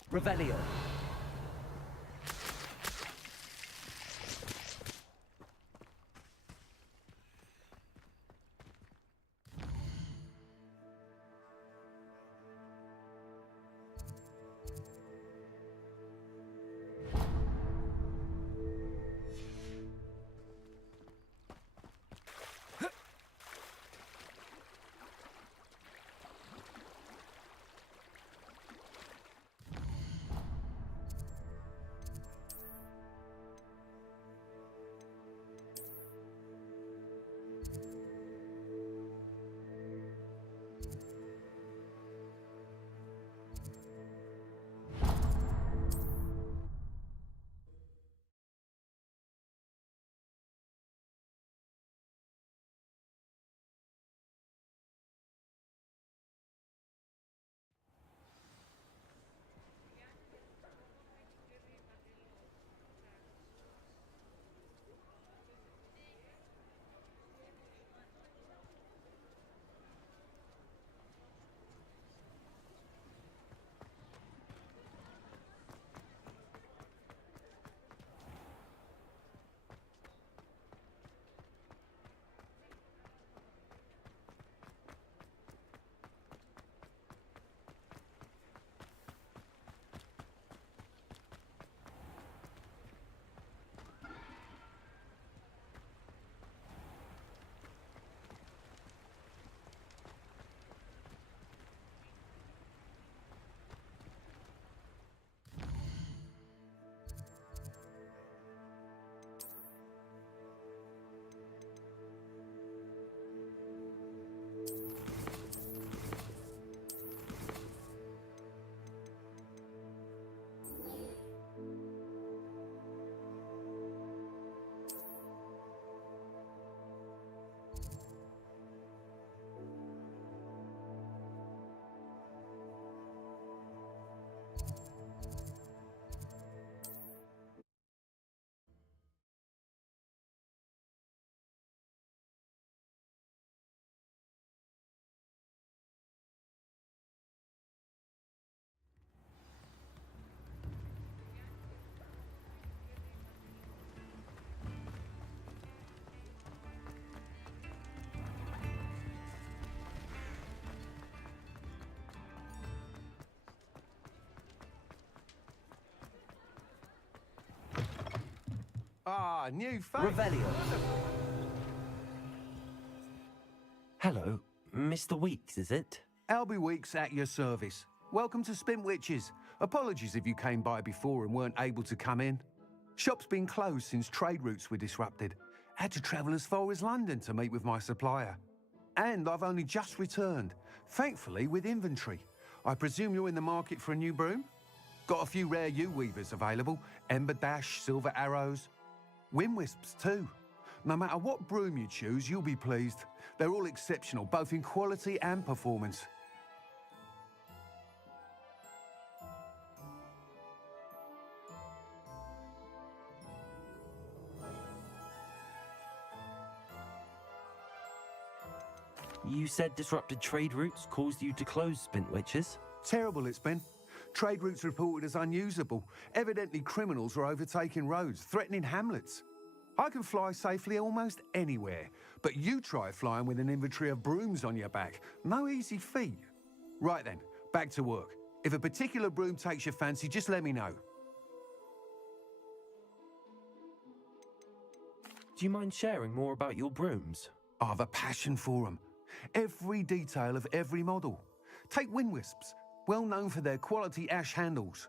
Revelio. Ah, new face. Revelio. Hello, Mr. Weeks, is it? Albie Weeks at your service. Welcome to Spintwitches. Apologies if you came by before and weren't able to come in. Shop's been closed since trade routes were disrupted. Had to travel as far as London to meet with my supplier. And I've only just returned, thankfully with inventory. I presume you're in the market for a new broom? Got a few rare U-weavers available. Ember Dash, Silver Arrows. Wind Wisps too. No matter what broom you choose, you'll be pleased. They're all exceptional, both in quality and performance. You said disrupted trade routes caused you to close Spintwitches? Terrible it's been. Trade routes reported as unusable. Evidently criminals are overtaking roads, threatening hamlets. I can fly safely almost anywhere, but you try flying with an inventory of brooms on your back. No easy feat. Right then, back to work. If a particular broom takes your fancy, just let me know. Do you mind sharing more about your brooms? I've a passion for them. Every detail of every model. Take Wind Wisps, well known for their quality ash handles.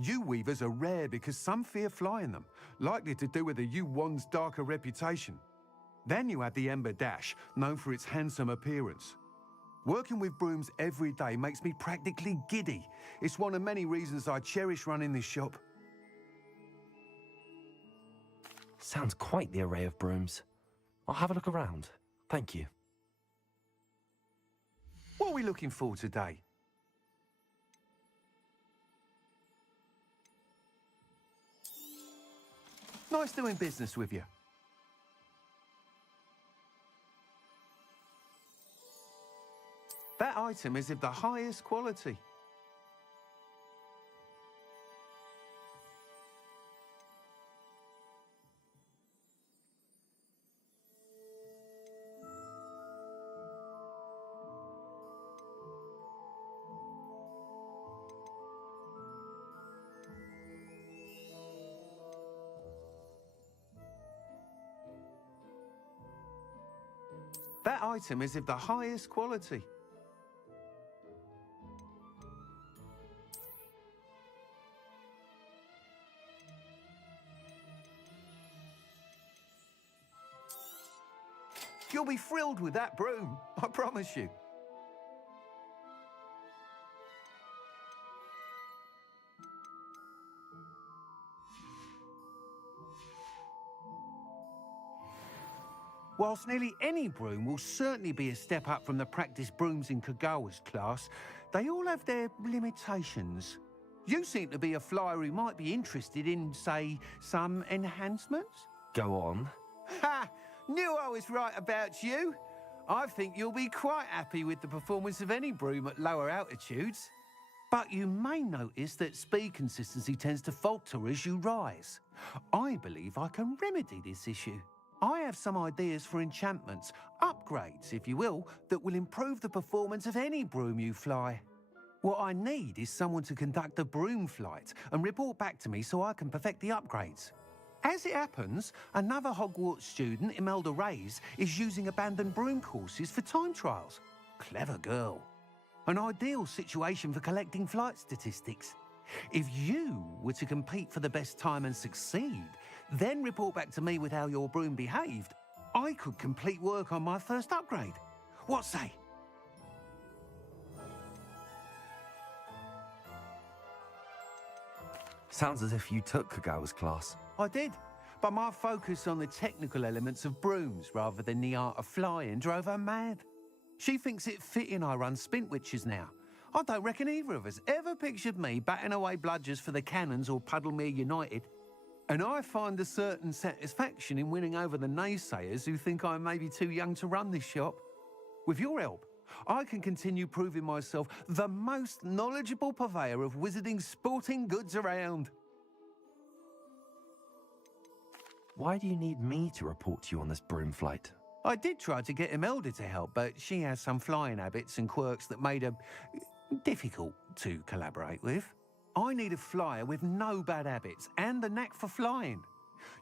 U-weavers are rare because some fear flying them, likely to do with the U-wand's darker reputation. Then you have the Ember Dash, known for its handsome appearance. Working with brooms every day makes me practically giddy. It's one of many reasons I cherish running this shop. Sounds quite the array of brooms. I'll have a look around. Thank you. What are we looking for today? Nice doing business with you. That item is of the highest quality. That item is of the highest quality. You'll be thrilled with that broom, I promise you. Whilst nearly any broom will certainly be a step up from the practice brooms in Kagawa's class, they all have their limitations. You seem to be a flyer who might be interested in, say, some enhancements? Go on. Ha! Knew I was right about you. I think you'll be quite happy with the performance of any broom at lower altitudes. But you may notice that speed consistency tends to falter as you rise. I believe I can remedy this issue. I have some ideas for enchantments, upgrades, if you will, that will improve the performance of any broom you fly. What I need is someone to conduct a broom flight and report back to me so I can perfect the upgrades. As it happens, another Hogwarts student, Imelda Reyes, is using abandoned broom courses for time trials. Clever girl. An ideal situation for collecting flight statistics. If you were to compete for the best time and succeed, then report back to me with how your broom behaved, I could complete work on my first upgrade. What say? Sounds as if you took Kagawa's class. I did, but my focus on the technical elements of brooms rather than the art of flying drove her mad. She thinks it fitting I run Spintwitches now. I don't reckon either of us ever pictured me batting away bludgers for the Cannons or Puddlemere United. And I find a certain satisfaction in winning over the naysayers who think I may be too young to run this shop. With your help, I can continue proving myself the most knowledgeable purveyor of wizarding sporting goods around. Why do you need me to report to you on this broom flight? I did try to get Imelda to help, but she has some flying habits and quirks that made her difficult to collaborate with. I need a flyer with no bad habits and the knack for flying.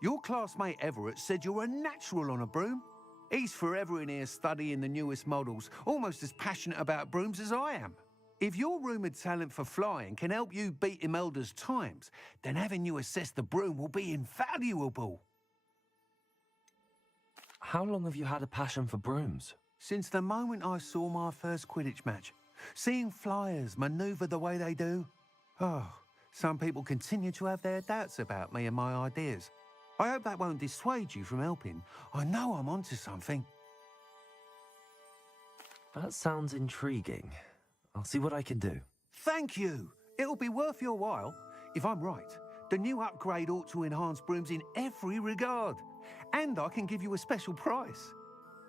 Your classmate Everett said you're a natural on a broom. He's forever in here studying the newest models, almost as passionate about brooms as I am. If your rumoured talent for flying can help you beat Imelda's times, then having you assess the broom will be invaluable. How long have you had a passion for brooms? Since the moment I saw my first Quidditch match. Seeing flyers manoeuvre the way they do. Oh, some people continue to have their doubts about me and my ideas. I hope that won't dissuade you from helping. I know I'm onto something. That sounds intriguing. I'll see what I can do. Thank you. It'll be worth your while. If I'm right, the new upgrade ought to enhance brooms in every regard. And I can give you a special price.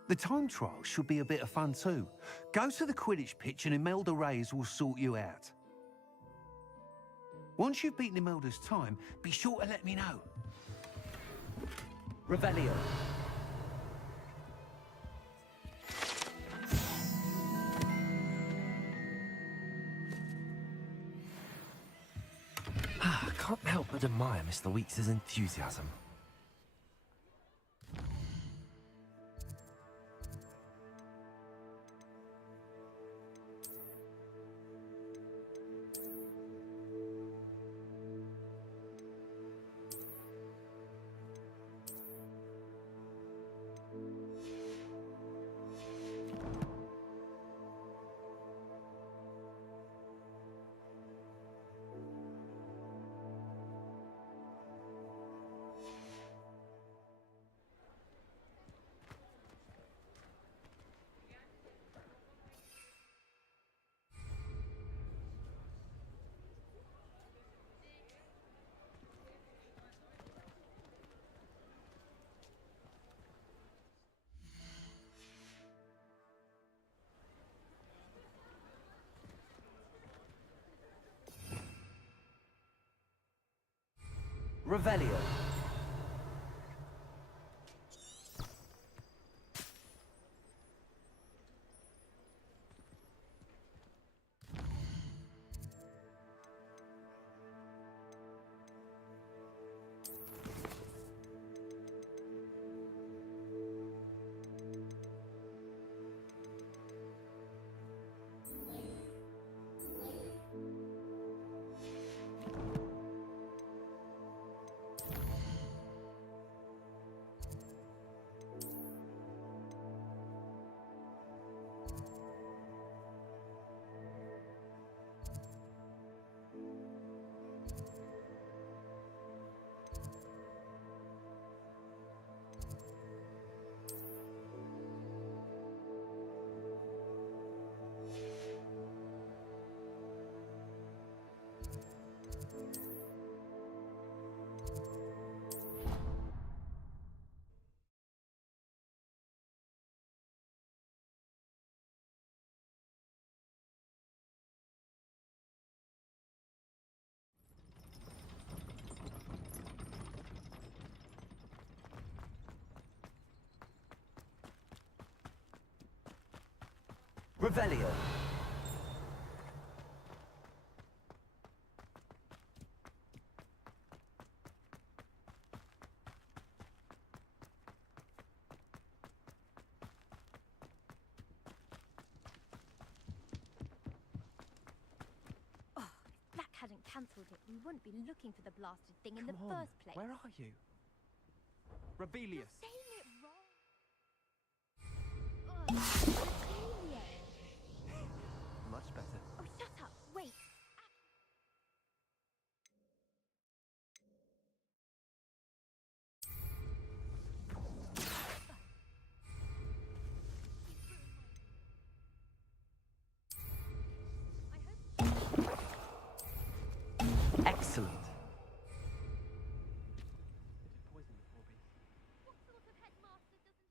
The time trial should be a bit of fun too. Go to the Quidditch pitch and Imelda Reyes will sort you out. Once you've beaten Imelda's time, be sure to let me know. Revelio. I can't help but admire Mr. Weeks' enthusiasm. Revelio. Revelio. Oh, if Black hadn't cancelled it, we wouldn't be looking for the blasted thing in the Come on, first place. where are you? Rebellious. You're saying it wrong. Ugh, Much better. oh, shut up. Wait. Excellent. What sort of headmaster doesn't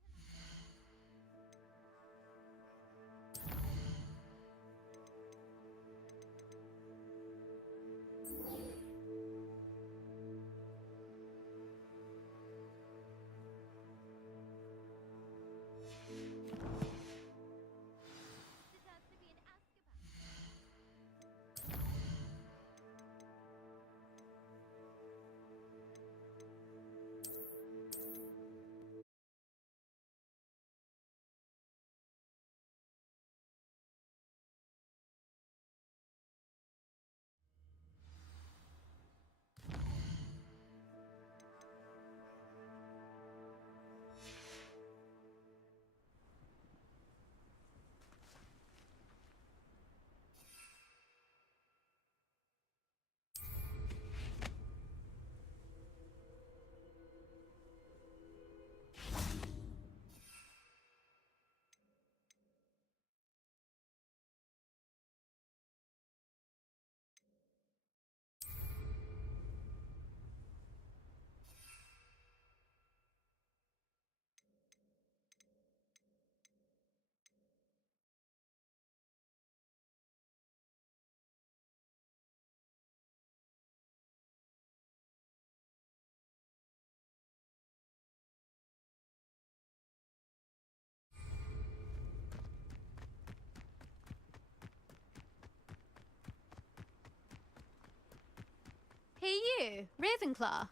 Hey you, Ravenclaw.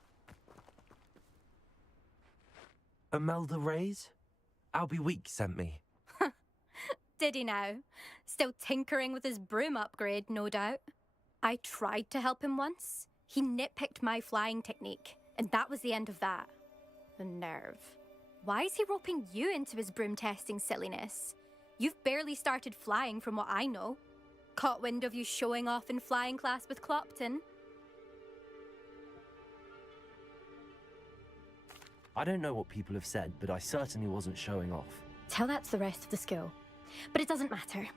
Imelda Reyes? Albie Week sent me. Did he now? Still tinkering with his broom upgrade, no doubt. I tried to help him once. He nitpicked my flying technique, and that was the end of that. The nerve. Why is he roping you into his broom testing silliness? You've barely started flying from what I know. Caught wind of you showing off in flying class with Clopton. I don't know what people have said, but I certainly wasn't showing off. Tell that to the rest of the school. But it doesn't matter.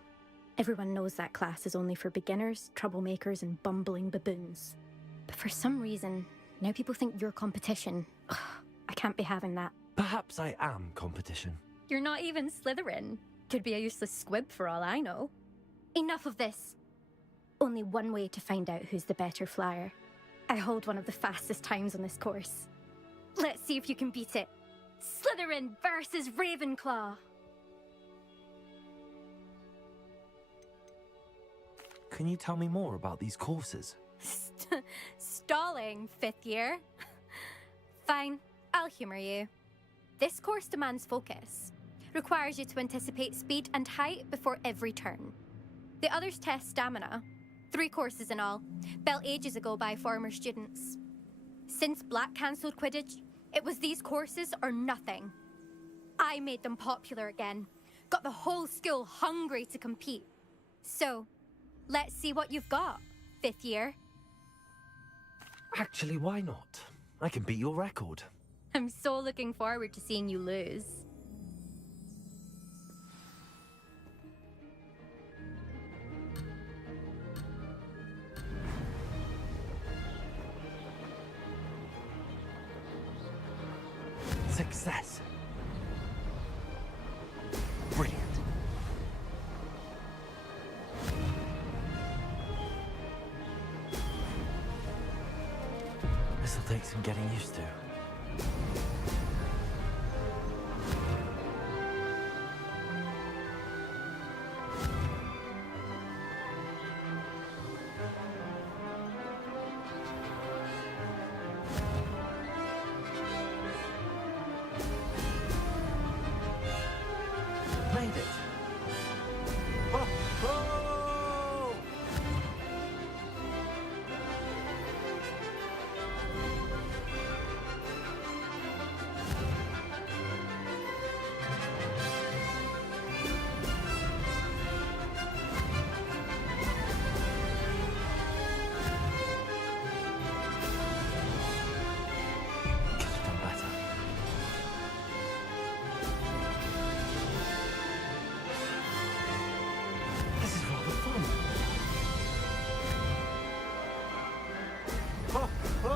Everyone knows that class is only for beginners, troublemakers, and bumbling baboons. But for some reason, now people think you're competition. Ugh, I can't be having that. Perhaps I am competition. You're not even Slytherin. Could be a useless squib for all I know. Enough of this. Only one way to find out who's the better flyer. I hold one of the fastest times on this course. Let's see if you can beat it. Slytherin versus Ravenclaw. Can you tell me more about these courses? Stalling, 5th year. Fine, I'll humor you. This course demands focus. Requires you to anticipate speed and height before every turn. The others test stamina. 3 courses in all, built ages ago by former students. Since Black cancelled Quidditch, it was these courses or nothing. I made them popular again. Got the whole school hungry to compete. So, let's see what you've got, 5th year. Actually, why not? I can beat your record. I'm so looking forward to seeing you lose. Success. Brilliant. This'll take some getting used to. Made it. Ho, ho! Could have done better. This is rather fun. Ho, ho!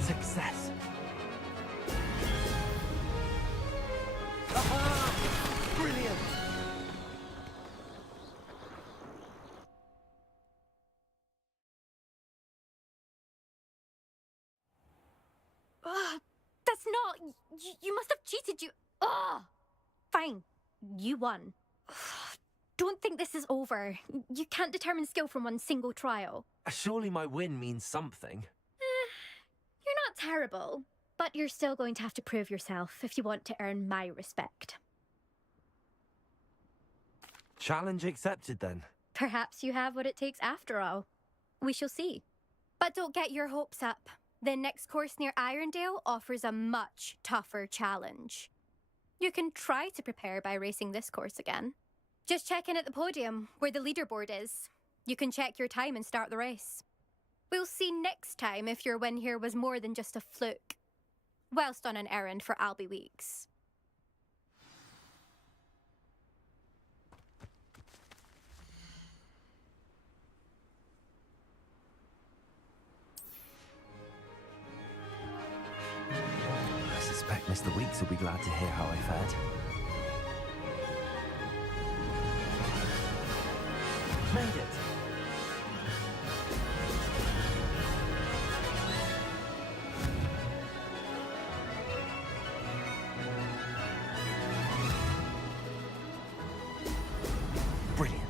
Success. Aha! Brilliant! That's not... You must have cheated, you... Ugh! Fine. You won. Don't think this is over. You can't determine skill from one single trial. Surely my win means something. You're not terrible, but you're still going to have to prove yourself if you want to earn my respect. Challenge accepted then. Perhaps you have what it takes after all. We shall see. But don't get your hopes up. The next course near Irondale offers a much tougher challenge. You can try to prepare by racing this course again. Just check in at the podium, where the leaderboard is. You can check your time and start the race. We'll see next time if your win here was more than just a fluke, whilst on an errand for Albie Weeks. I suspect Mr. Weeks will be glad to hear how I fared. Made it! Brilliant.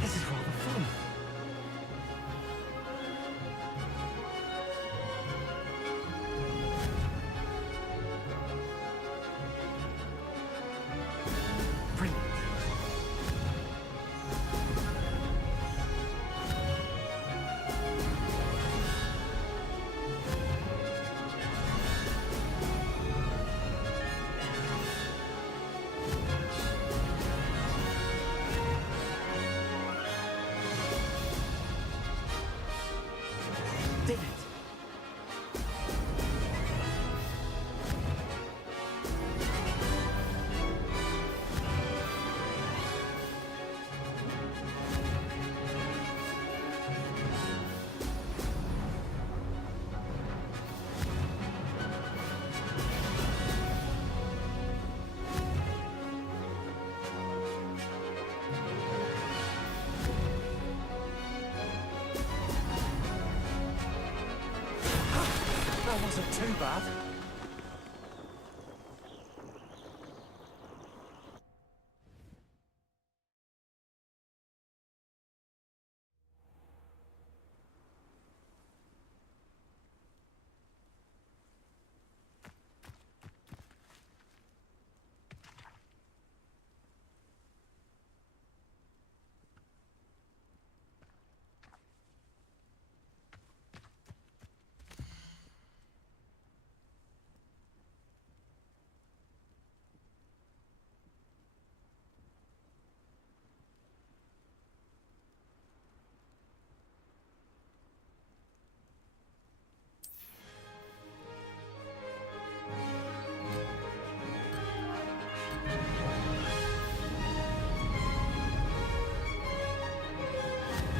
This is rather fun. Brilliant. Did it. That wasn't too bad.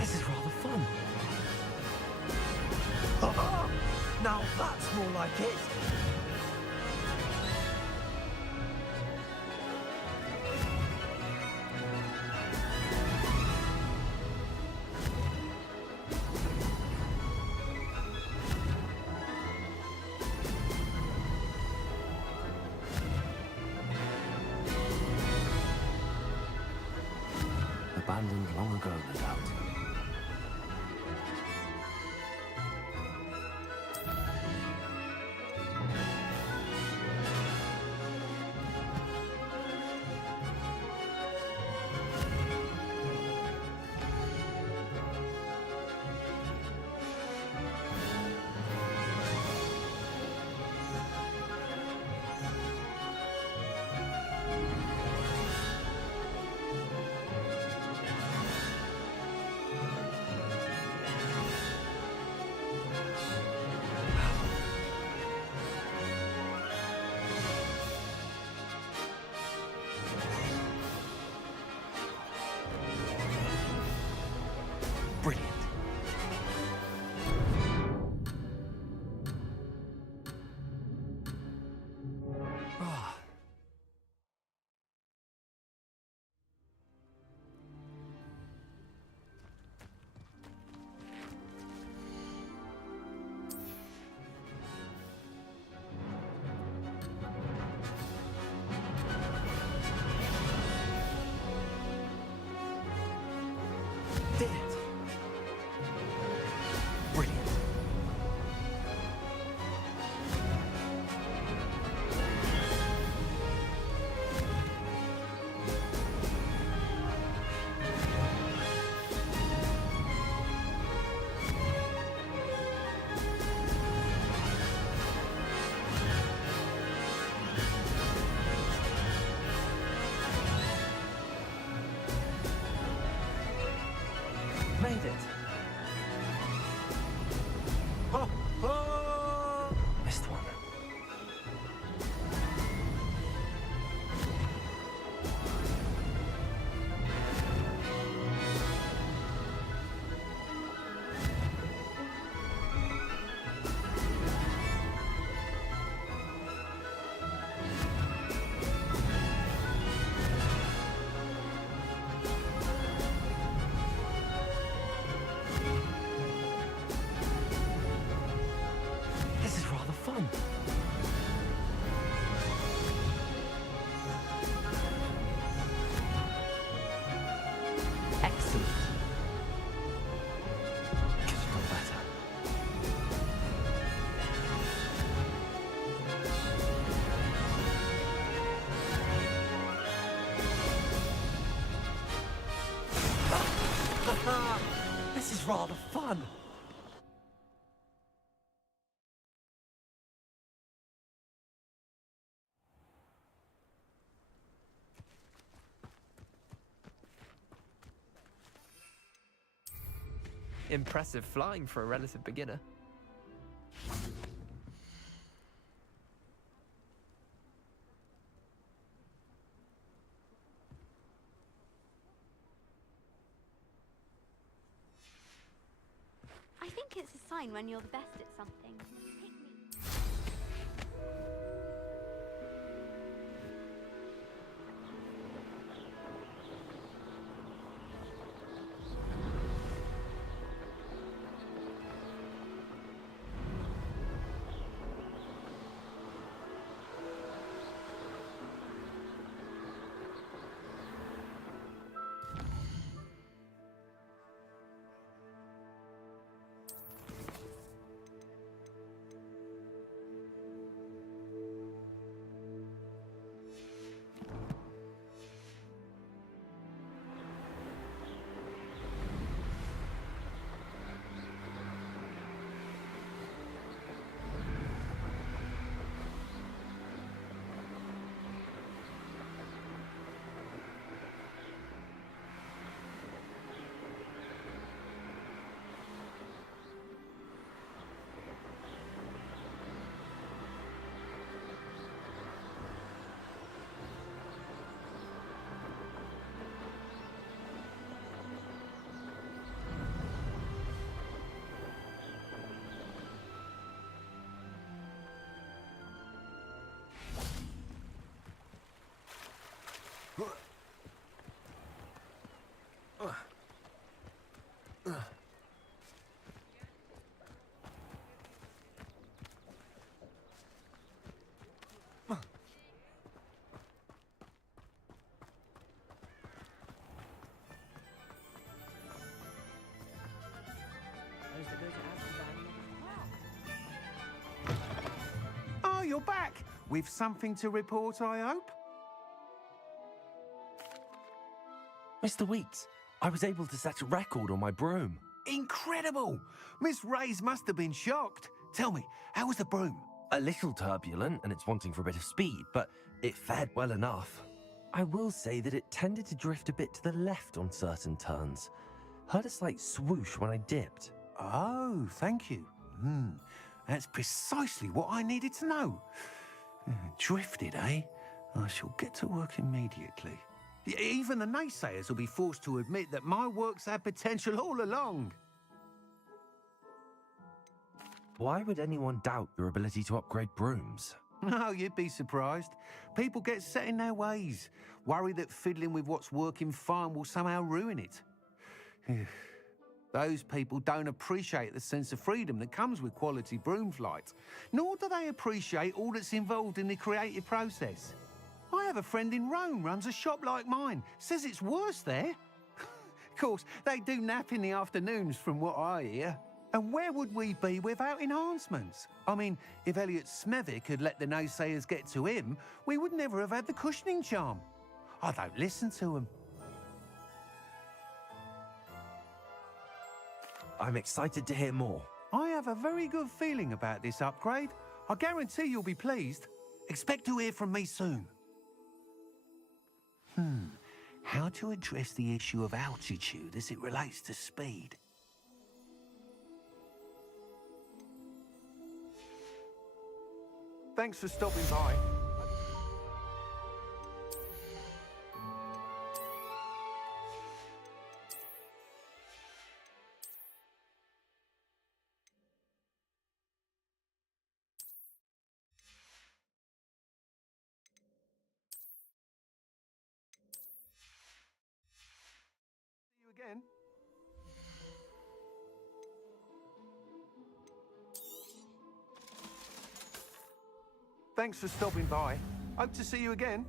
This is rather fun. Now that's more like it. Abandoned long ago, no doubt. Oh, oh! Missed one. This is rather fun. Excellent. Could have done better. This is rather fun. Impressive flying for a relative beginner. I think it's a sign when you're the best at something. Pick me. Oh, you're back! With something to report, I hope? Mr. Weeks, I was able to set a record on my broom. Incredible! Miss Ray's must have been shocked. Tell me, how was the broom? A little turbulent, and it's wanting for a bit of speed, but it fared well enough. I will say that it tended to drift a bit to the left on certain turns. Heard a slight swoosh when I dipped. Oh, thank you. That's precisely what I needed to know. Drifted, eh? I shall get to work immediately. Even the naysayers will be forced to admit that my work's had potential all along. Why would anyone doubt your ability to upgrade brooms? No, you'd be surprised. People get set in their ways, worry that fiddling with what's working fine will somehow ruin it. Those people don't appreciate the sense of freedom that comes with quality broom flight, nor do they appreciate all that's involved in the creative process. I have a friend in Rome runs a shop like mine, says it's worse there. Of course, they do nap in the afternoons from what I hear. And where would we be without enhancements? I mean, if Elliot Smethwick had let the naysayers get to him, we would never have had the cushioning charm. I don't listen to them. I'm excited to hear more. I have a very good feeling about this upgrade. I guarantee you'll be pleased. Expect to hear from me soon. How to address the issue of altitude as it relates to speed? Thanks for stopping by. See you again. Thanks for stopping by. Hope to see you again.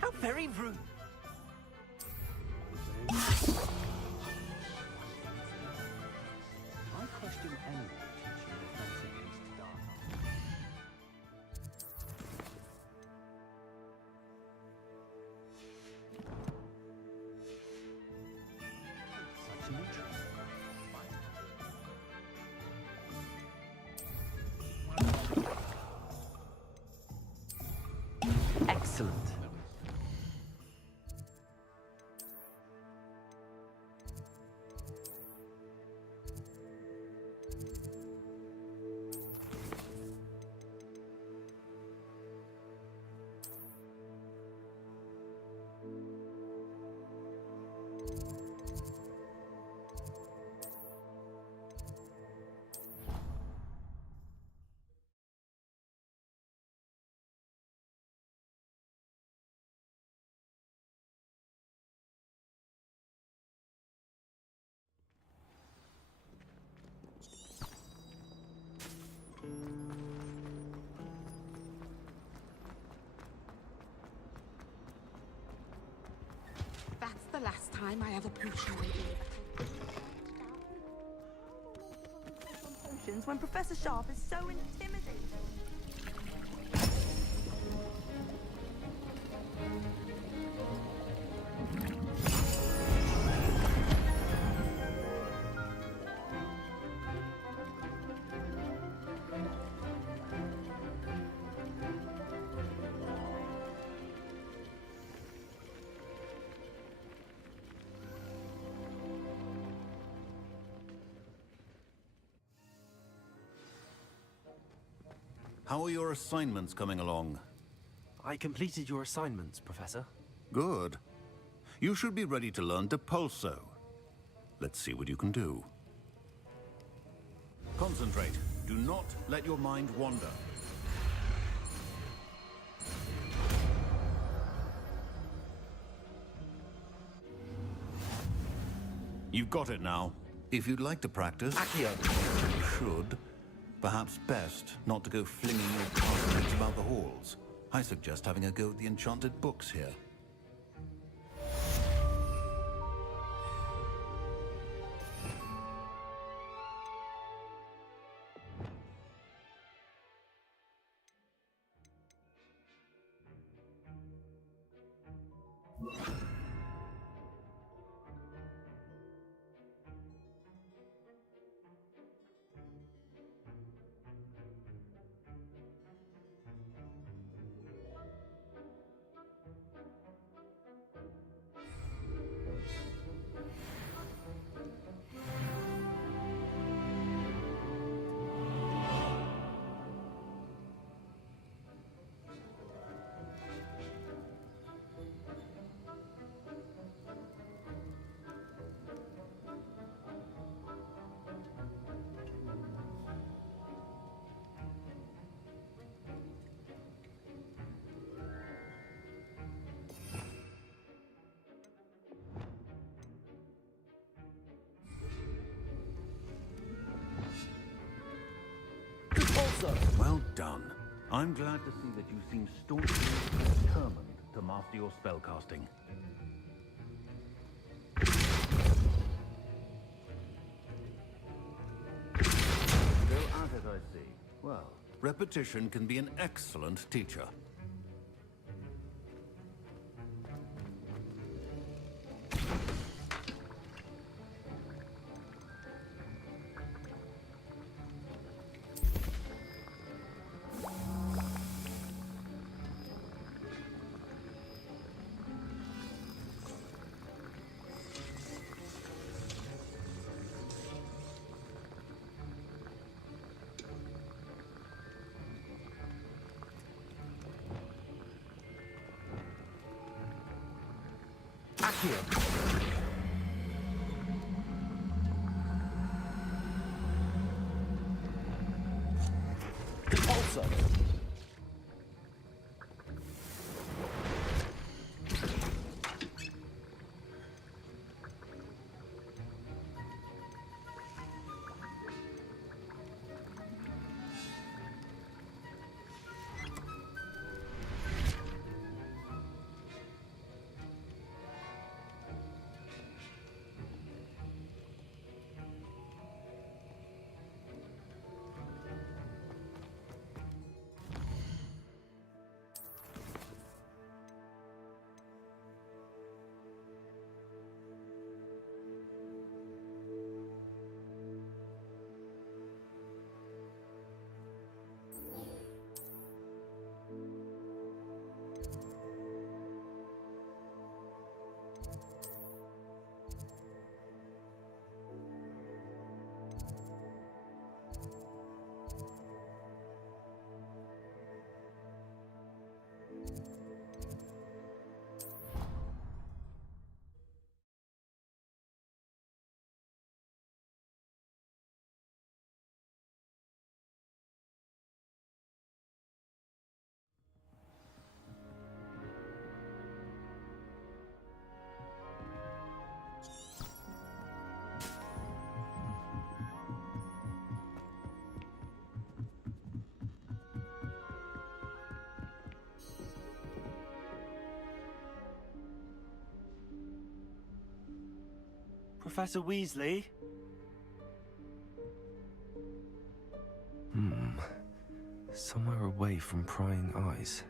How very rude. I question anyone teaching defensive to data. Such an interest. Excellent. That's the last time I ever pushed my potions when Professor Sharp is so intimidating. How are your assignments coming along? I completed your assignments, Professor. Good. You should be ready to learn Depulso. Let's see what you can do. Concentrate. Do not let your mind wander. You've got it now. If you'd like to practice, Accio. you should. Perhaps best not to go flinging your cartridge about the halls. I suggest having a go at the enchanted books here. Well done. I'm glad to see that you seem staunchly determined to master your spellcasting. Still at it, I see. Well, Repetition can be an excellent teacher. Repulsor! Professor Weasley? Somewhere away from prying eyes.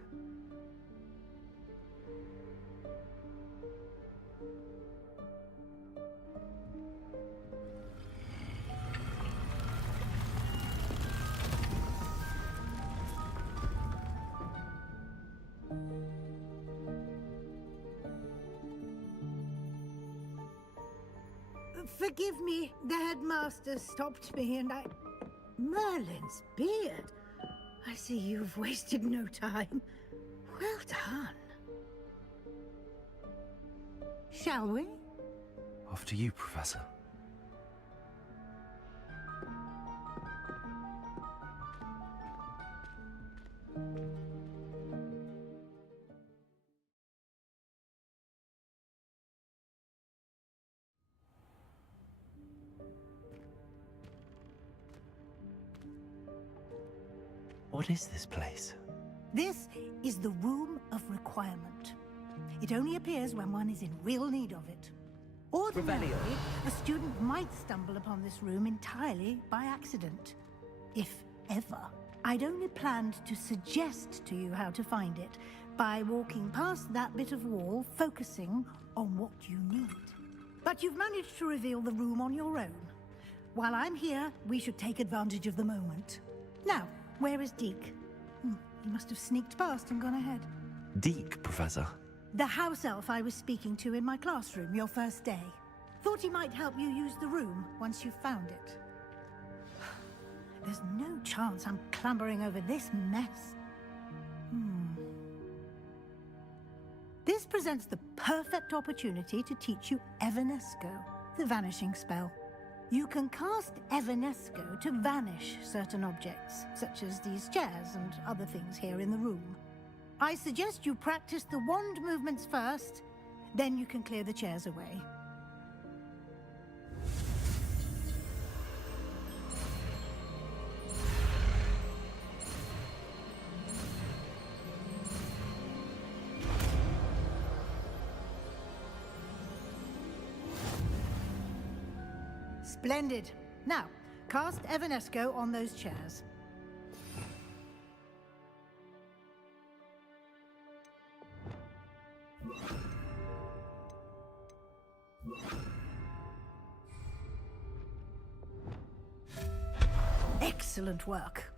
Forgive me, the headmaster stopped me and I... Merlin's beard. I see you've wasted no time. Well done. Shall we? After you, Professor. What is this place? This is the Room of Requirement. It only appears when one is in real need of it. Ordinarily, a student might stumble upon this room entirely by accident. If ever. I'd only planned to suggest to you how to find it by walking past that bit of wall, focusing on what you need. But you've managed to reveal the room on your own. While I'm here, we should take advantage of the moment. Now, where is Deke? He must have sneaked past and gone ahead. Deke, Professor. The house elf I was speaking to in my classroom your first day. Thought he might help you use the room once you've found it. There's no chance I'm clambering over this mess. This presents the perfect opportunity to teach you Evanesco, the vanishing spell. You can cast Evanesco to vanish certain objects, such as these chairs and other things here in the room. I suggest you practice the wand movements first, then you can clear the chairs away. Splendid. Now, cast Evanesco on those chairs. Excellent work.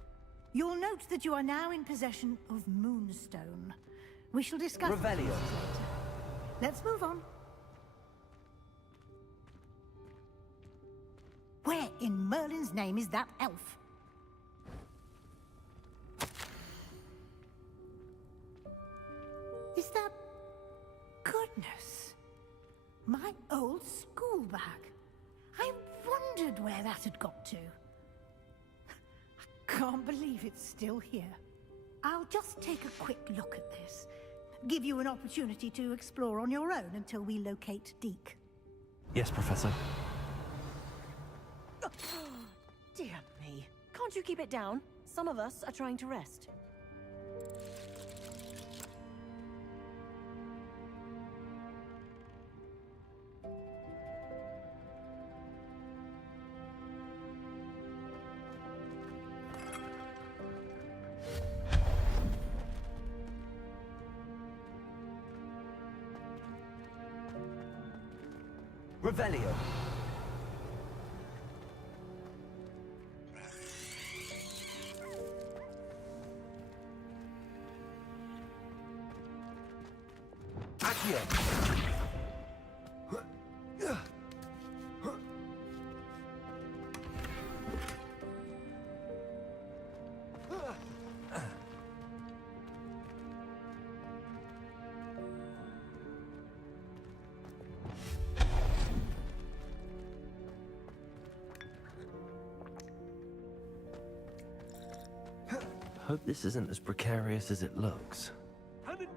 You'll note that you are now in possession of Moonstone. We shall discuss this Revelio. later. Let's move on. Where in Merlin's name is that elf? Is that... Goodness. My old school bag. I wondered where that had got to. I can't believe it's still here. I'll just take a quick look at this. Give you an opportunity to explore on your own until we locate Deke. Yes, Professor. Dear me. Can't you keep it down? Some of us are trying to rest. Revelio. Accio. Hope this isn't as precarious as it looks.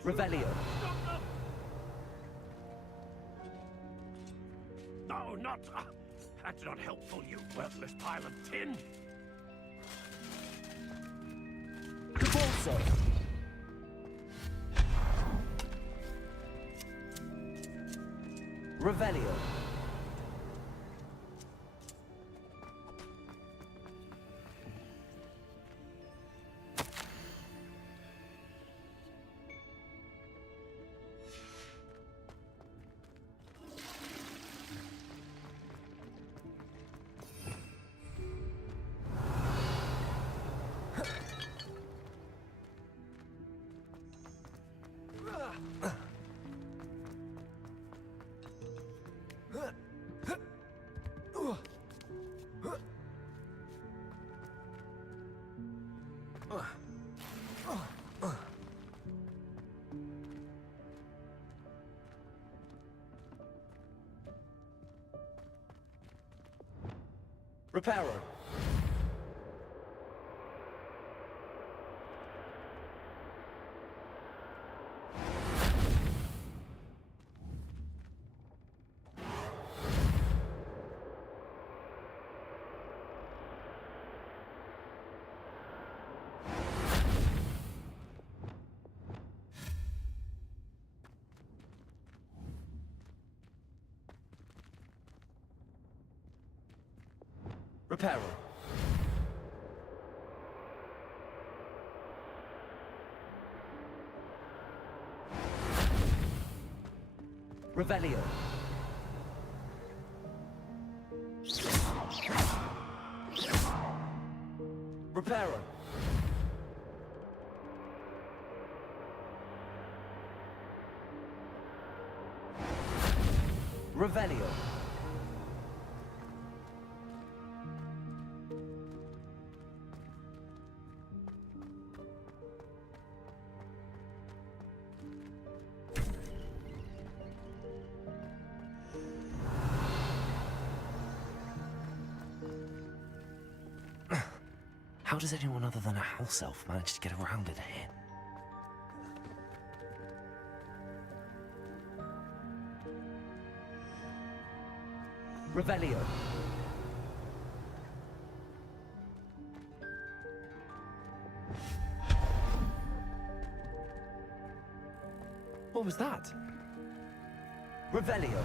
Revelio. No, not... that's not helpful, you worthless pile of tin. Cabalso. Revelio. Reparo. Reparo. Revelio. Reparo. Revelio. How does anyone other than a house elf manage to get around in here? Revelio. What was that? Revelio.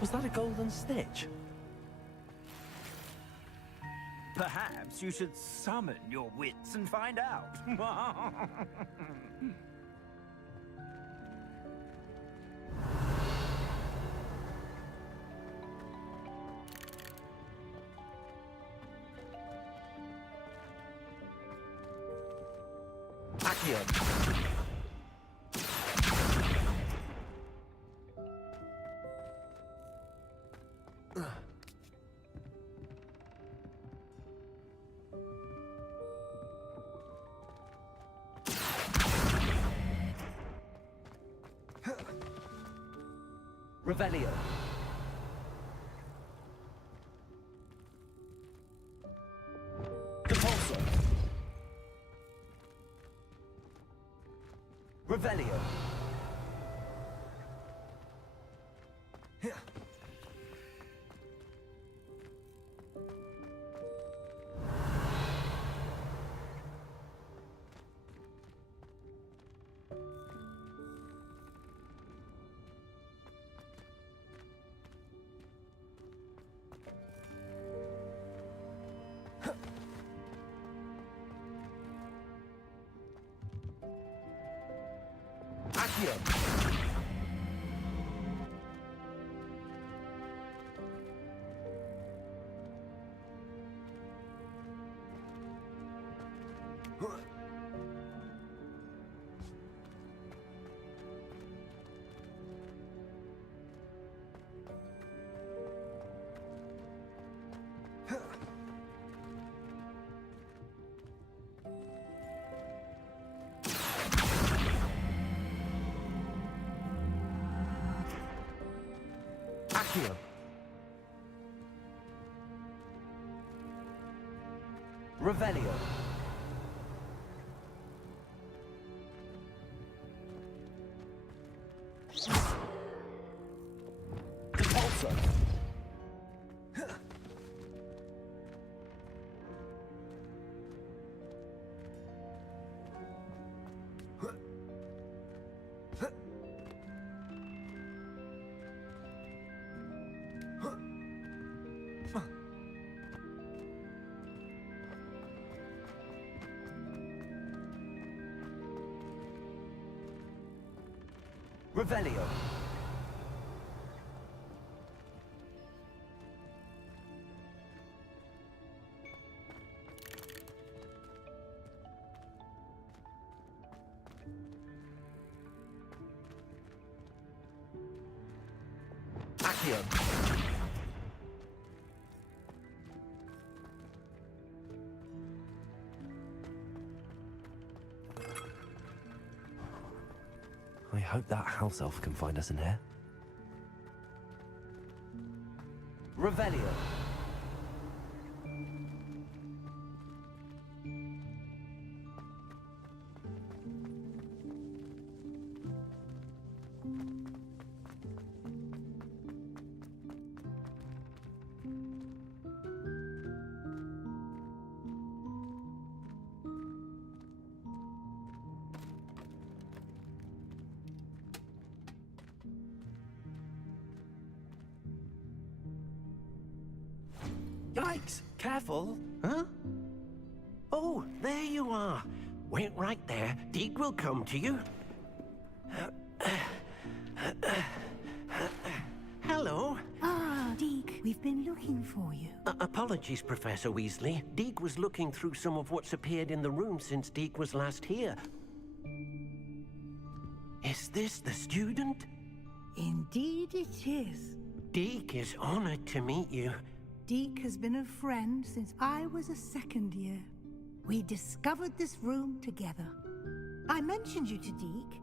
Was that a golden snitch? Perhaps you should summon your wits and find out. Accio. Revelio. Compulsor. Revelio. Accio. Accio. Revelio. Compulsor. Revelio. Accio. I hope that house elf can find us in here. Revelio. Yikes! Careful! Huh? Oh, there you are. Wait right there. Deke will come to you. Hello. Ah, Deke, we've been looking for you. Apologies, Professor Weasley. Deke was looking through some of what's appeared in the room since Deke was last here. Is this the student? Indeed it is. Deke is honored to meet you. Deke has been a friend since I was a second year. We discovered this room together. I mentioned you to Deke.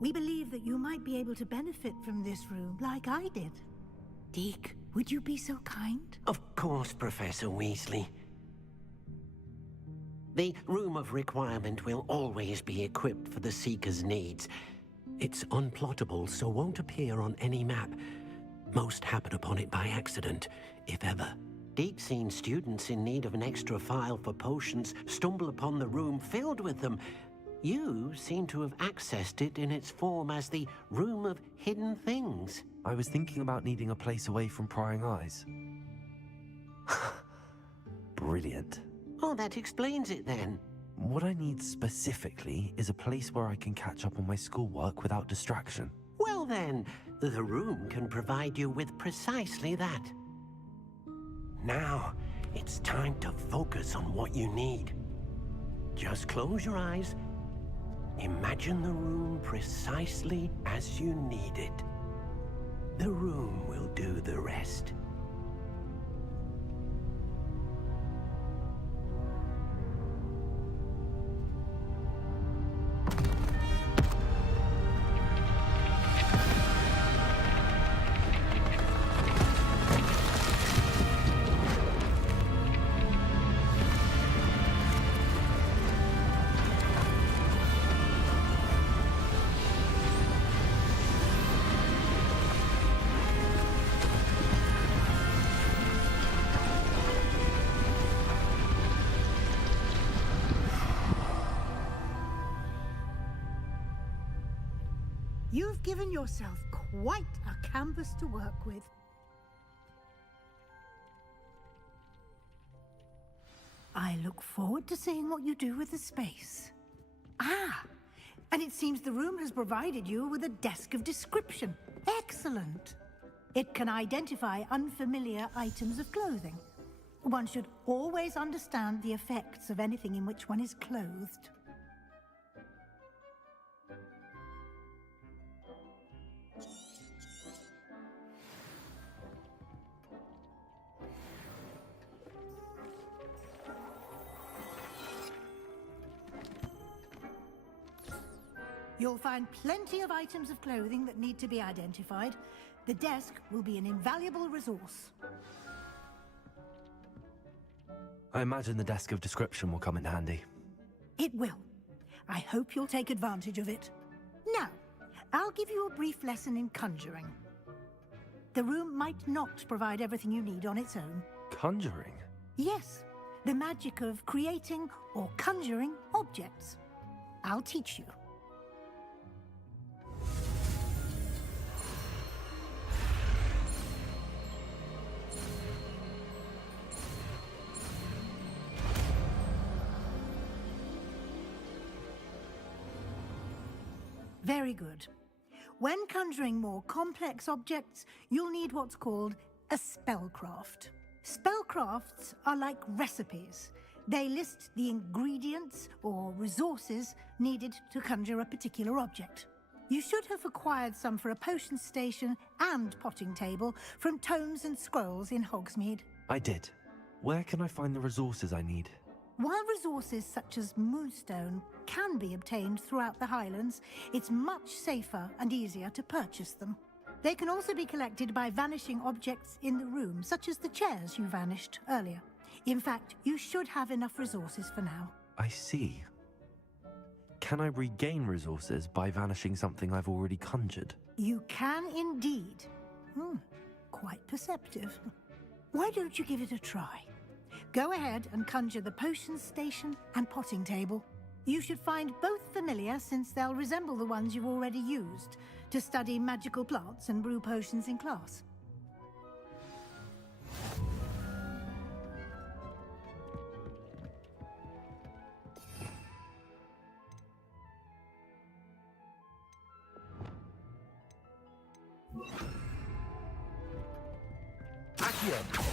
We believe that you might be able to benefit from this room like I did. Deke, would you be so kind? Of course, Professor Weasley. The Room of Requirement will always be equipped for the Seeker's needs. It's unplottable, so won't appear on any map. Most happen upon it by accident, if ever. Deke's seen students in need of an extra file for potions stumble upon the room filled with them. You seem to have accessed it in its form as the Room of Hidden Things. I was thinking about needing a place away from prying eyes. brilliant. Oh, that explains it then. What I need specifically is a place where I can catch up on my schoolwork without distraction. Well then, the room can provide you with precisely that. Now, it's time to focus on what you need. Just close your eyes. Imagine the room precisely as you need it. The room will do the rest. You've given yourself quite a canvas to work with. I look forward to seeing what you do with the space. Ah, and it seems the room has provided you with a desk of description. Excellent. It can identify unfamiliar items of clothing. One should always understand the effects of anything in which one is clothed. You'll find plenty of items of clothing that need to be identified. The desk will be an invaluable resource. I imagine the desk of description will come in handy. It will. I hope you'll take advantage of it. Now, I'll give you a brief lesson in conjuring. The room might not provide everything you need on its own. Conjuring? Yes, the magic of creating or conjuring objects. I'll teach you. Very good. When conjuring more complex objects, you'll need what's called a spellcraft. Spellcrafts are like recipes. They list the ingredients or resources needed to conjure a particular object. You should have acquired some for a potion station and potting table from tomes and scrolls in Hogsmeade. I did. Where can I find the resources I need? While resources such as moonstone can be obtained throughout the Highlands, it's much safer and easier to purchase them. They can also be collected by vanishing objects in the room, such as the chairs you vanished earlier. In fact, you should have enough resources for now. I see. Can I regain resources by vanishing something I've already conjured? You can indeed. Quite perceptive. Why don't you give it a try? Go ahead and conjure the potion station and potting table. You should find both familiar, since they'll resemble the ones you've already used to study magical plants and brew potions in class. Accio!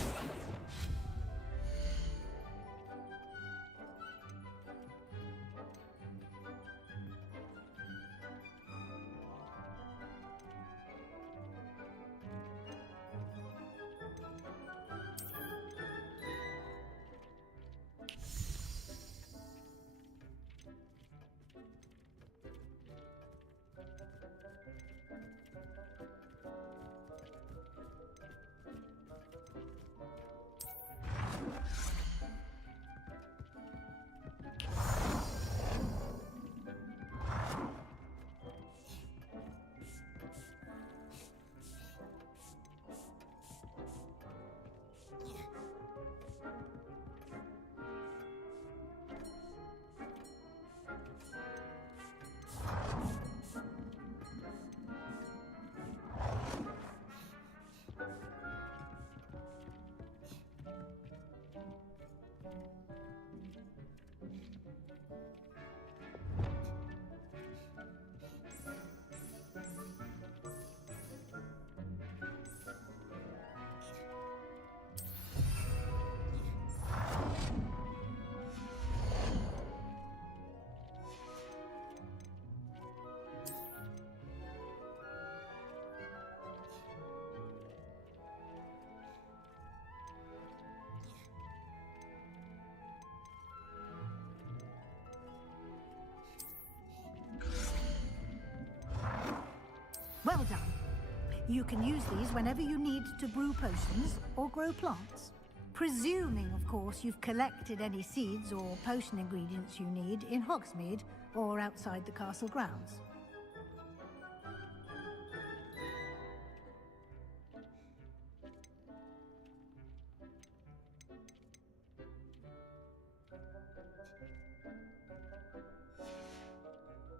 You can use these whenever you need to brew potions or grow plants. Presuming, of course, you've collected any seeds or potion ingredients you need in Hogsmeade or outside the castle grounds.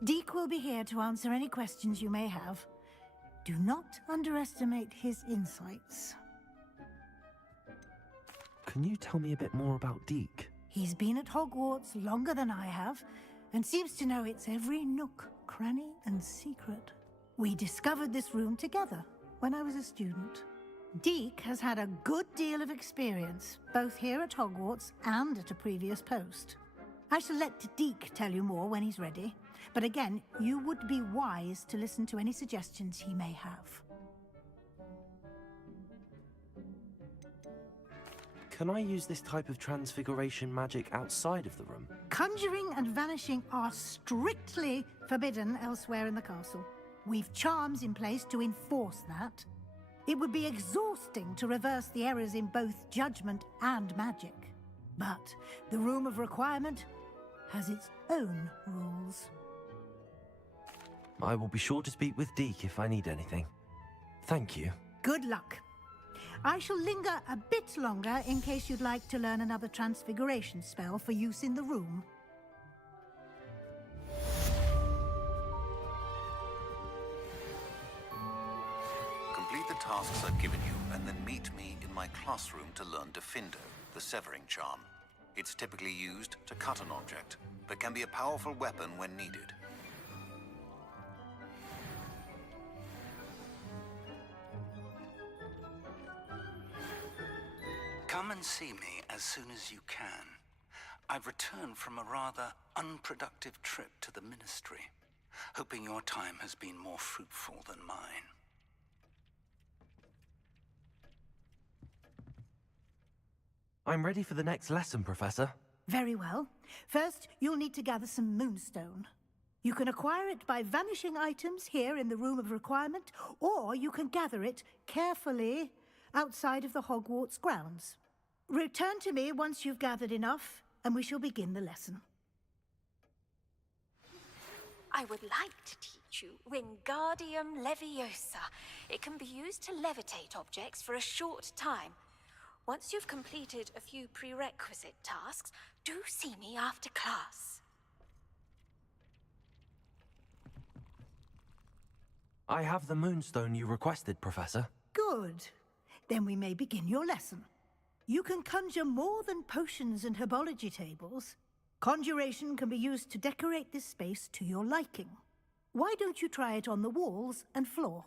Deek will be here to answer any questions you may have. Do not underestimate his insights. Can you tell me a bit more about Deke? He's been at Hogwarts longer than I have, and seems to know its every nook, cranny, and secret. We discovered this room together when I was a student. Deke has had a good deal of experience, both here at Hogwarts and at a previous post. I shall let Deke tell you more when he's ready, but again, you would be wise to listen to any suggestions he may have. Can I use this type of transfiguration magic outside of the room? Conjuring and vanishing are strictly forbidden elsewhere in the castle. We've charms in place to enforce that. It would be exhausting to reverse the errors in both judgment and magic. But the Room of Requirement has its own rules. I will be sure to speak with Deke if I need anything. Thank you. Good luck. I shall linger a bit longer in case you'd like to learn another transfiguration spell for use in the room. Complete the tasks I've given you, and then meet me in my classroom to learn Defindo, the severing charm. It's typically used to cut an object, but can be a powerful weapon when needed. Come and see me as soon as you can. I've returned from a rather unproductive trip to the Ministry, hoping your time has been more fruitful than mine. I'm ready for the next lesson, Professor. Very well. First, you'll need to gather some moonstone. You can acquire it by vanishing items here in the Room of Requirement, or you can gather it carefully outside of the Hogwarts grounds. Return to me once you've gathered enough, and we shall begin the lesson. I would like to teach you Wingardium Leviosa. It can be used to levitate objects for a short time. Once you've completed a few prerequisite tasks, do see me after class. I have the moonstone you requested, Professor. Good. Then we may begin your lesson. You can conjure more than potions and herbology tables. Conjuration can be used to decorate this space to your liking. Why don't you try it on the walls and floor?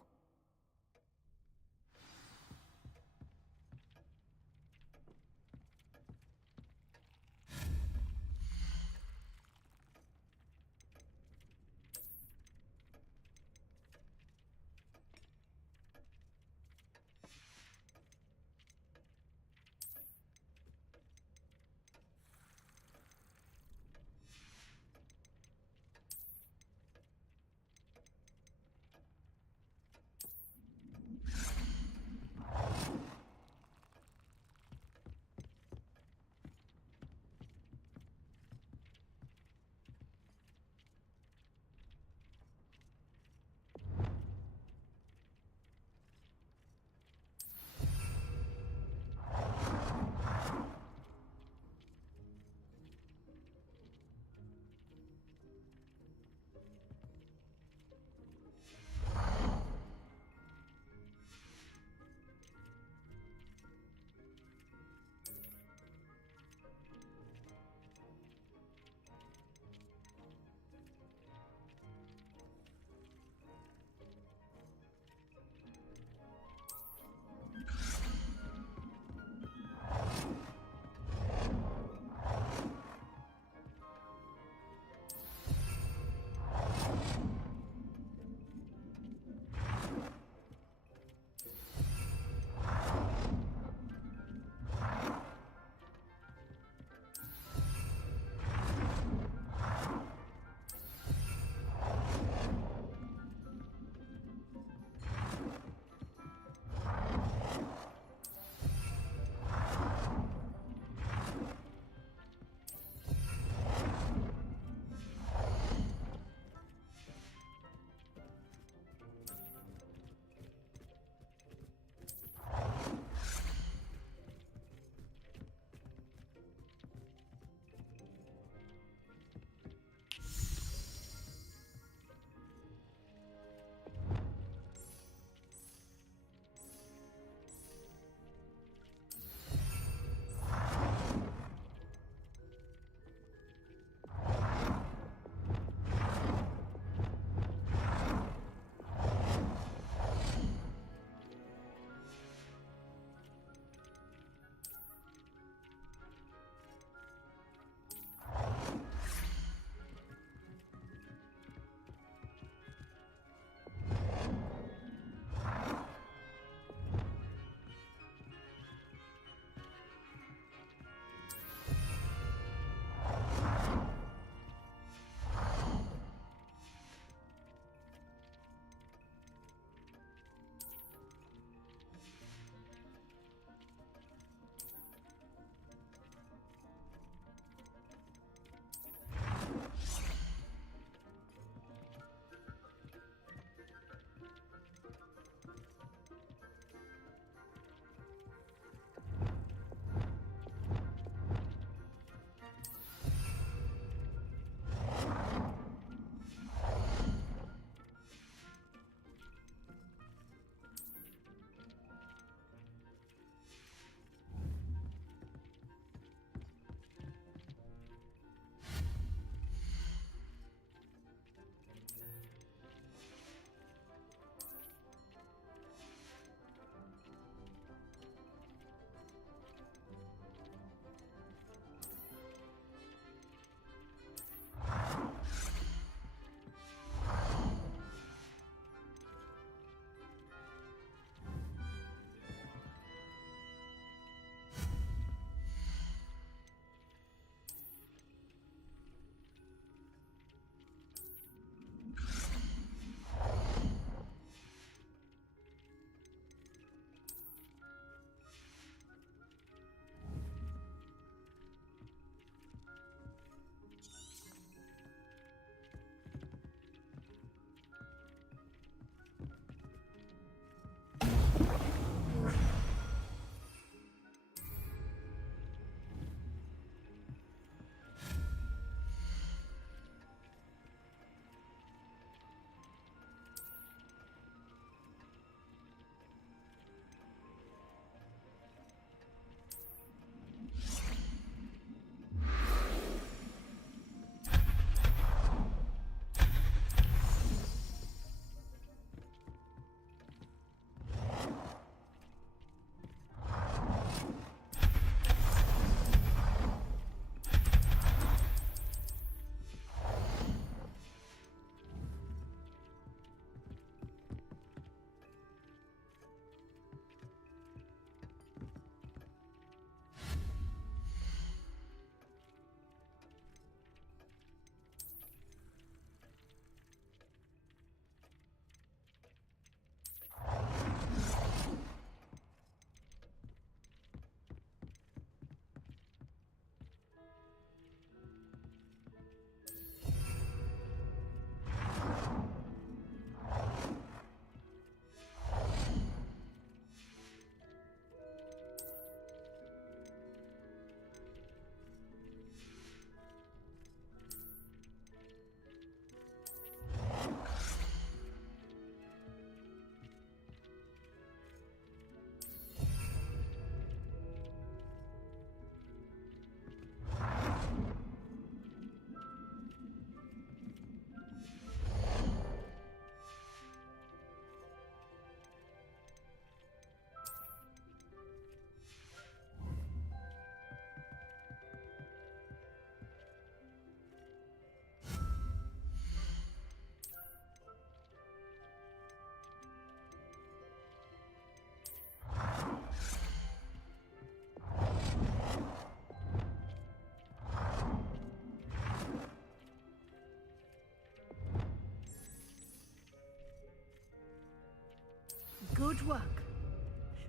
Good work.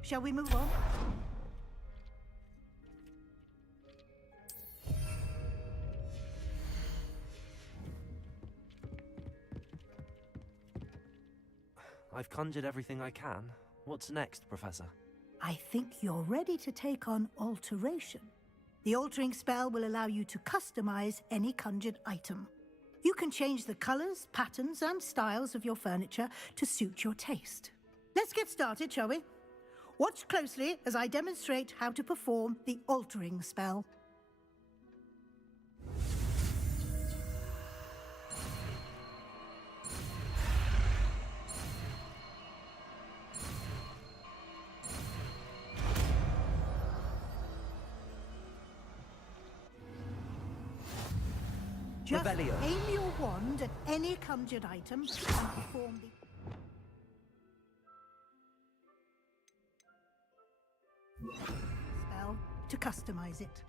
Shall we move on? I've conjured everything I can. What's next, Professor? I think you're ready to take on alteration. The altering spell will allow you to customize any conjured item. You can change the colors, patterns, and styles of your furniture to suit your taste. Let's get started, shall we? Watch closely as I demonstrate how to perform the altering spell. Just Revelio. aim your wand at any conjured item and perform the... spell to customize it.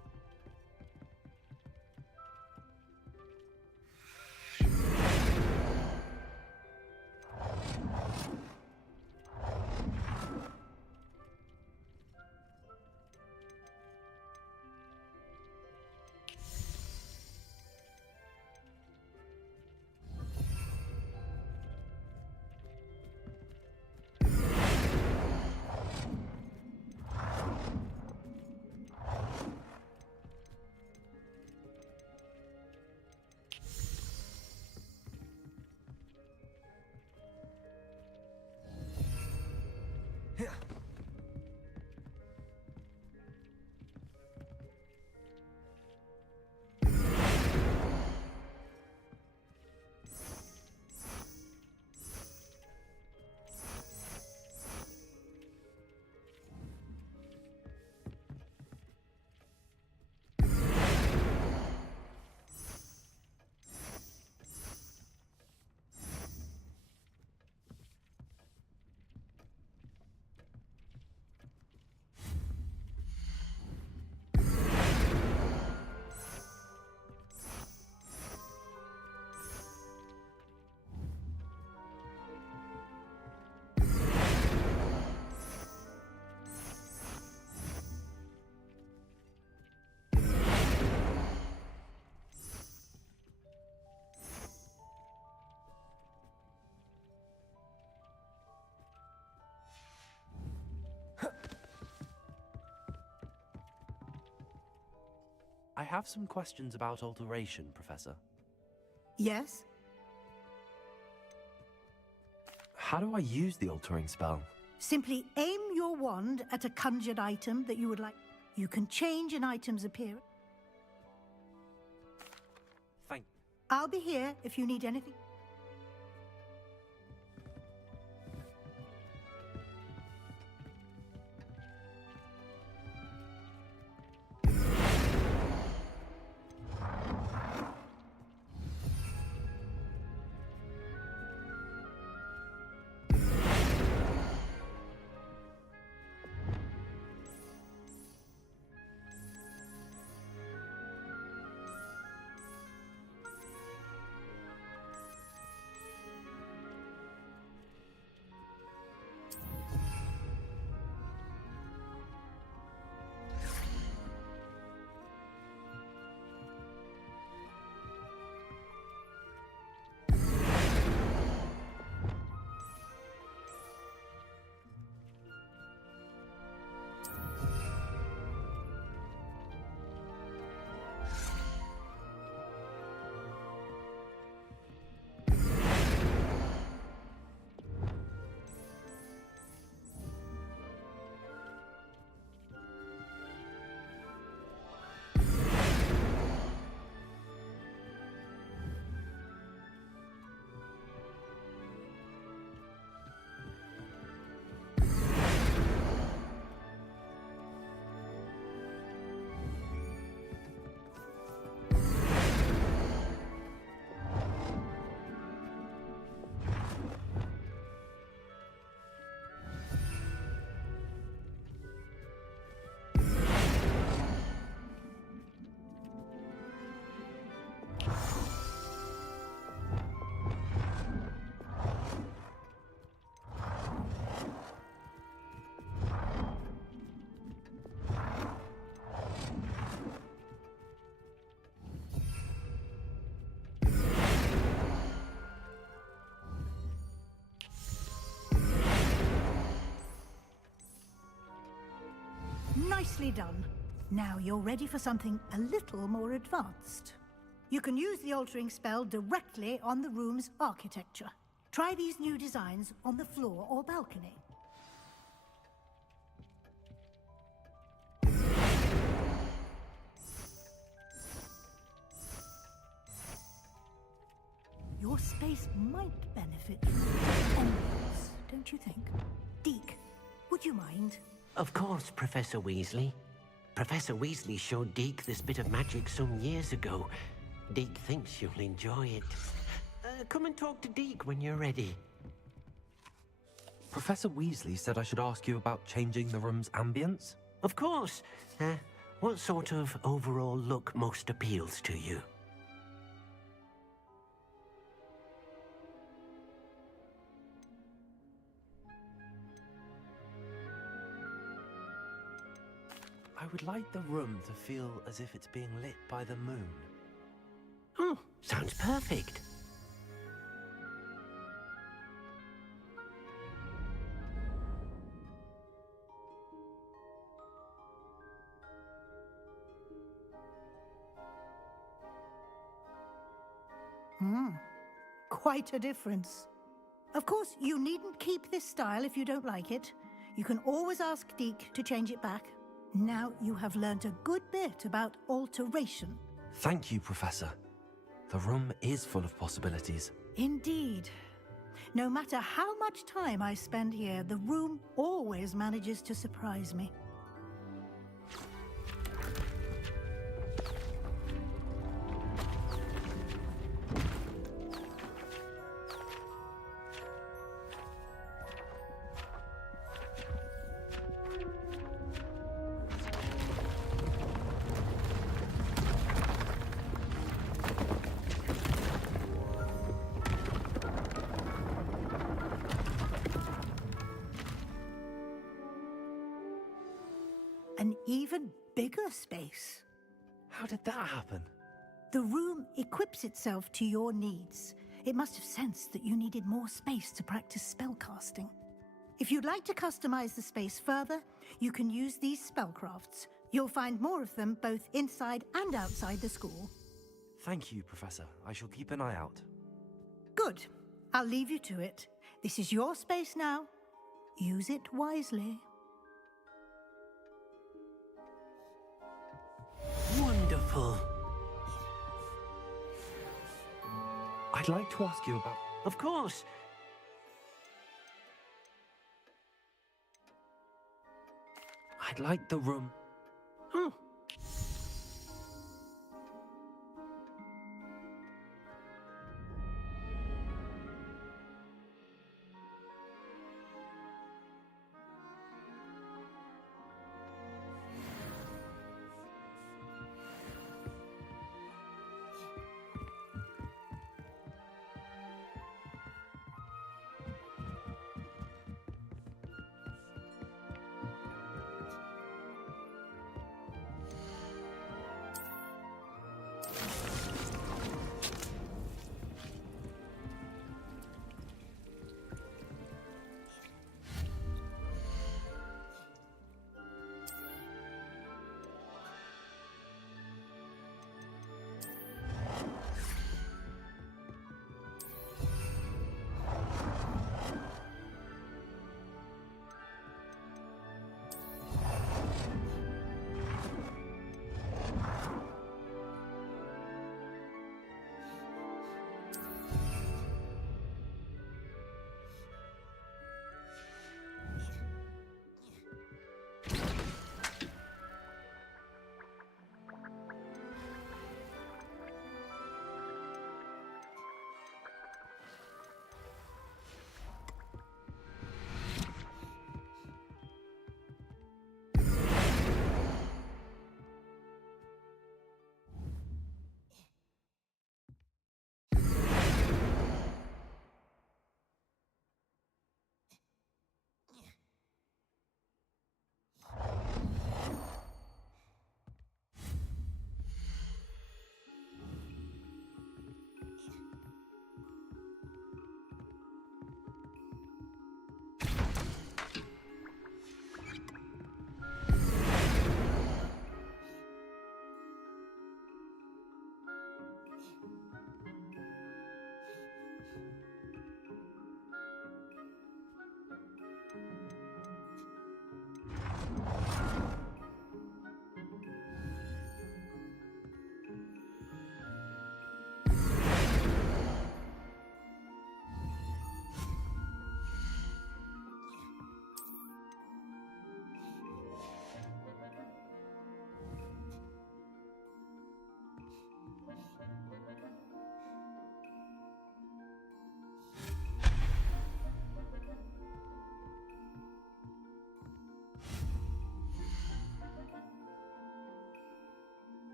I have some questions about alteration, Professor. Yes? How do I use the altering spell? Simply aim your wand at a conjured item that you would like. You can change an item's appearance. Thank... I'll be here if you need anything. Nicely done. Now you're ready for something a little more advanced. You can use the altering spell directly on the room's architecture. Try these new designs on the floor or balcony. Your space might benefit from ambience, don't you think? Deke, would you mind? Of course, Professor Weasley. Professor Weasley showed Deke this bit of magic some years ago. Deke thinks you'll enjoy it. Come and talk to Deke when you're ready. Professor Weasley said I should ask you about changing the room's ambience? Of course. What sort of overall look most appeals to you? I would like the room to feel as if it's being lit by the moon. Oh, sounds perfect. Quite a difference. Of course, you needn't keep this style if you don't like it. You can always ask Deke to change it back. Now you have learnt a good bit about alteration. Thank you, Professor. The room is full of possibilities. Indeed. No matter how much time I spend here, the room always manages to surprise me. An even bigger space. How did that happen? The room equips itself to your needs. It must have sensed that you needed more space to practice spellcasting. If you'd like to customize the space further, you can use these spellcrafts. You'll find more of them both inside and outside the school. Thank you, Professor. I shall keep an eye out. Good. I'll leave you to it. This is your space now. Use it wisely. Wonderful. I'd like to ask you about... Of course. I'd like the room... Oh.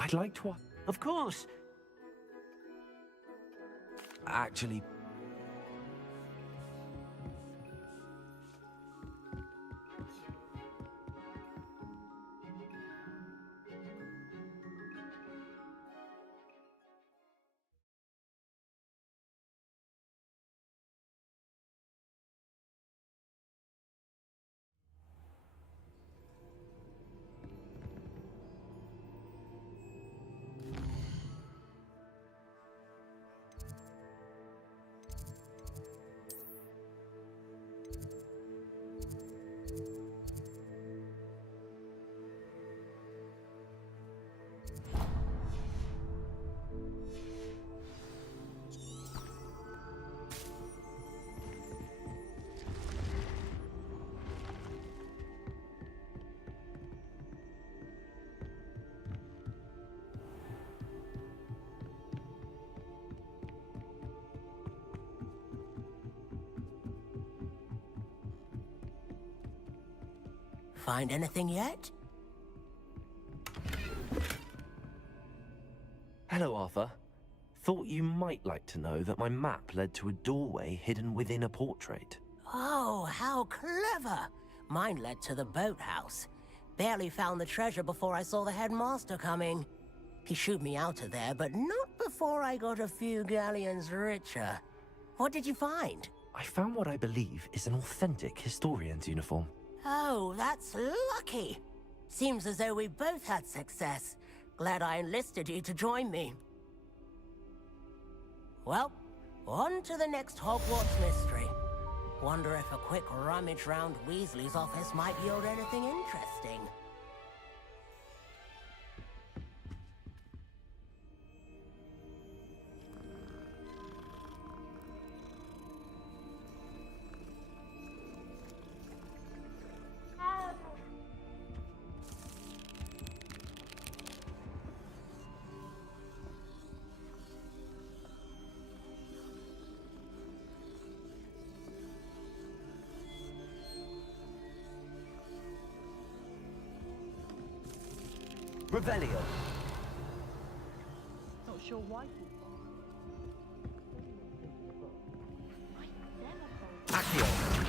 I'd like to... Of course. Actually... Find anything yet? Hello, Arthur. Thought you might like to know that my map led to a doorway hidden within a portrait. Oh, how clever! Mine led to the boathouse. Barely found the treasure before I saw the headmaster coming. He shooed me out of there, but not before I got a few galleons richer. What did you find? I found what I believe is an authentic historian's uniform. Oh, that's lucky. Seems as though we both had success. Glad I enlisted you to join me. Well, on to the next Hogwarts mystery. Wonder if a quick rummage round Weasley's office might yield anything interesting. Revelio. Not sure why. Accio.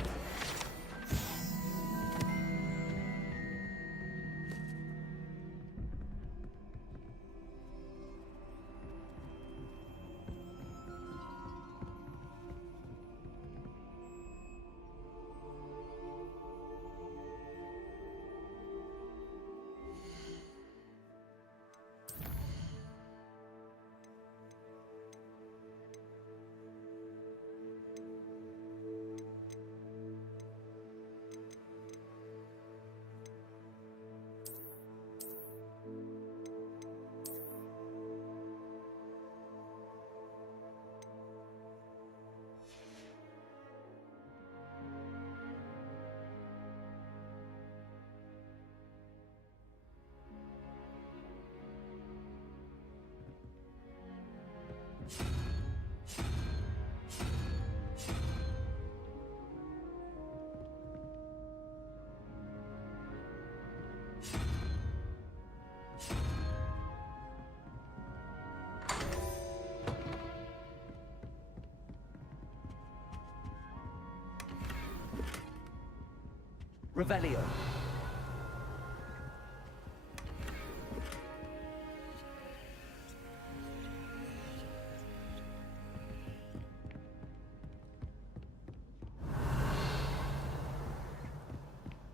Revelio.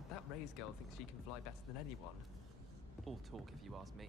That Ray's girl thinks she can fly better than anyone. All talk, if you ask me.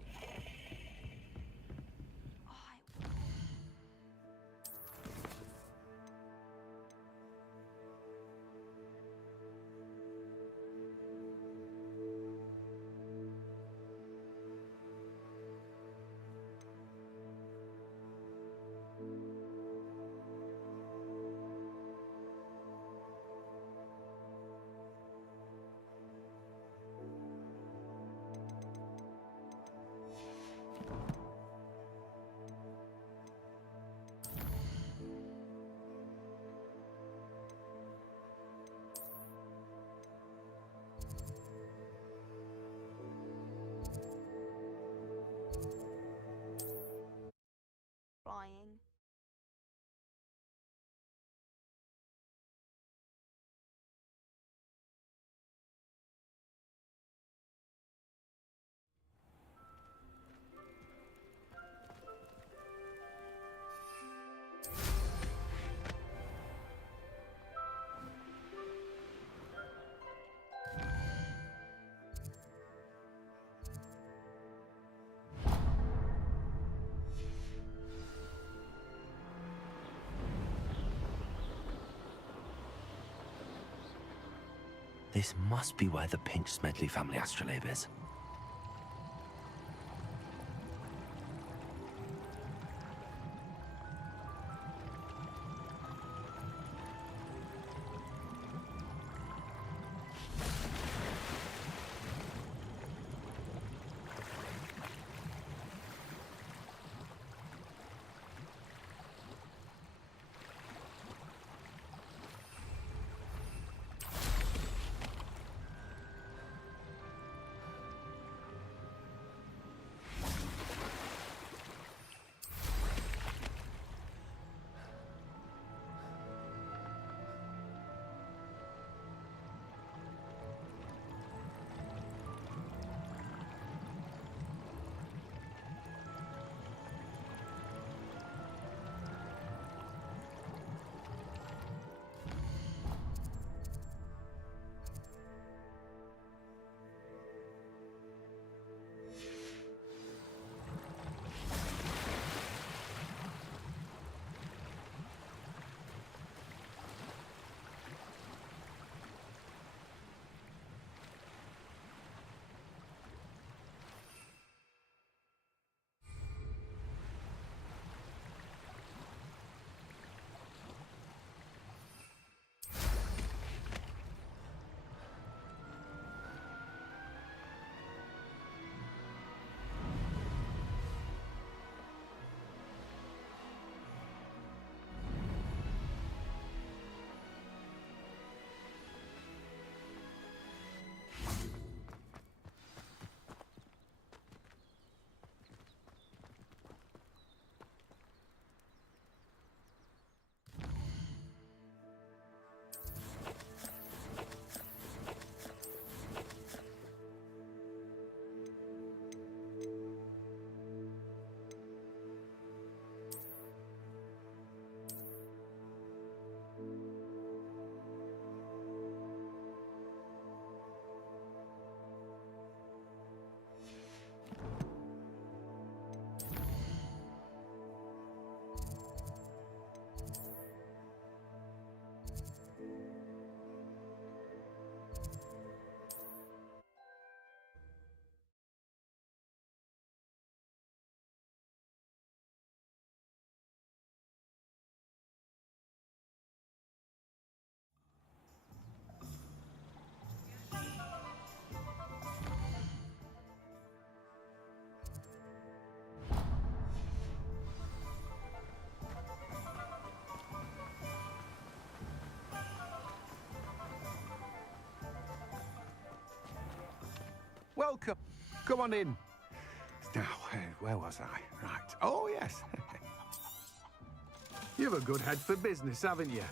This must be where the Pinch Smedley family astrolabe is. Welcome. Come on in. Now, where was I? Right. Oh, yes. You've a good head for business, haven't you?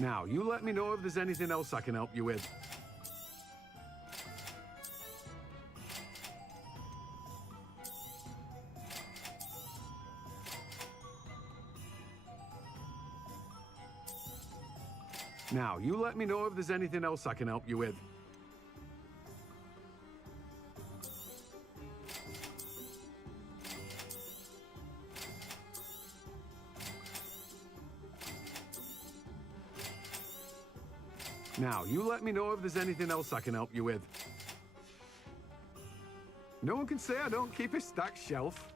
Now, you let me know if there's anything else I can help you with. Now, you let me know if there's anything else I can help you with. Now, you let me know if there's anything else I can help you with. No one can say I don't keep a stacked shelf.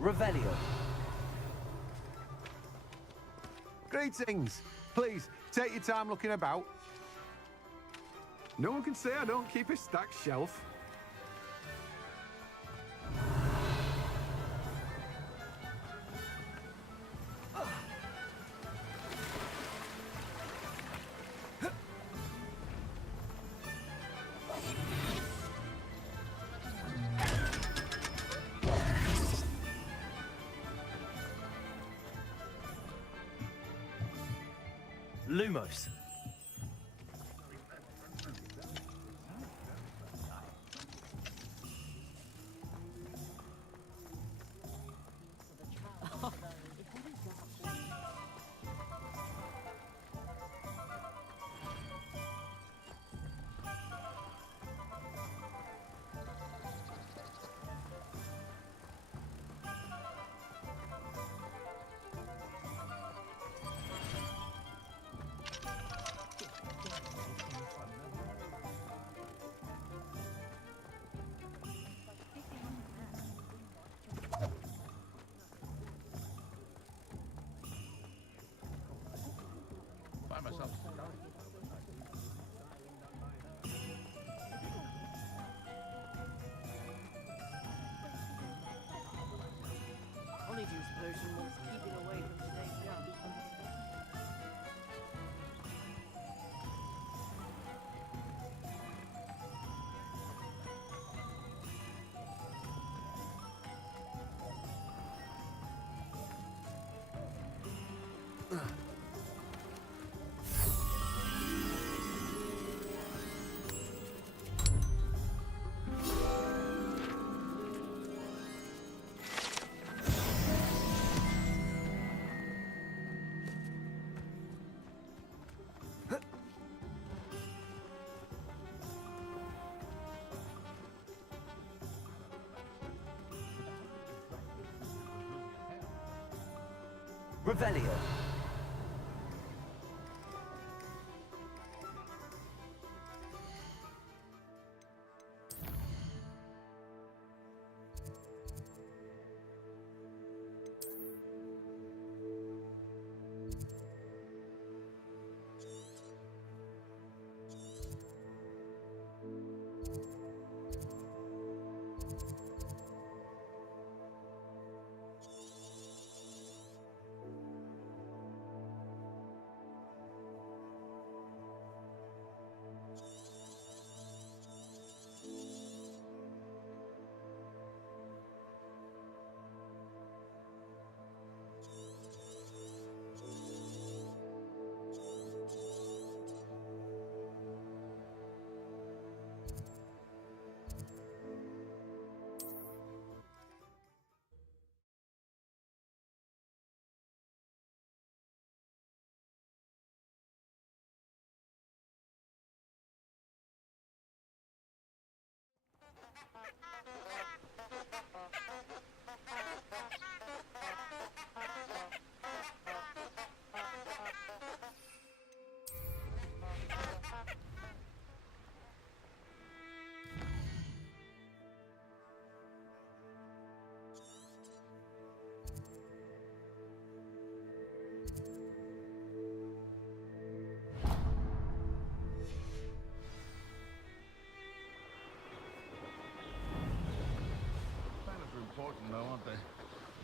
Revelio. Greetings. Please, take your time looking about. No one can say I don't keep a stacked shelf. Lumos. Revelio. Important though, aren't they?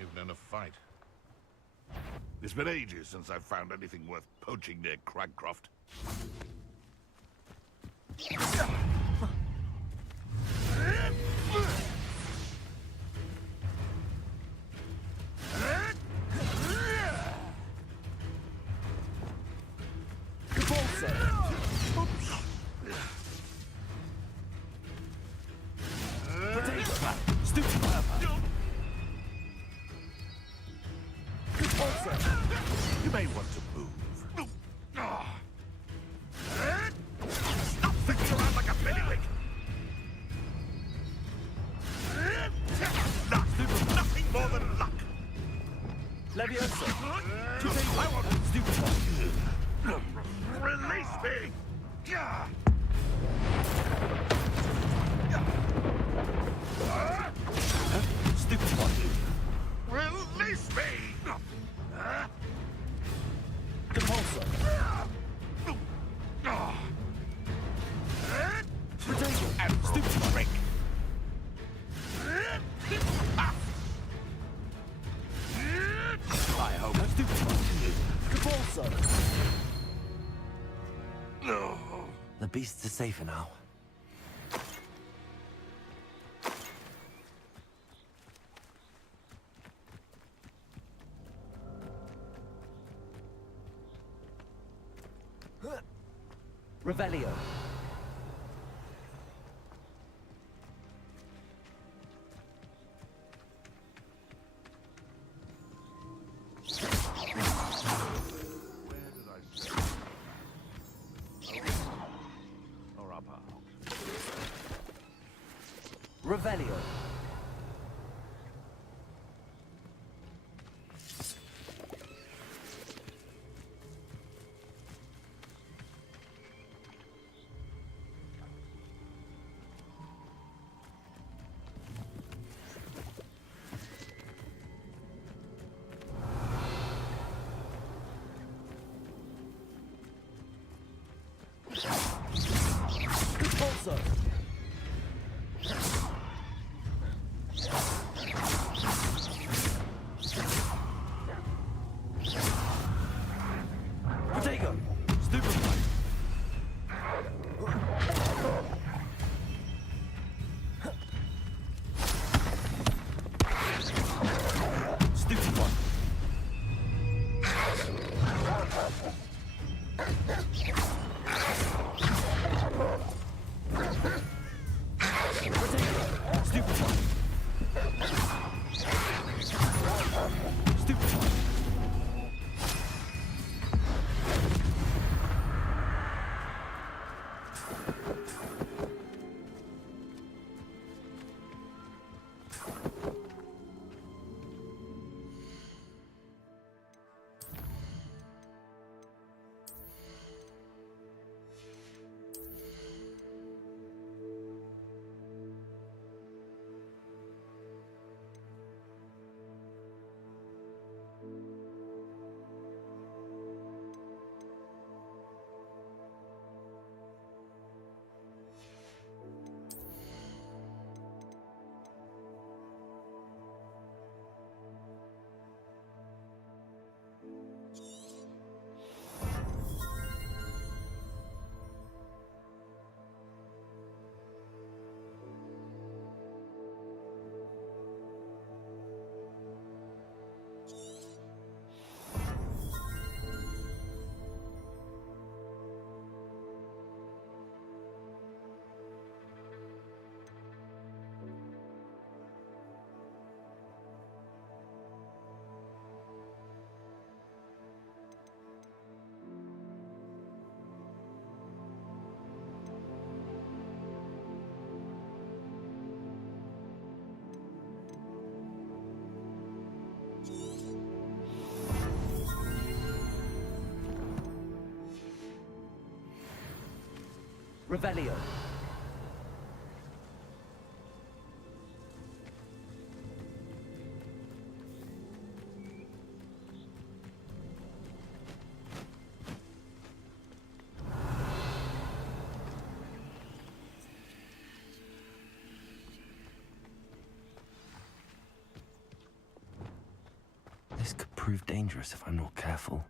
Even in a fight. It's been ages since I've found anything worth poaching near Cragcroft. You may want to move. Stop thinking around like a bellywig. Luck. Nothing more than luck. Leviosa. I want stupid. Release me. Stupid one. Release me. Compulsor. And stupid trick. I hope. Stupid one. Compulsor. The beasts are safer now. Revelio. Revelio. Compulsor. Potato. Stupid one. Stupid one. Revelio. This could prove dangerous if I'm not careful.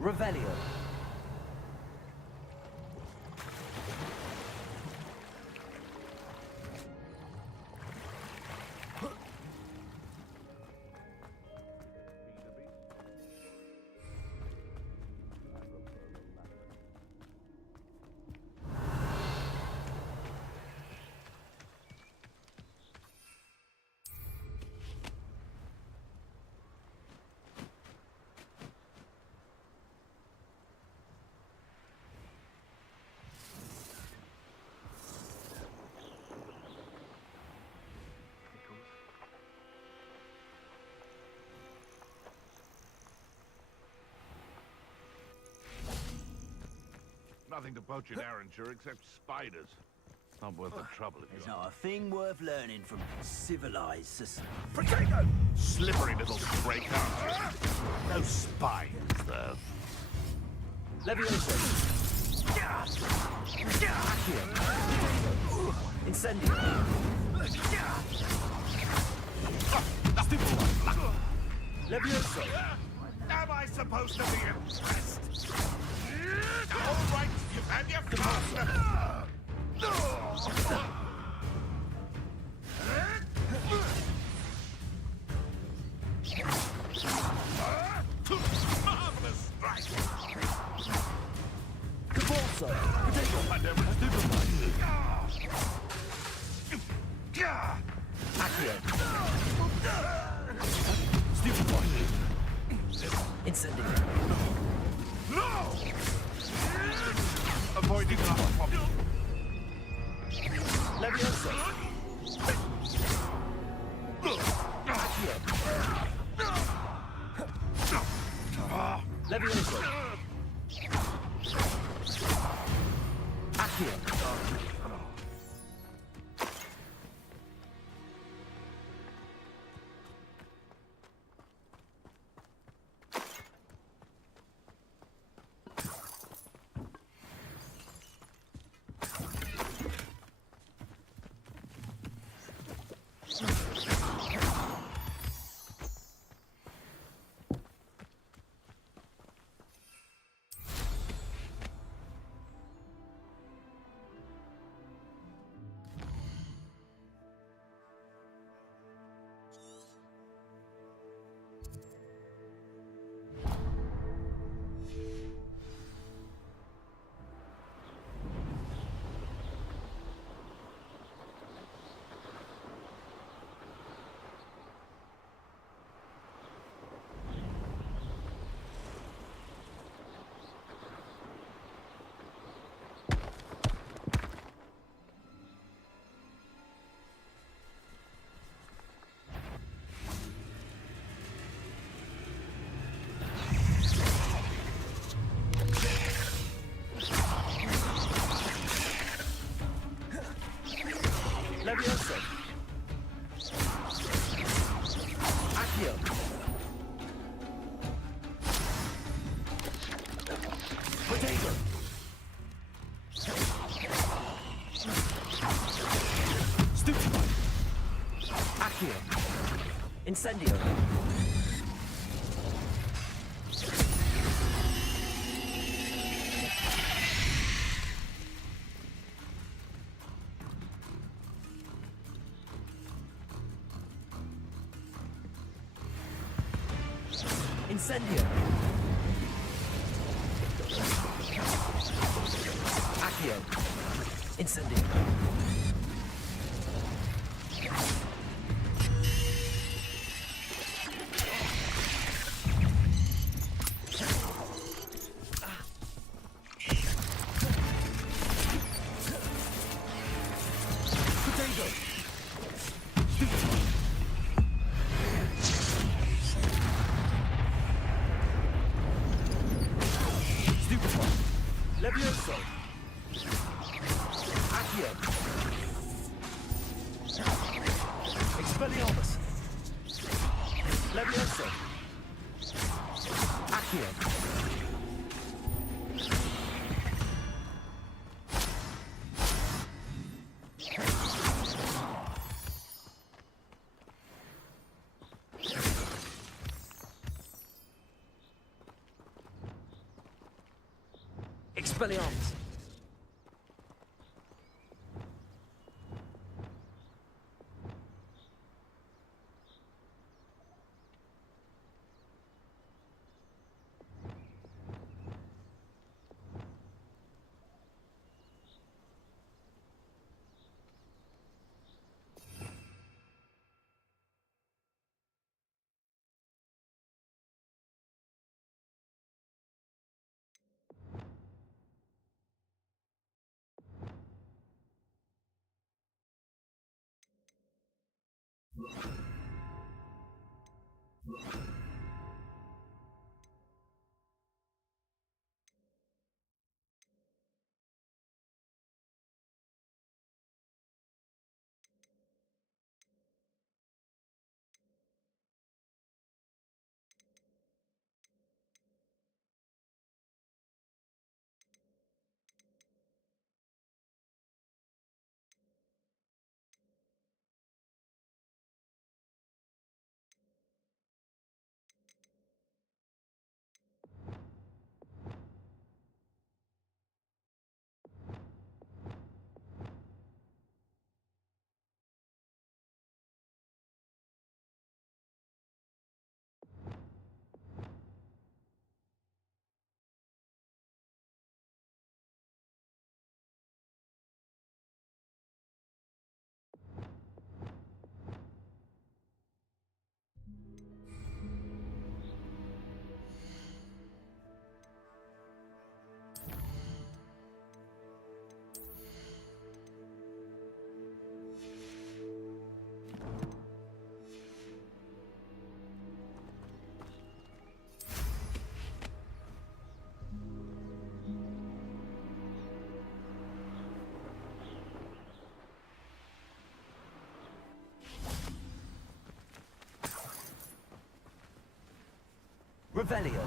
Revelio. Nothing to poach in Arranshire except spiders. It's not worth the trouble if There's you not a thing worth learning from civilized society. Potato! Slippery little stray cat. No spiders, though. Levioso. Accio. Incendio. Levioso. Am I supposed to be impressed? All right, you've had your fun. Marvelous strike. Cabalso. I never stupefied. Accio. Stupefied. Incendio. No! Avoiding the problem. Levioso. Accio. Levioso. Accio. Levioso. Accio. Potato. Stupefy. Accio. Incendio. Incendio. Accio. Incendio. Levioso! Accio! Expelliarmus! Levioso! Accio! Expelliarmus! Revelio.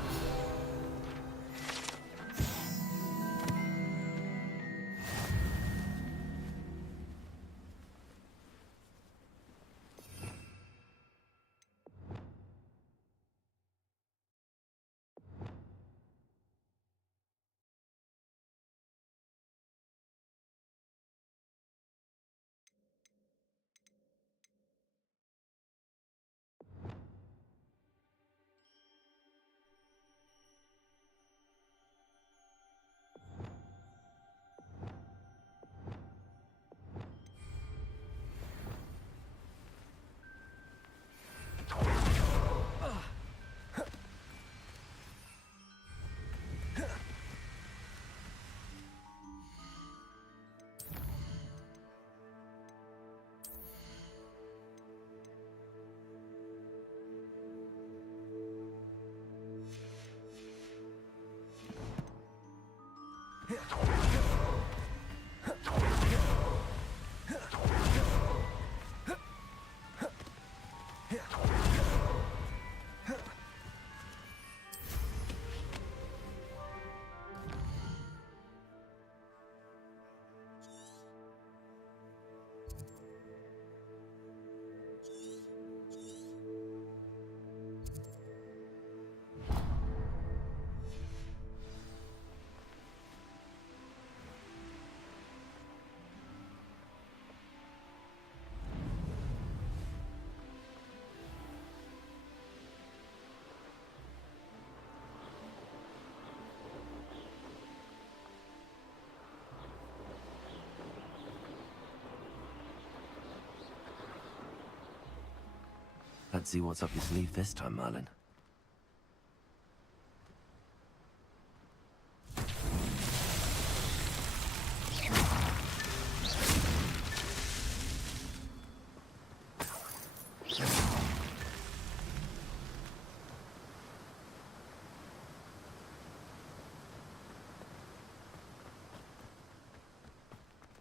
Let's see what's up your sleeve this time, Merlin.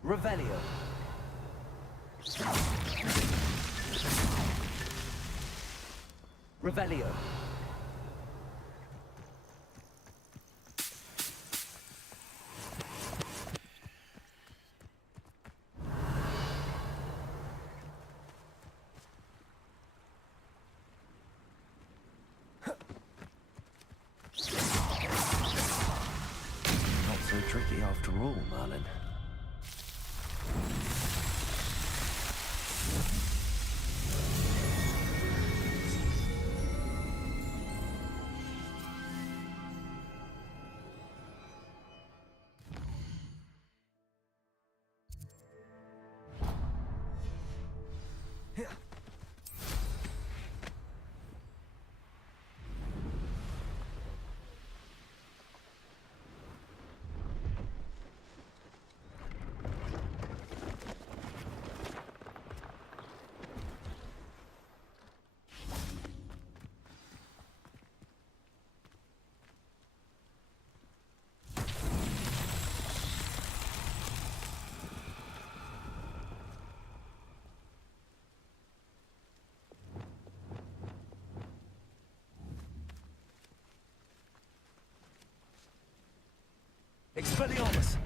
Revelio. Revelio. Not so tricky after all, Merlin. Expelliarmus!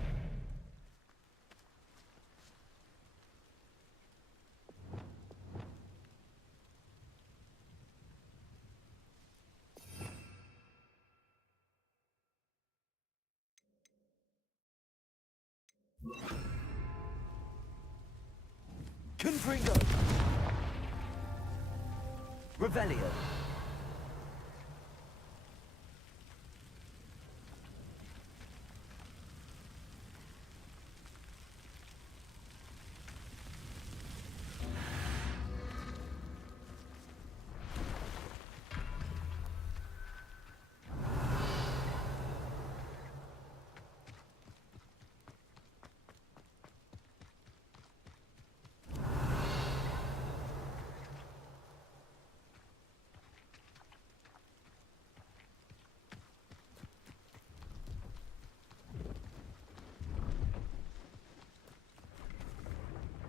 Confringo! Revelio!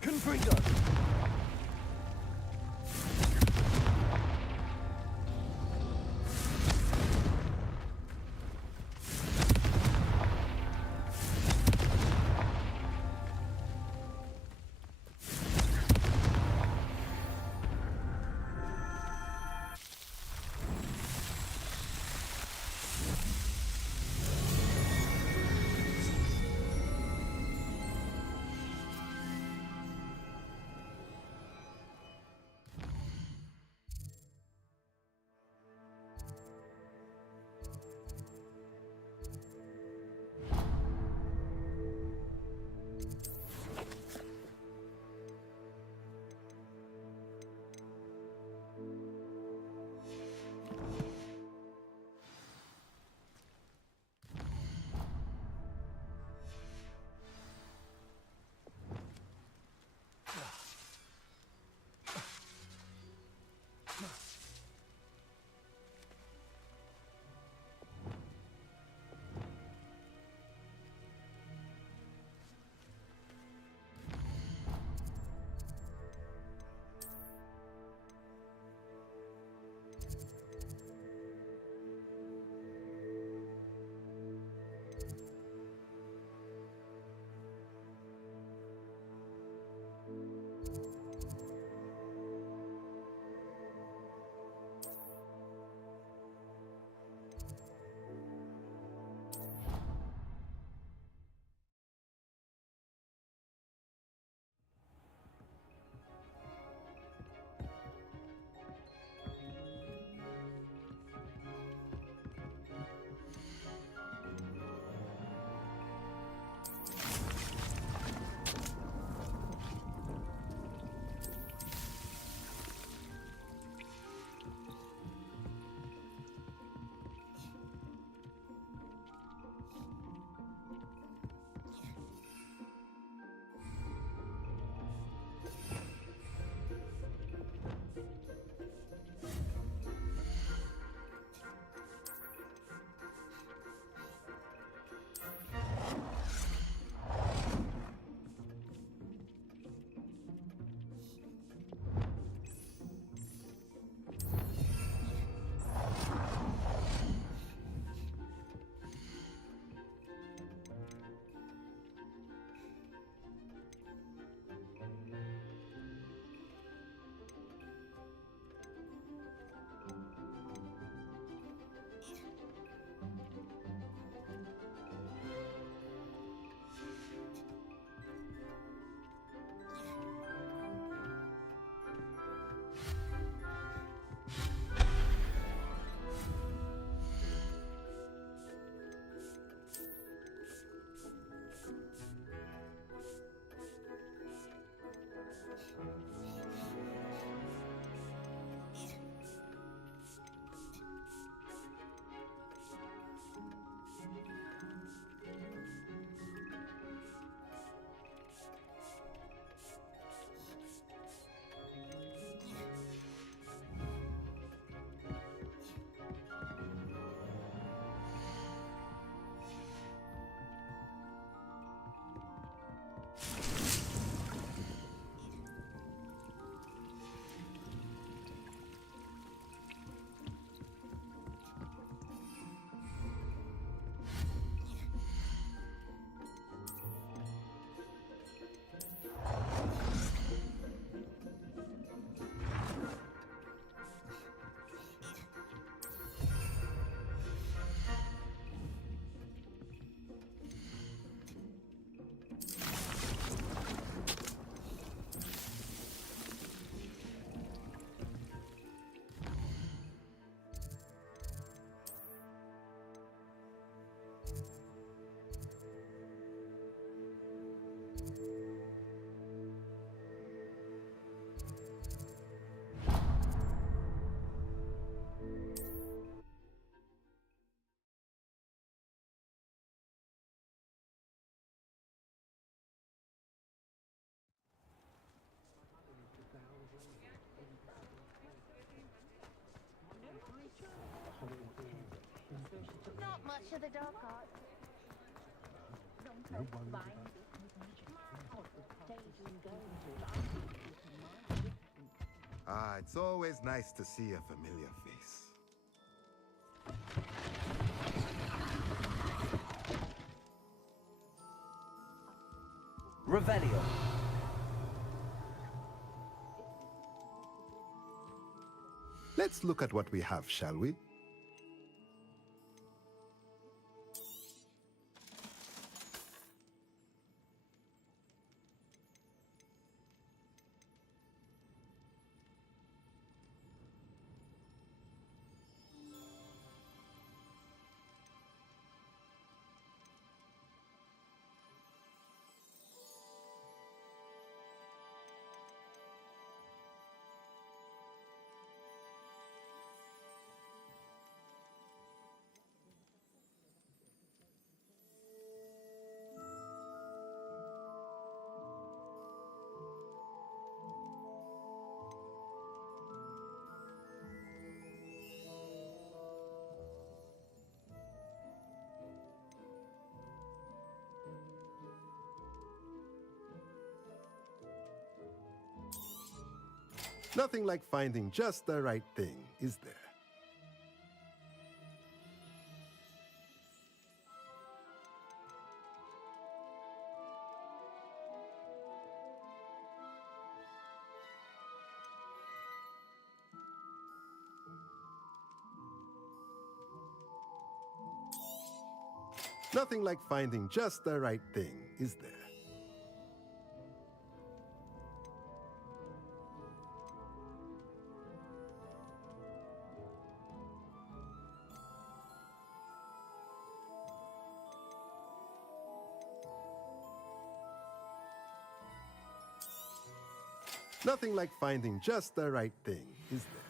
Confringo! Not much of the dark arts. Ah, it's always nice to see a familiar face. Revelio. Let's look at what we have, shall we? Nothing like finding just the right thing, is there? Nothing like finding just the right thing, is there? Nothing like finding just the right thing, is there?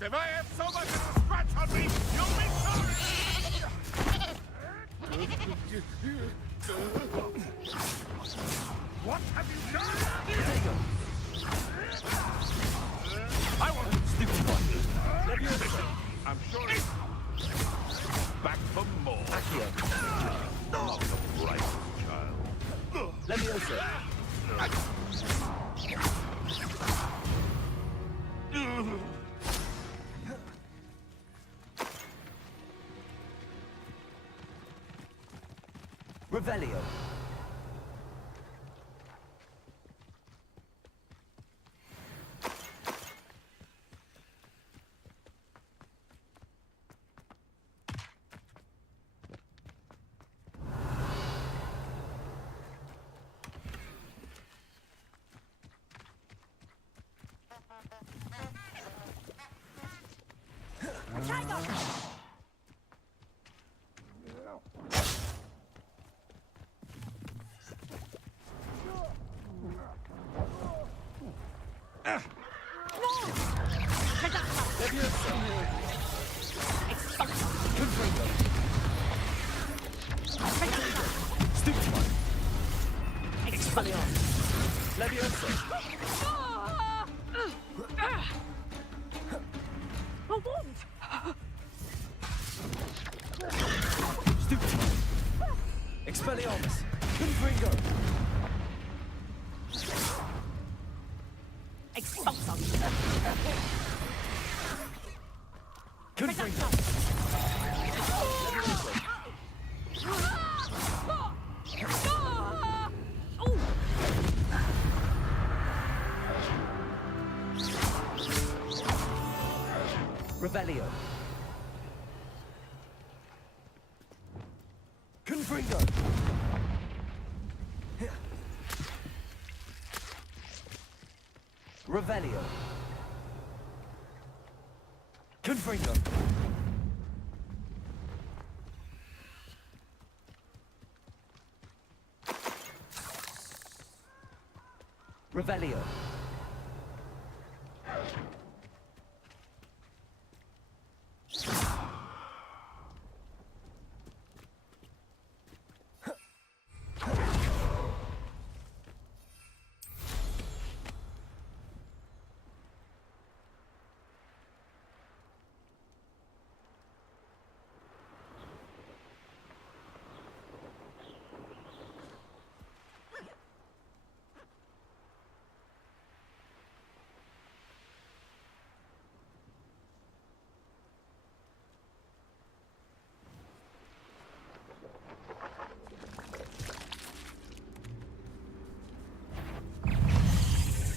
If I have so much as a scratch on me, you'll be sorry! What have you done? I won't. Stupid one. I'm sure it's back for more. Accio. Not the brightest child. Leviosa. Revelio. Expelliarmus! Confringo! Expulsum! Confringo! Revelio! Confringo! Revelio. Confringo. Revelio.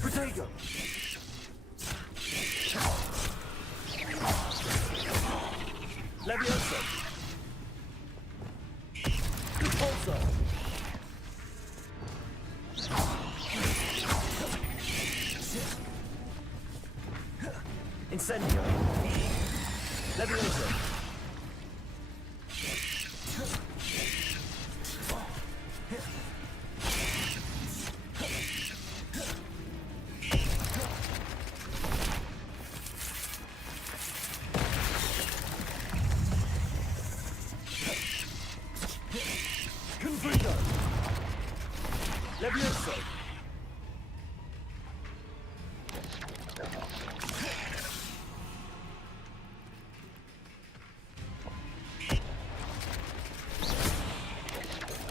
Protego! Leviosa! Repulso! Incendio! Leviosa! Confringo! Leviosa!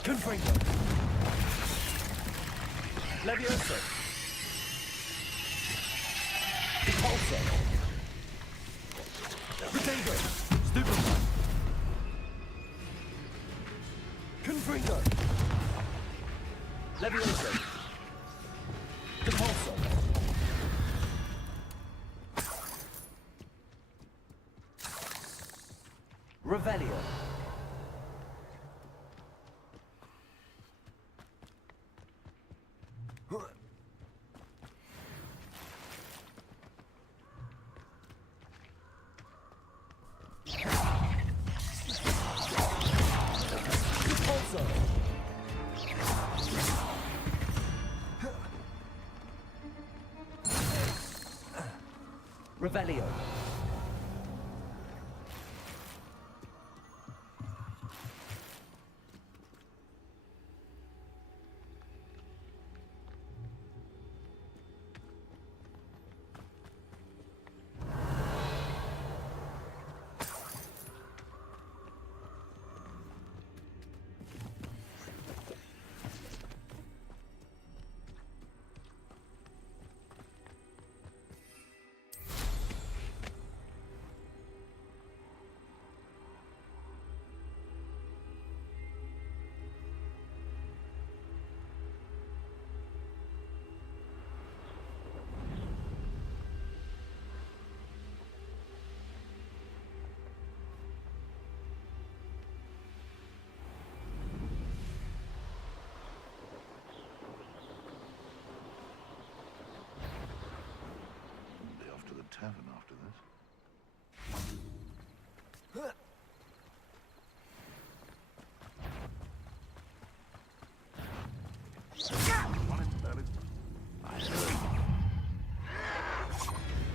Confringo! Leviosa! Repulso! Protego! Stupid! Confringo! Leviosa! Repulso! Revelio! Repulso! Revelio. Be off to the tavern after this.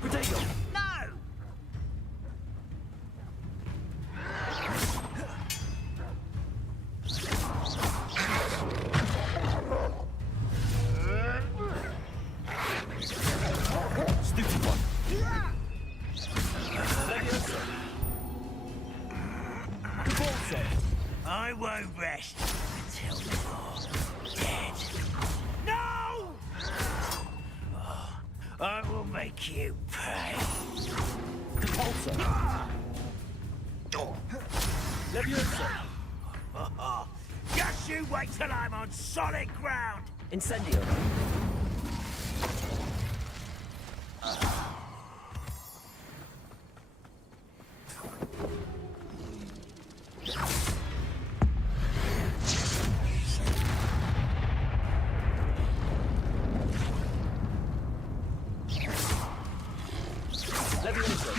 Potato. No! Stupid one. I won't rest until you're dead. No! Oh, I will make you pay. Compulsor. Leviosa. Just you wait till I'm on solid ground. Incendio. Leviosa.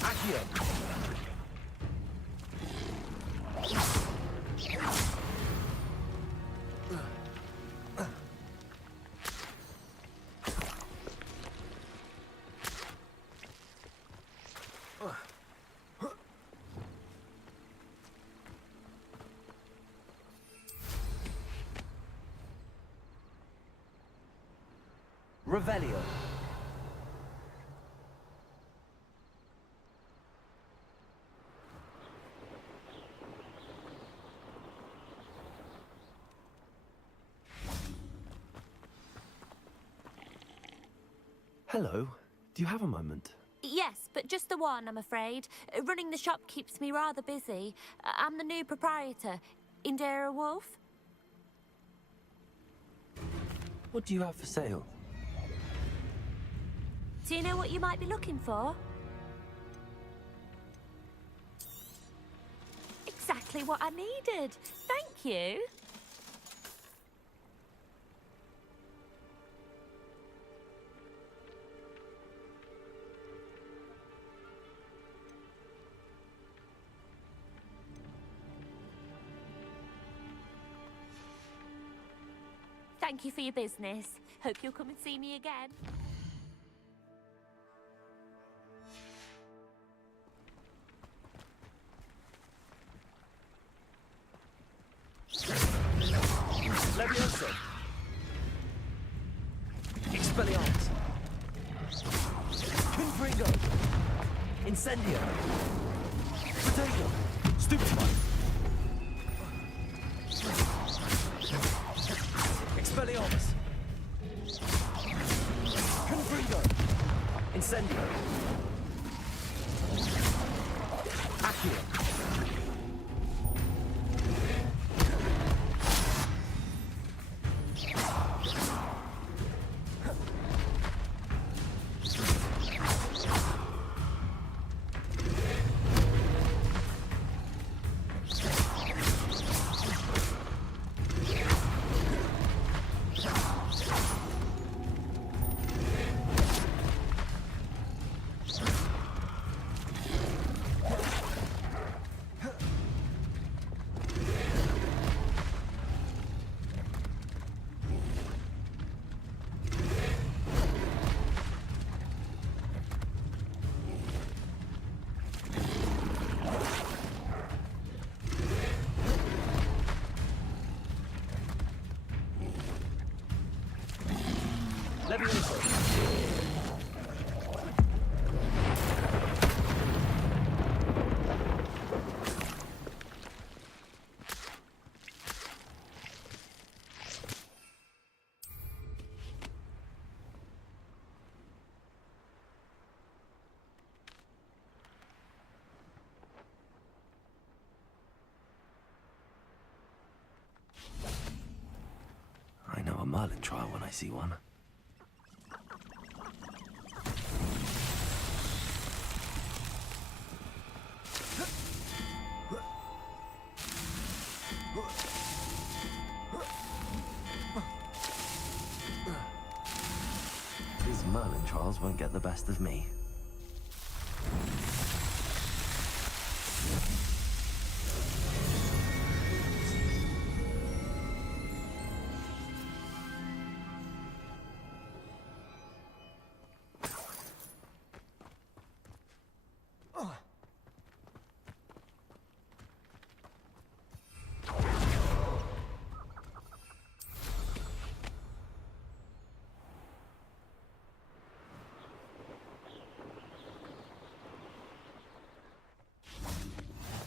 Accio. Revelio. Hello. Do you have a moment? Yes, but just the one, I'm afraid. Running the shop keeps me rather busy. I'm the new proprietor, Indira Wolf. What do you have for sale? Do you know what you might be looking for? Exactly what I needed. Thank you. Thank you for your business. Hope you'll come and see me again. Leviosa. Expelliarmus. Confringo. Incendio. Potato. Stupefy. Expelliarmus. Confringo. Incendio. Accio. Levioso. I know a Merlin trial when I see one. These Merlin trials won't get the best of me.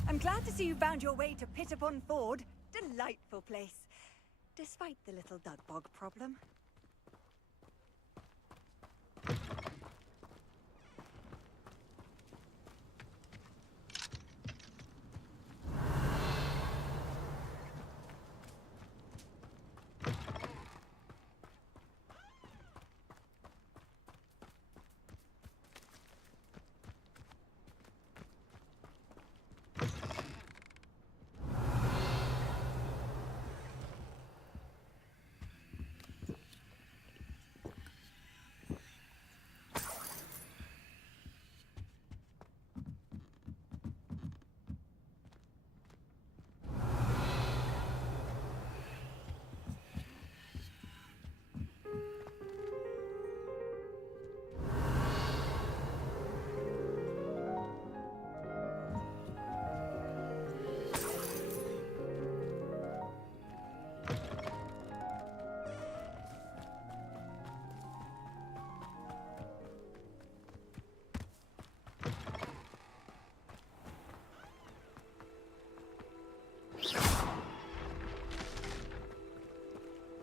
I'm glad to see you found your way to Pit upon Ford. Delightful place. Despite the little Dugbog problem.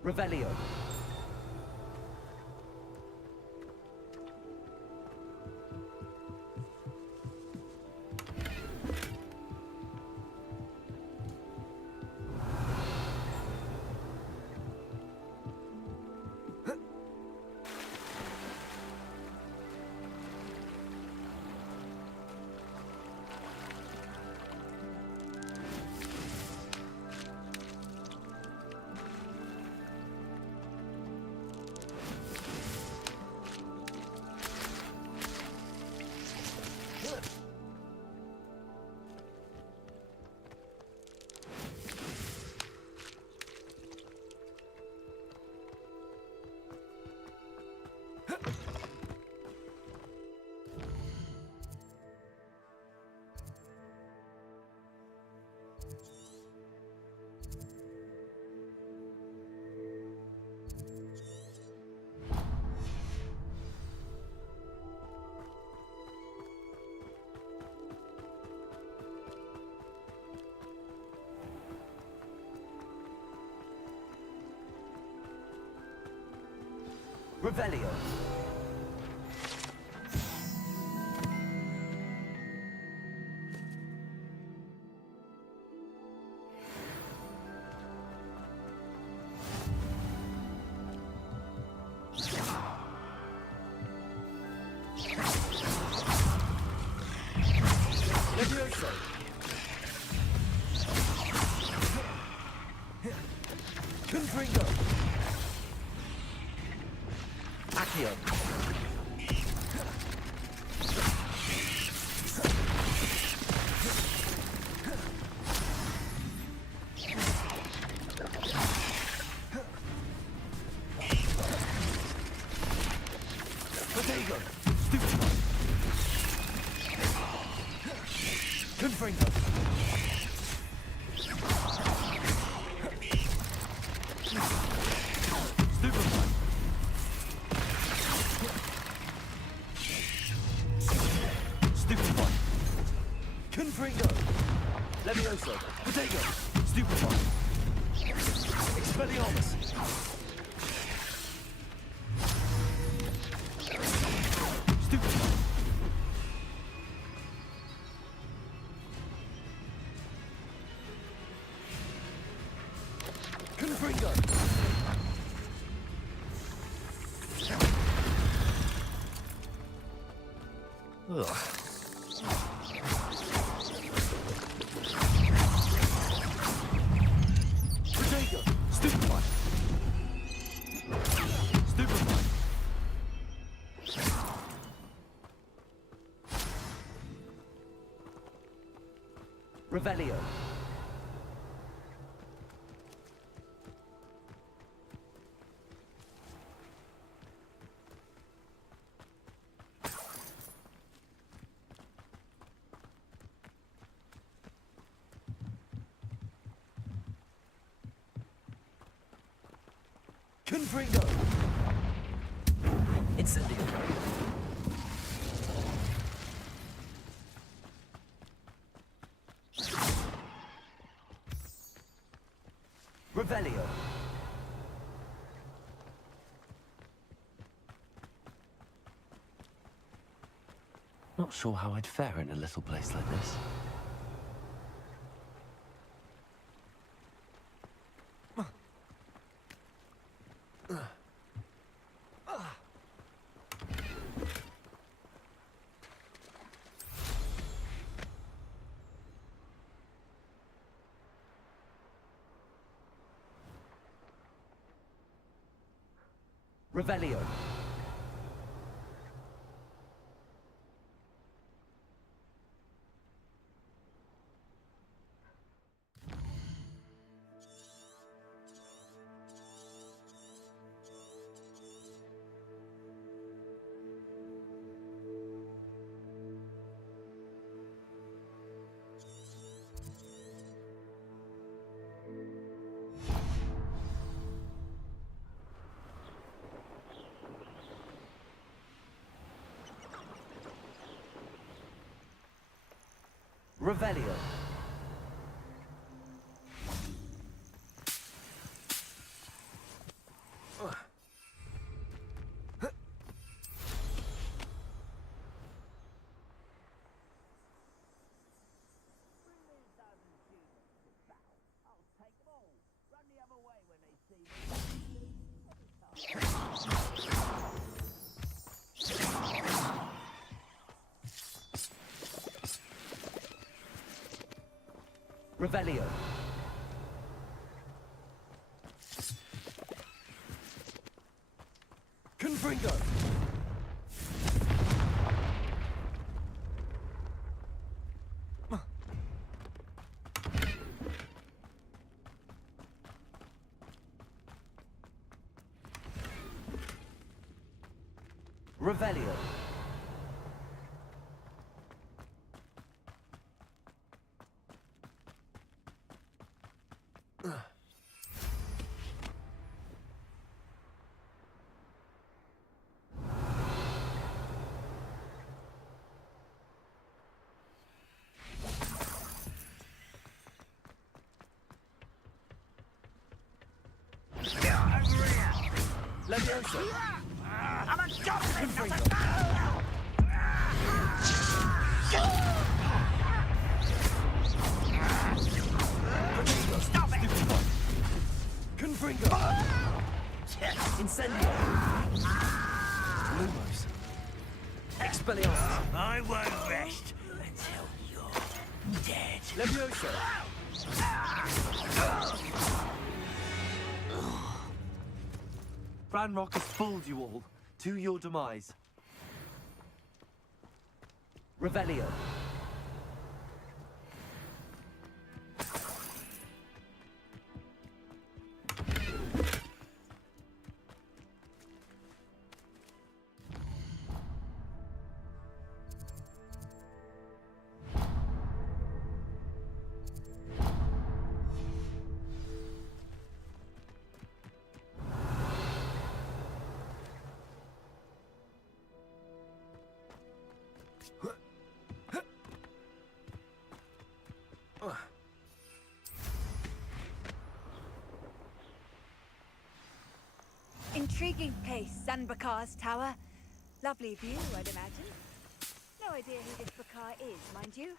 Revelio. Revelio. Levioso. Confringo. Accio. Protego. Stupid. Confringo. Stupid. Confringo! Levioso! Protego! Stupefy! Expelliarmus! Stupefy! Confringo! Ugh. Protego! Stupefy! Stupefy! Revelio! Confringo! Incendio! Revelio! Not sure how I'd fare in a little place like this. Revelio. Revelio. Revelio. Confringo. Revelio. Levioso. I'm a goblin, not a Stop it! Confringo. Incendio. Lumos. Expelliarmus. I won't rest until you're dead. Levioso. Ranrock has fooled you all. To your demise. Revelio. Intriguing place, Sanbakar's tower. Lovely view, I'd imagine. No idea who this Bakar is, mind you.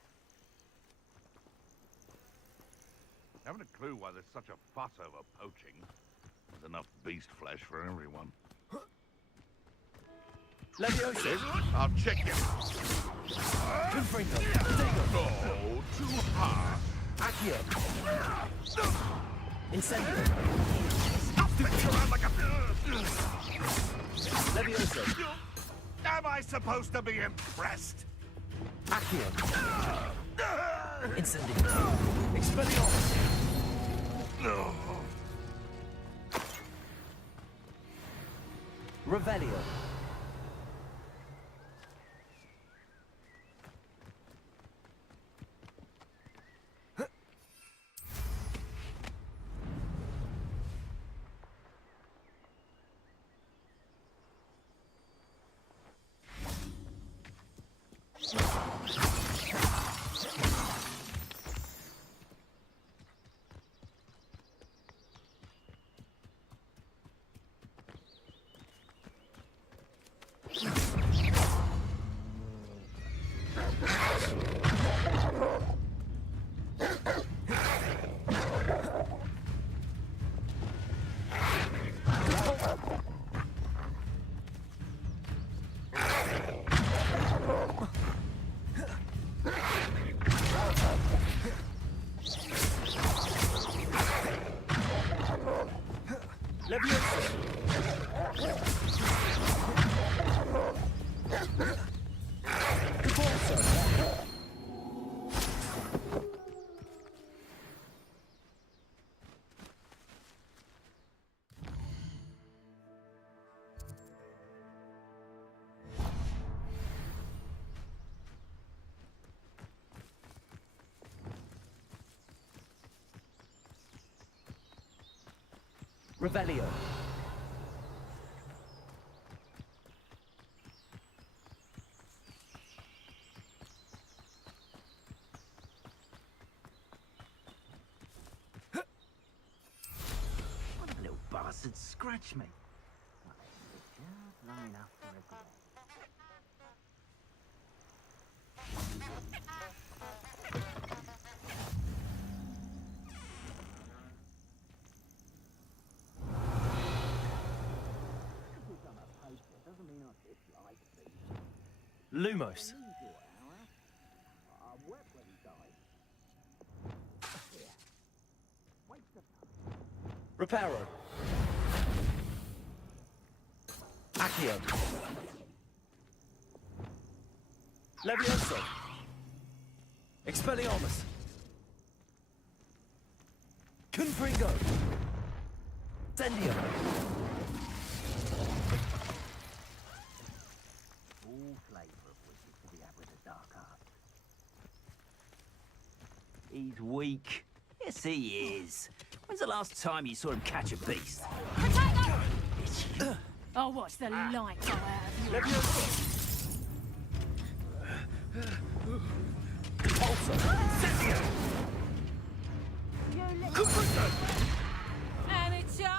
Haven't a clue why there's such a fuss over poaching. There's enough beast flesh for everyone. Leviosa! I'll check you. Confringo! No, too hard. Accio! Incendio! Stop flicking around like a... Leviosa! Am I supposed to be impressed? Accio! Incendio! Expelliarmus! Revelio! Revelio. What a little bastard scratched me. Well, just long enough for a grab. Lumos. Reparo. Accio. Levioso. Expelliarmus. Confringo. Zendio. All flavour of wizards to be had with a dark art. He's weak. Yes, he is. When's the last time you saw him catch a beast? I'll watch the lights go out of you. Incendio! Confringo! Amateur!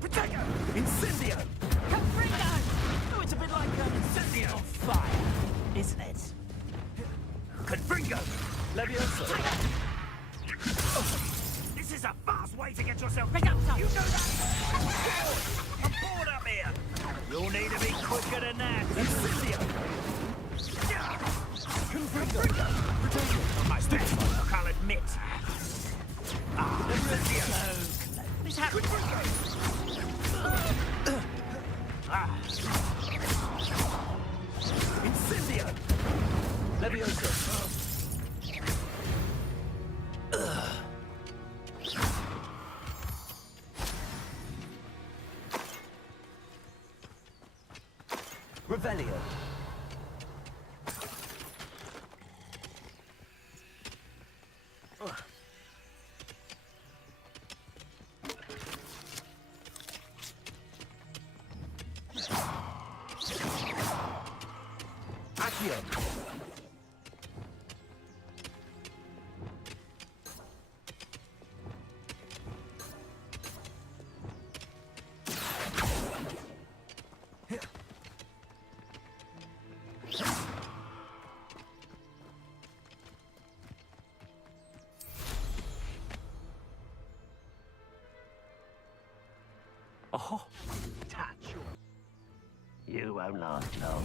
Protego! Incendio! Confringo! Oh, it's a bit like Incendio on fire, isn't it? Confringo! Levioso! This is a fast way to get yourself Reducto! You know that? I'm bored up here. You'll need to be quicker than that. Incendio! Confringo! Protego! My best work, I'll admit. Incendio! This happened. Incendio! Levioso! Revelio. Accio. Touch. You won't last long.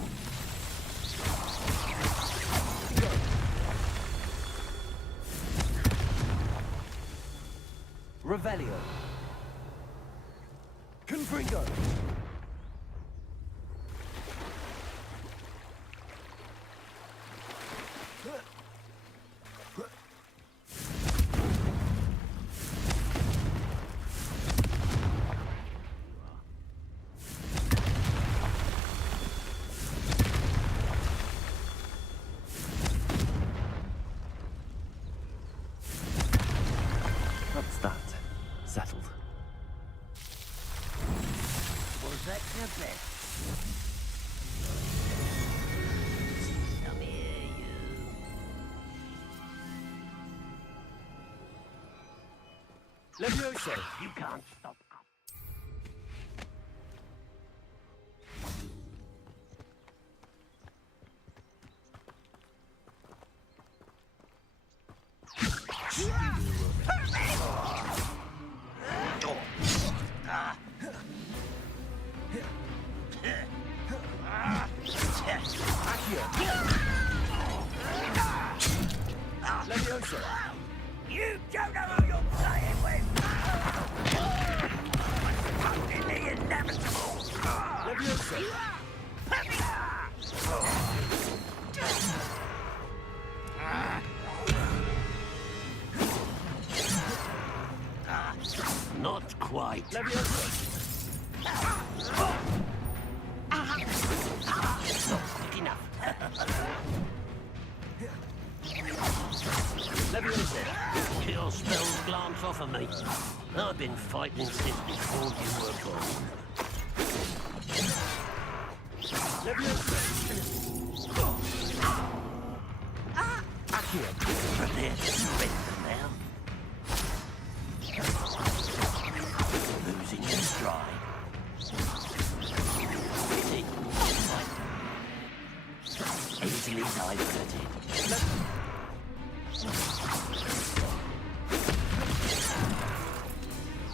Revelio. Confringo. That's that. Settled. Was that your best? Come here, you. Levioso. You can't stop. Levioso. You don't know who you're playing with! Fucking the inevitable! Levioso. Not quite. Levioso. Not quick enough. Levioso. Your spells glance off of me. I've been fighting since before you were born. Levioso. Accio. Prepare to surrender now. Losing your stride. Pity. Easily diverted.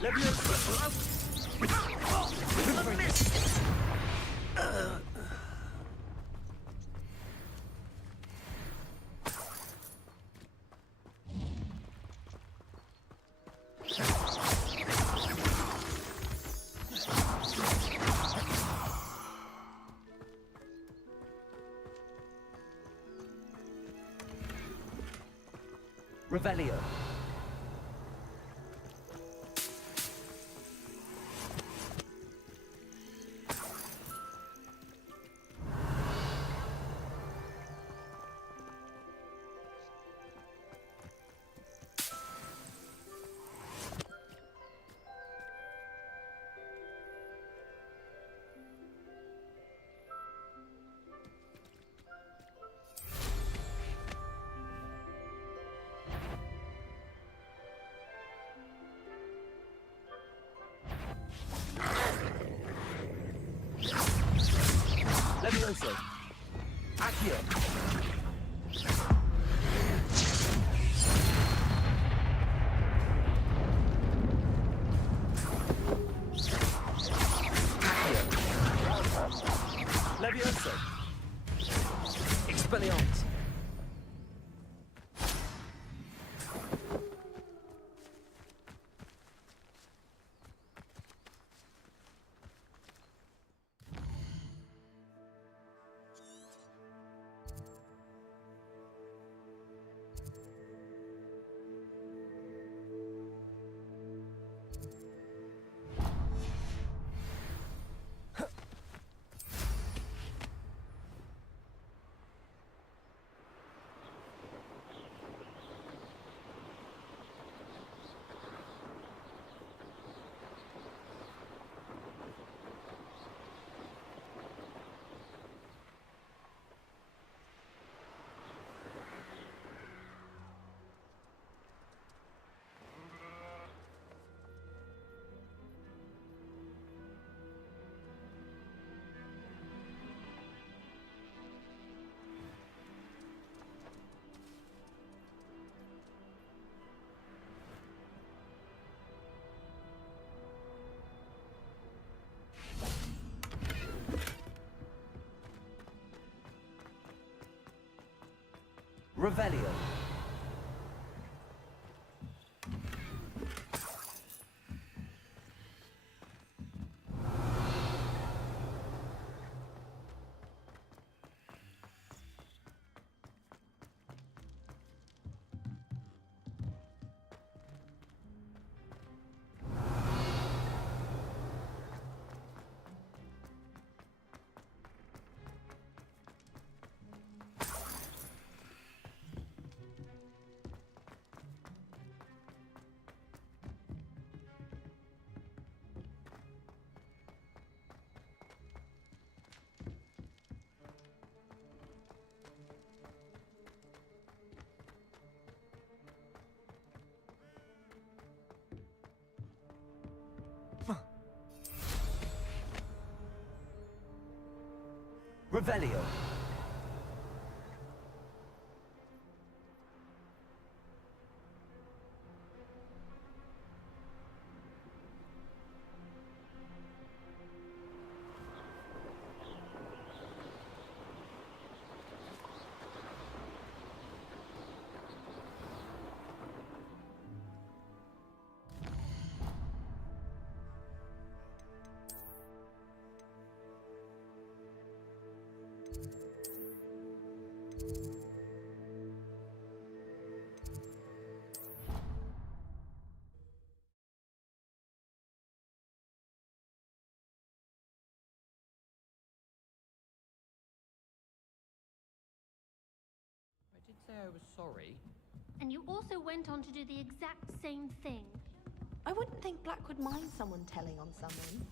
Levioso. Revelio. Revelio. Revelio. I did say I was sorry. And you also went on to do the exact same thing. I wouldn't think Black would mind someone telling on someone.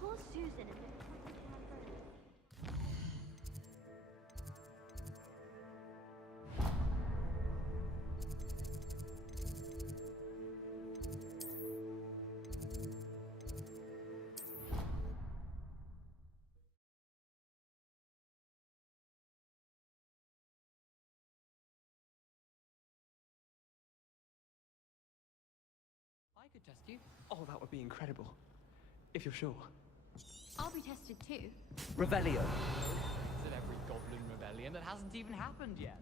Poor Susan and their twisted handbirds. I could test you. Oh, that would be incredible. If you're sure. I'll be tested too. Revelio. At every goblin rebellion that hasn't even happened yet.